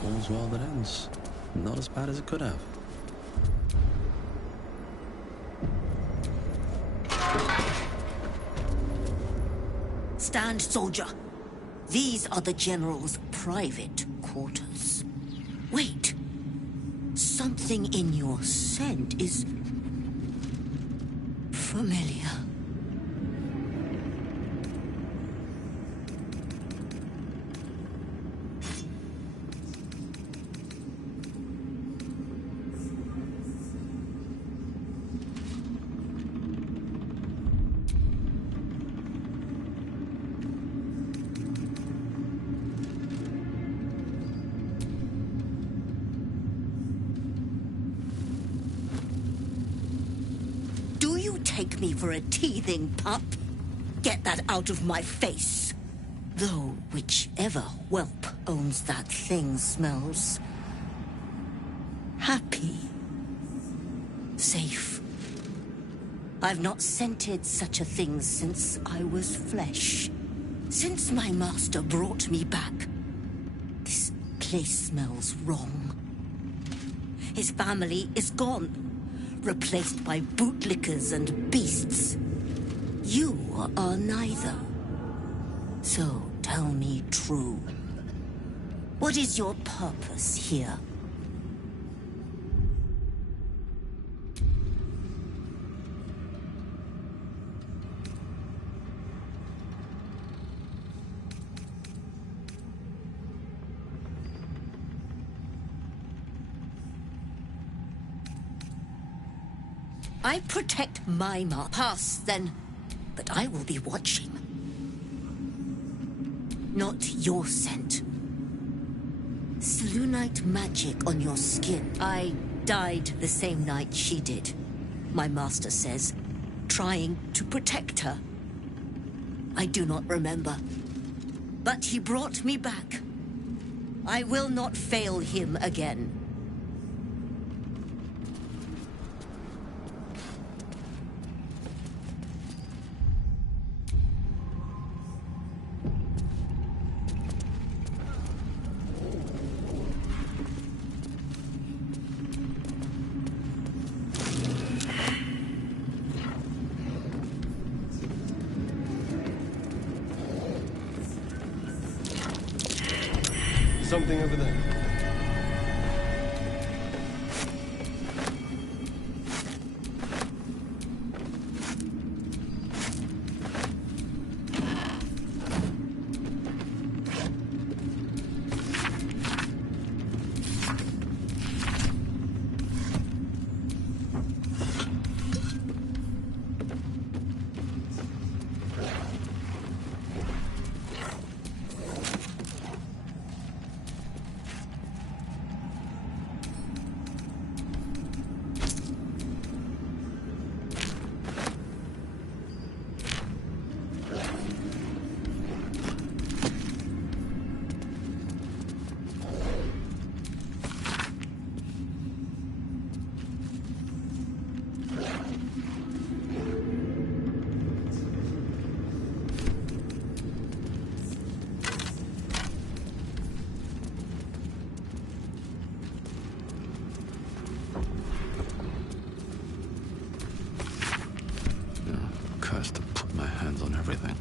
All's well that ends. Not as bad as it could have. Stand, soldier. These are the General's private quarters. Wait. Something in your scent is... familiar. Take me for a teething pup? Get that out of my face. Though whichever whelp owns that thing smells happy, safe. I've not scented such a thing since I was flesh. Since my master brought me back, this place smells wrong. His family is gone, replaced by bootlickers and beasts. You are neither. So tell me true. What is your purpose here? I protect my mark. Pass, then. But I will be watching. Not your scent. Selûnite magic on your skin. I died the same night she did. My master says, trying to protect her. I do not remember. But he brought me back. I will not fail him again. Something over there. Cursed to put my hands on everything.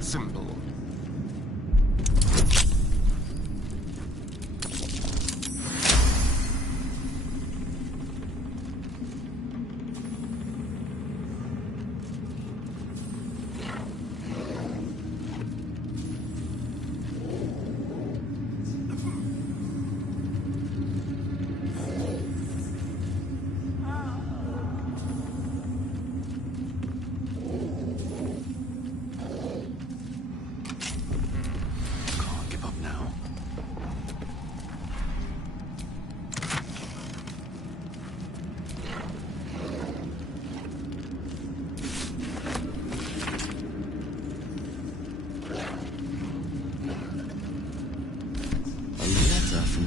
Symbol.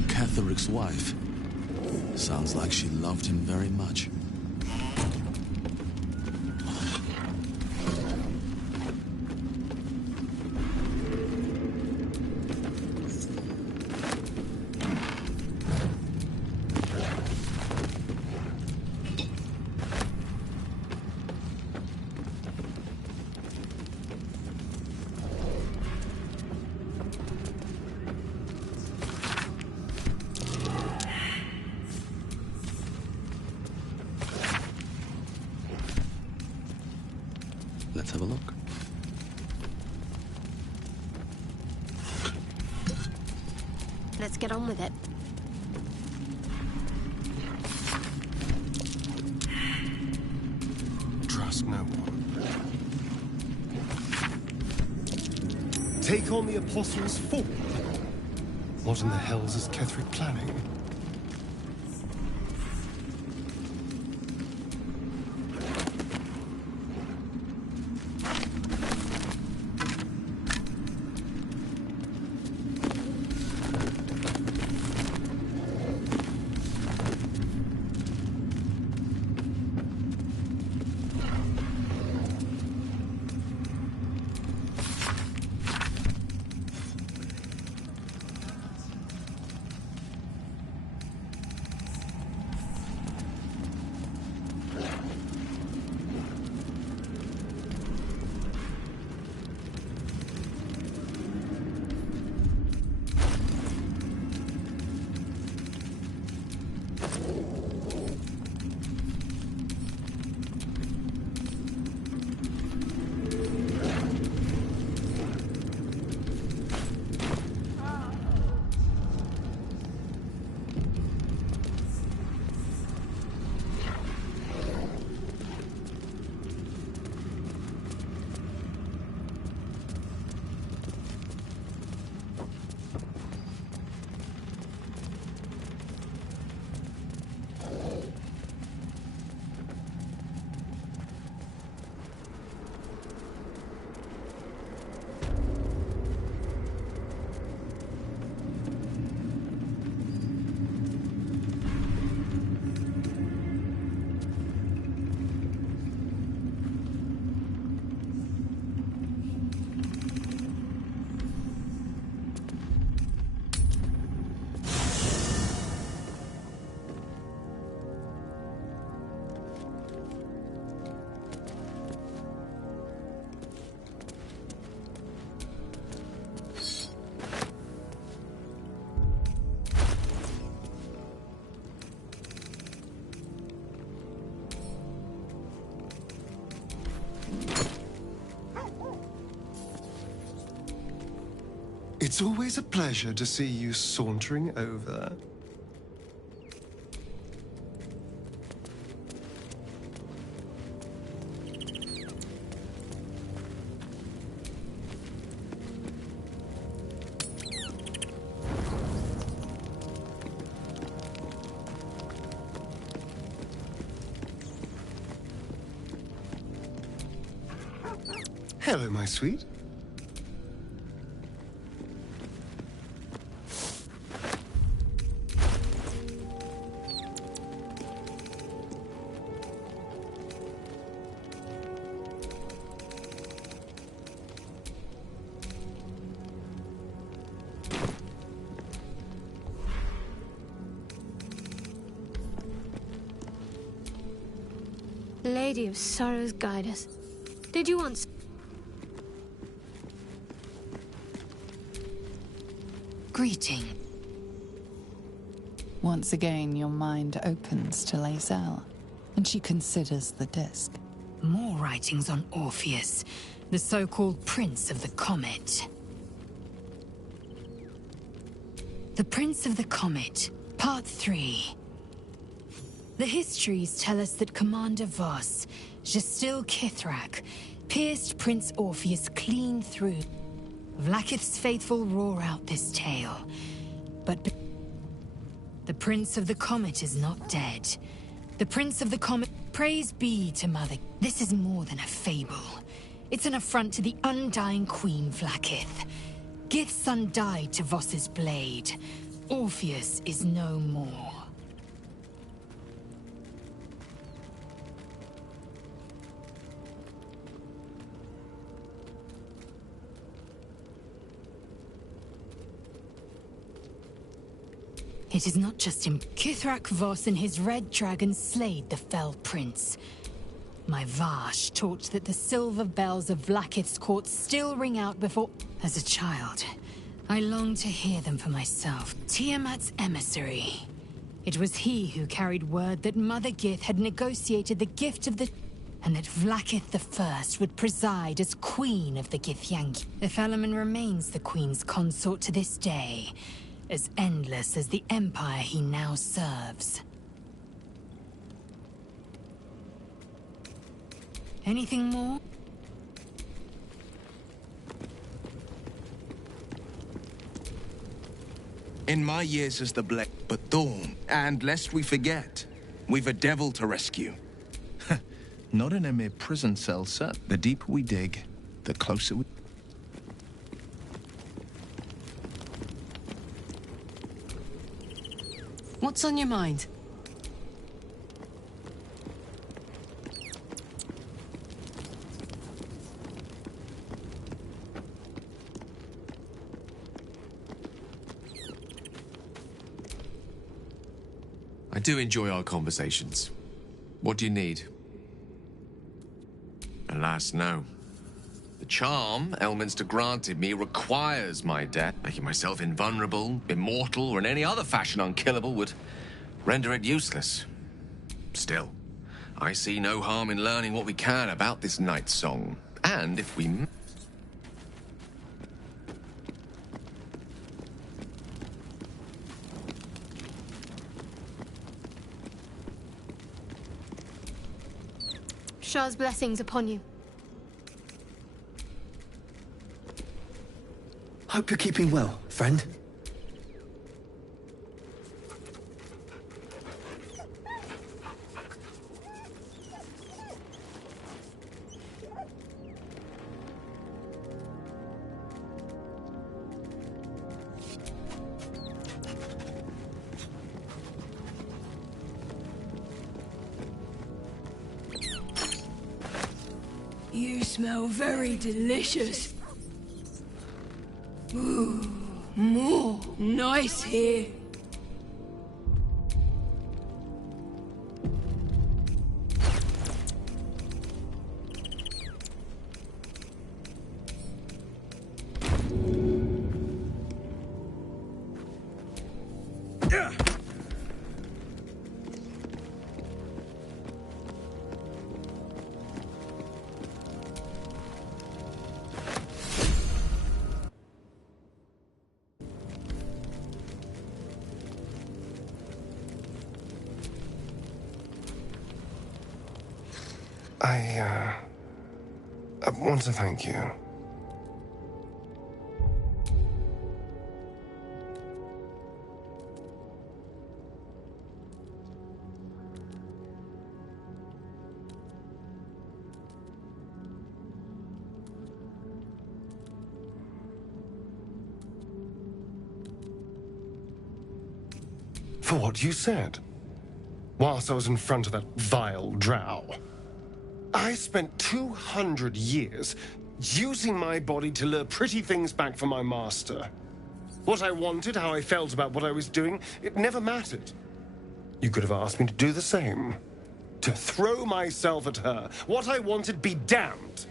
Catheric's wife. Sounds like she loved him very much. Let's have a look. Let's get on with it. trust no one. Take on the Apostles' Fall? What in the hells is Ketheric planning? It's always a pleasure to see you sauntering over. Hello, my sweet. Lady of Sorrows, guide us. Did you once... Greeting. Once again, your mind opens to Lae'zel, and she considers the disc. More writings on Orpheus, the so-called Prince of the Comet. The Prince of the Comet, Part 3. The histories tell us that Commander Voss, Gestil Kithrak, pierced Prince Orpheus clean through. Vlaakith's faithful roar out this tale, but the Prince of the Comet is not dead. The Prince of the Comet, praise be to Mother. This is more than a fable. It's an affront to the undying Queen Vlaakith. Gith's son died to Voss's blade. Orpheus is no more. It is not just him. Kithrak Voss and his red dragon slayed the fell prince. My Vash taught that the silver bells of Vlaakith's court still ring out before... As a child, I longed to hear them for myself. Tiamat's emissary. It was he who carried word that Mother Gith had negotiated the gift of the... and that Vlaakith the First would preside as Queen of the Githyanki. The Felaman remains the Queen's consort to this day, as endless as the empire he now serves. Anything more? In my years as the Blade, but Thorn, and lest we forget, we've a devil to rescue. Not in a mere prison cell, sir. The deeper we dig, the closer we... What's on your mind? I do enjoy our conversations. What do you need? Alas, no. The charm Elminster granted me requires my death. Making myself invulnerable, immortal, or in any other fashion unkillable would render it useless. Still, I see no harm in learning what we can about this night song. And if we... Shah's blessings upon you. Hope you're keeping well, friend. You smell very delicious. Ooh, more nice here. I want to thank you. For what you said, whilst I was in front of that vile drow. I spent 200 years using my body to lure pretty things back from my master. What I wanted, how I felt about what I was doing, it never mattered. You could have asked me to do the same. To throw myself at her. What I wanted, be damned.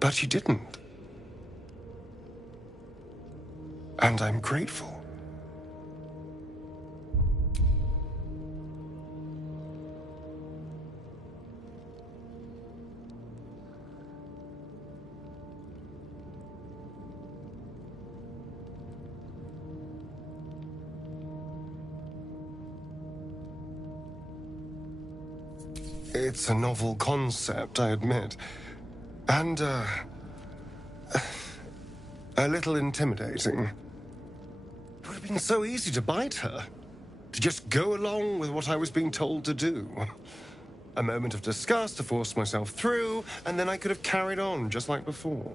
But you didn't. And I'm grateful. It's a novel concept, I admit. And, a little intimidating. It would have been so easy to bite her. To just go along with what I was being told to do. A moment of disgust to force myself through, and then I could have carried on just like before.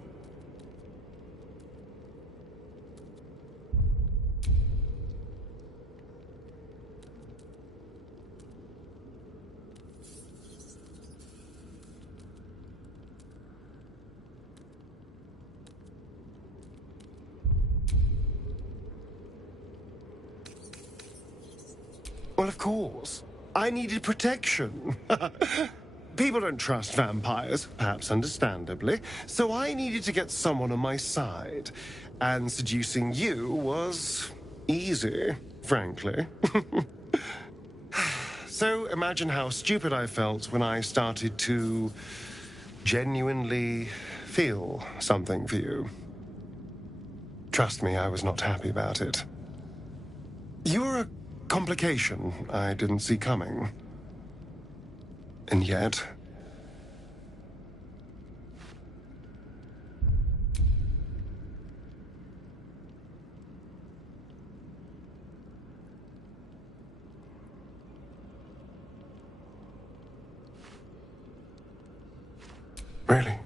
Well, of course. I needed protection. People don't trust vampires, perhaps understandably, so I needed to get someone on my side. And seducing you was easy, frankly. So imagine how stupid I felt when I started to genuinely feel something for you. Trust me, I was not happy about it. You were a complication I didn't see coming. And yet... Really?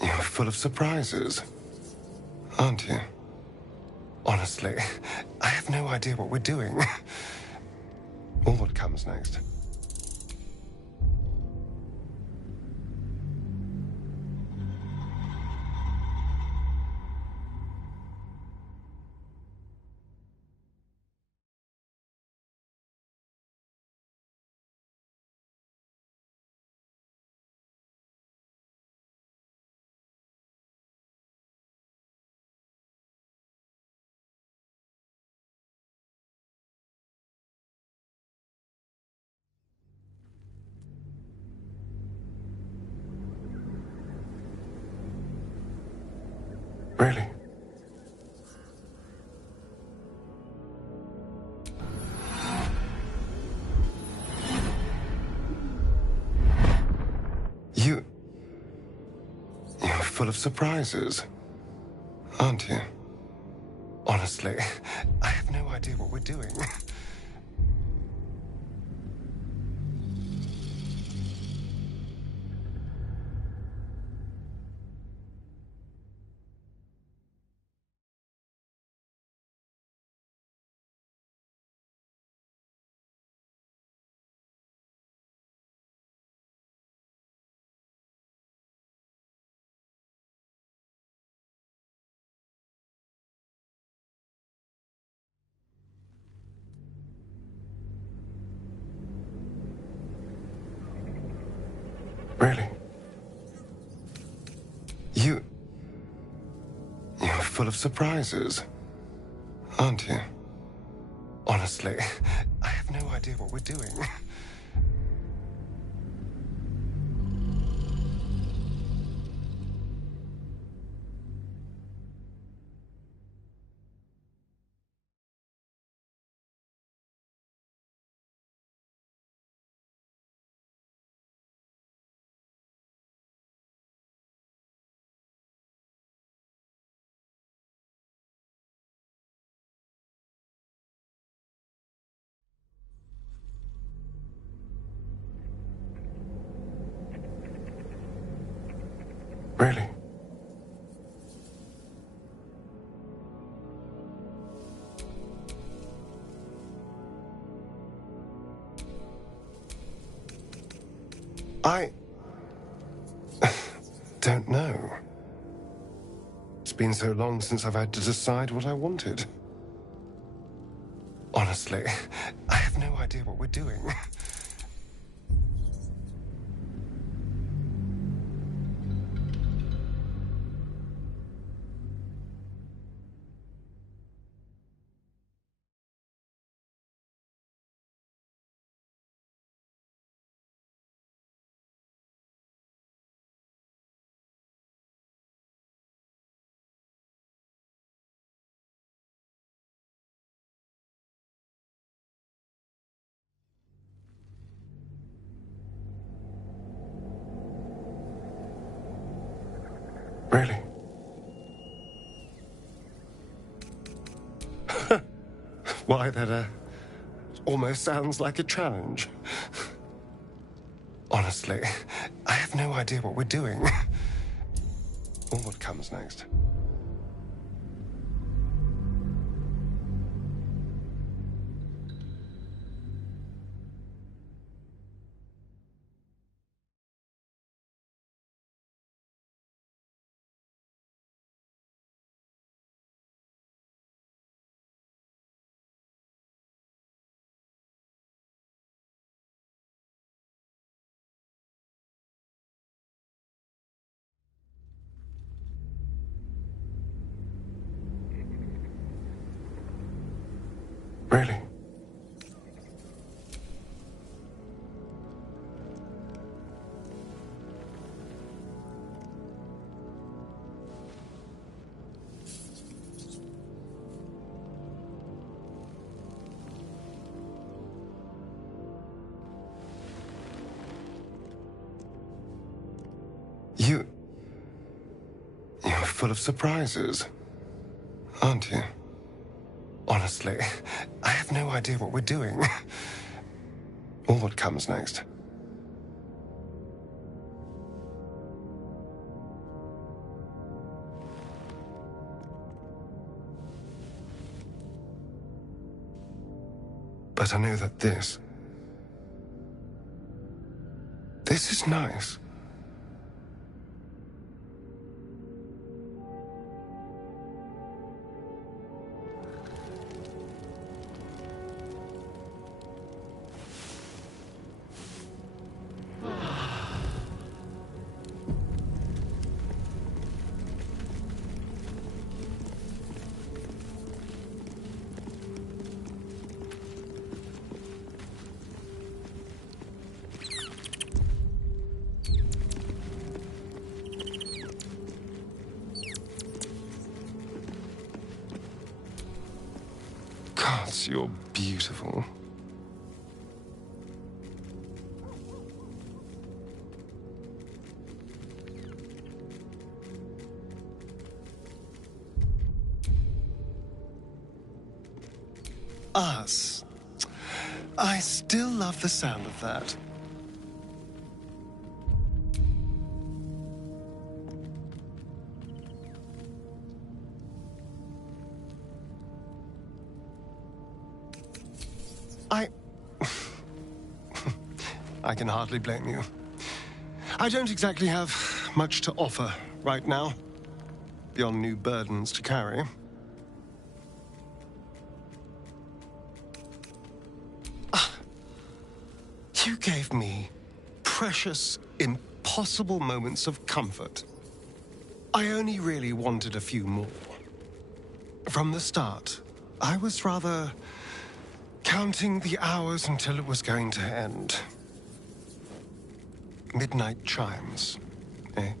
You're full of surprises, aren't you? Honestly, I have no idea what we're doing. Or what comes next. Really? You're full of surprises, aren't you? Honestly, I have no idea what we're doing. Really? You're full of surprises, aren't you? Honestly, I have no idea what we're doing. Really? I don't know. It's been so long since I've had to decide what I wanted. Honestly, I have no idea what we're doing. Really? Why, that almost sounds like a challenge. Honestly, I have no idea what we're doing. Or what comes next. Really? You're full of surprises, aren't you? Honestly, I have no idea what we're doing. Or what comes next. But I know that this is nice. Gods, you're beautiful. Us. I still love the sound of that. I can hardly blame you. I don't exactly have much to offer right now, beyond new burdens to carry. You gave me precious, impossible moments of comfort. I only really wanted a few more. From the start, I was rather counting the hours until it was going to end. Midnight chimes, eh?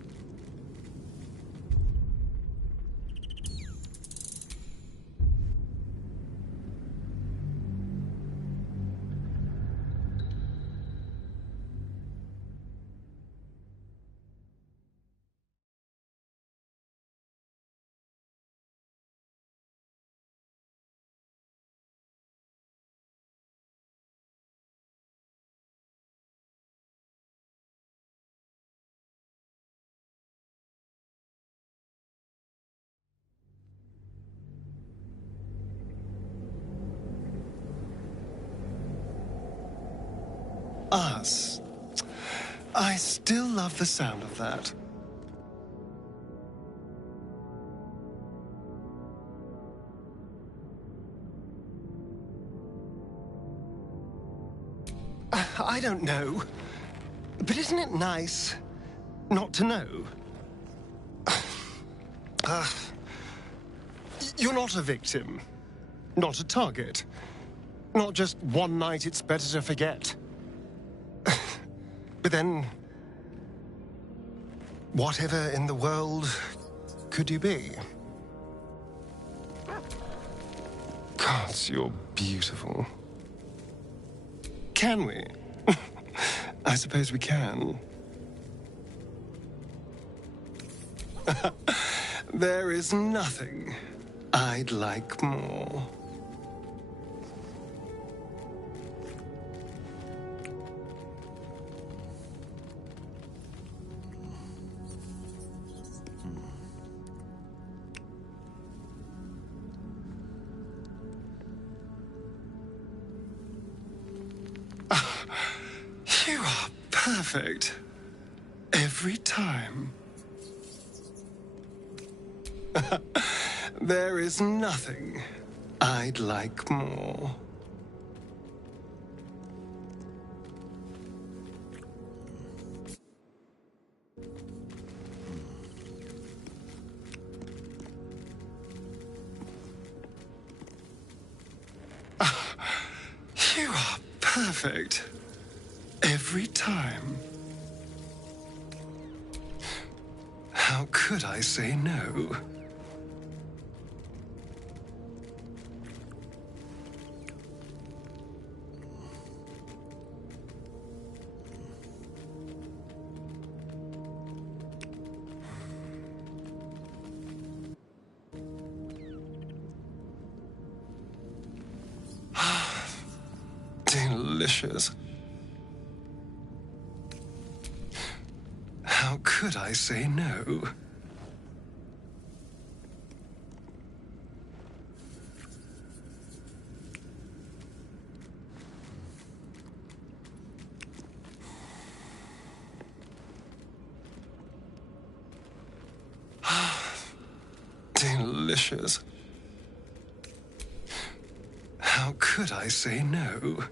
Us. I still love the sound of that. I don't know. But isn't it nice not to know? You're not a victim. Not a target. Not just one night it's better to forget. But then, whatever in the world could you be? Gods, you're beautiful. Can we? I suppose we can. There is nothing I'd like more. perfect. Every time. There is nothing I'd like more. You are perfect. Every time. How could I say no? Delicious. How could I say no? Delicious. How could I say no?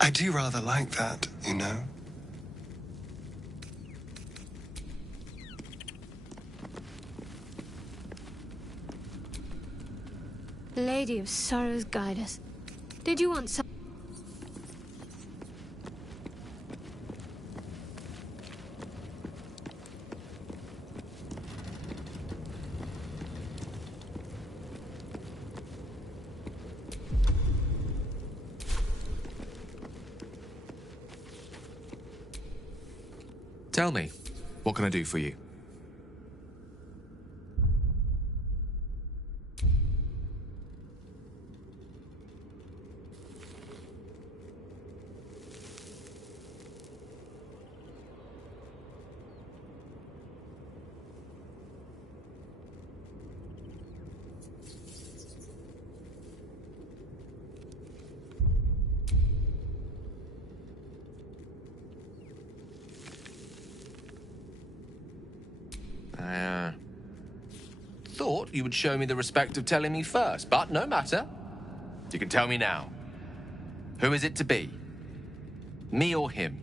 I do rather like that, you know. Lady of Sorrows, guide us. Did you want some? Tell me, what can I do for you? Thought you would show me the respect of telling me first, but no matter. You can tell me now. Who is it to be? Me or him?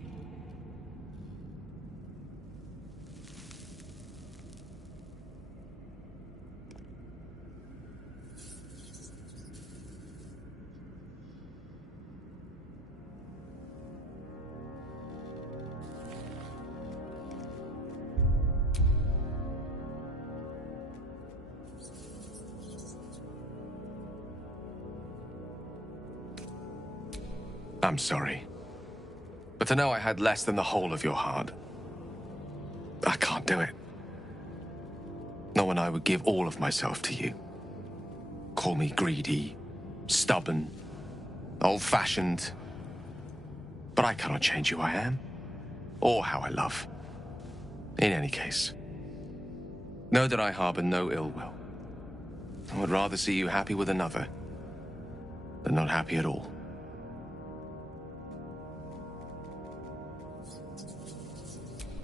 I'm sorry. But to know I had less than the whole of your heart, I can't do it. Not when I would give all of myself to you. Call me greedy, stubborn, old-fashioned. But I cannot change who I am, or how I love. In any case, know that I harbor no ill will. I would rather see you happy with another than not happy at all.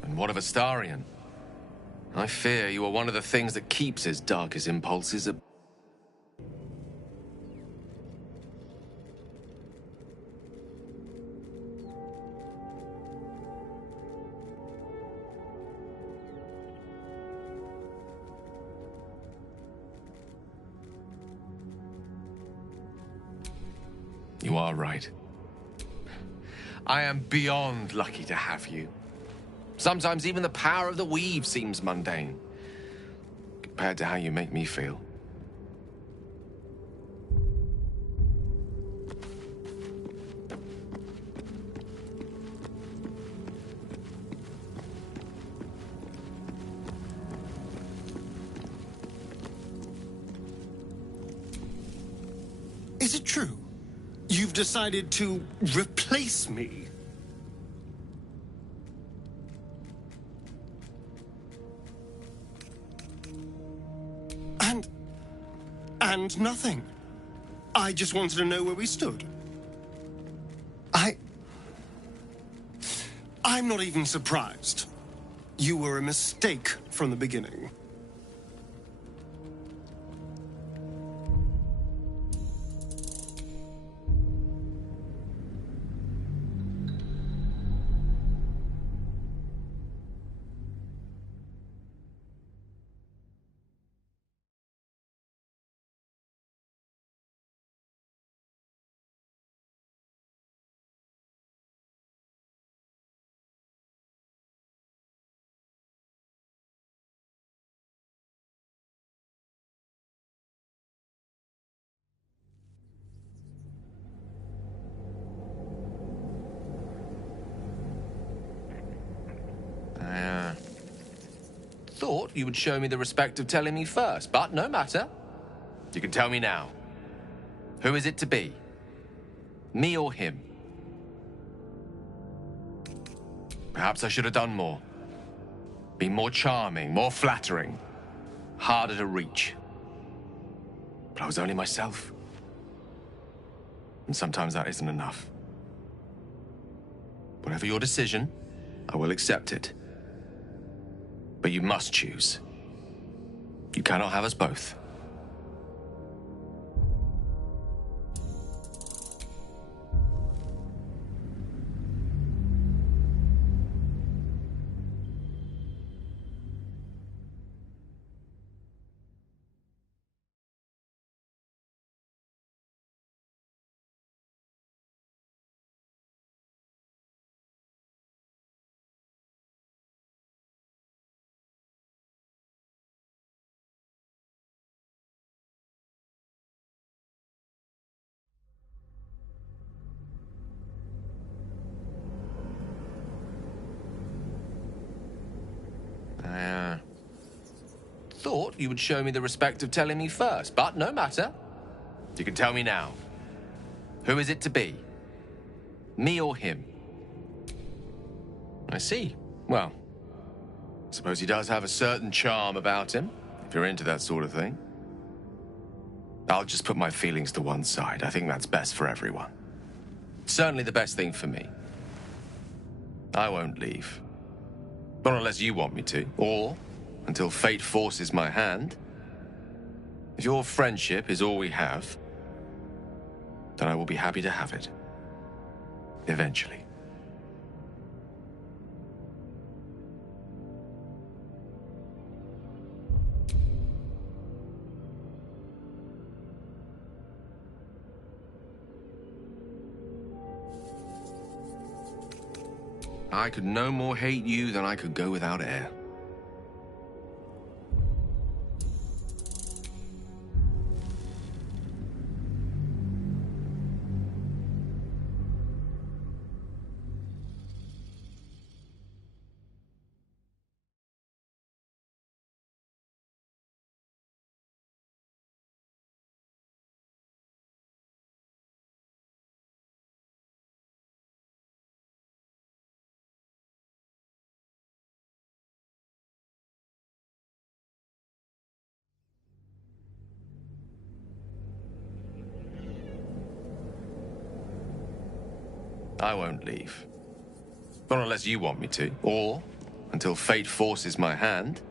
And what of Astarion? I fear you are one of the things that keeps his darkest impulses at... You are right. I am beyond lucky to have you. Sometimes even the power of the weave seems mundane, compared to how you make me feel. Is it true? You've decided to replace me? and nothing. I just wanted to know where we stood. I'm not even surprised. You were a mistake from the beginning. Thought you would show me the respect of telling me first, but no matter. You can tell me now. Who is it to be? Me or him? Perhaps I should have done more. Been more charming, more flattering, harder to reach. But I was only myself. And sometimes that isn't enough. Whatever your decision, I will accept it. But you must choose. You cannot have us both. Thought you would show me the respect of telling me first, but no matter. You can tell me now. Who is it to be? Me or him? I see. Well, I suppose he does have a certain charm about him, if you're into that sort of thing. I'll just put my feelings to one side. I think that's best for everyone. Certainly the best thing for me. I won't leave. Not unless you want me to, or until fate forces my hand. If your friendship is all we have, then I will be happy to have it. Eventually. I could no more hate you than I could go without air. I won't leave. Not unless you want me to, or until fate forces my hand.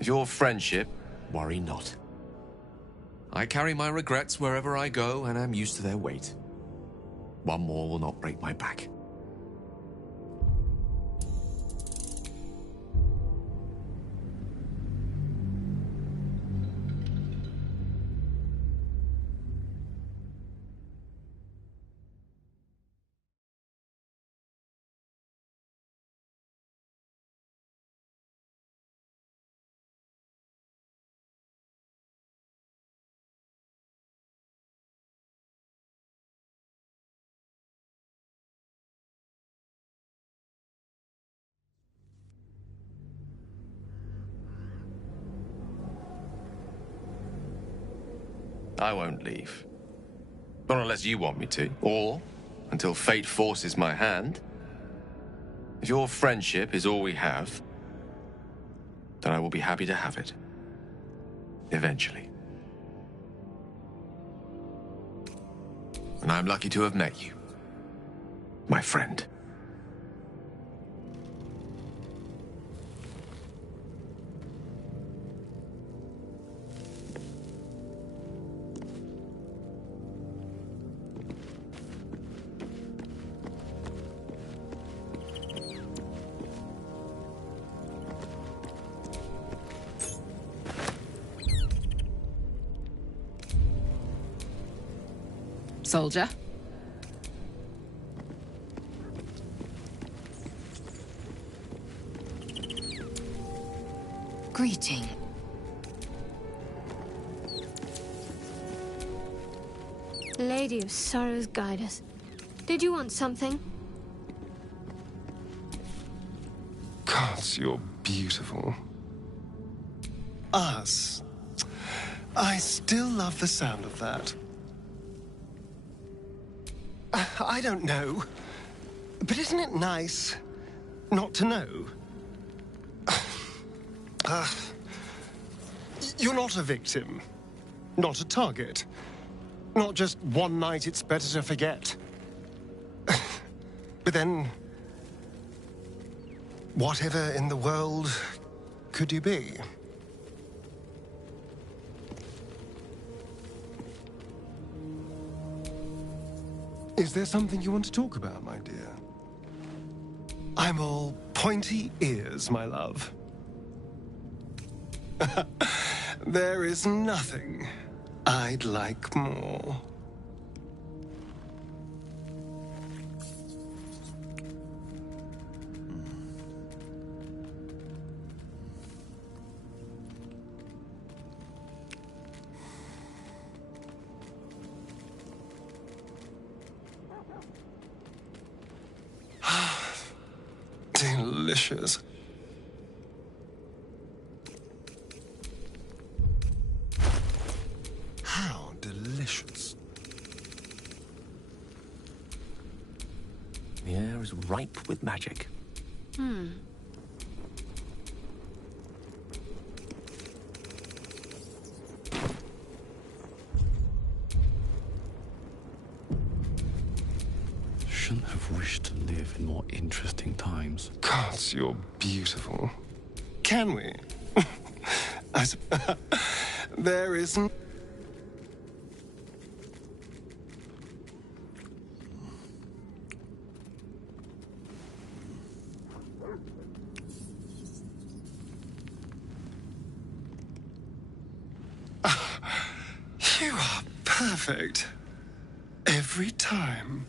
If your friendship... Worry not. I carry my regrets wherever I go, and am used to their weight. One more will not break my back. I won't leave. Not unless you want me to, or until fate forces my hand. If your friendship is all we have, then I will be happy to have it. Eventually. And I'm lucky to have met you, my friend. Soldier? Greeting. Lady of Sorrows, guide us. Did you want something? Gods, you're beautiful. Us. I still love the sound of that. I don't know. But isn't it nice not to know? You're not a victim. Not a target. Not just one night it's better to forget. But then, whatever in the world could you be? Is there something you want to talk about, my dear? I'm all pointy ears, my love. There is nothing I'd like more. Delicious. How delicious. The air is ripe with magic. Shouldn't have wished to live in more interesting times. Gods, you're beautiful. Can we? There isn't... You are perfect. Every time.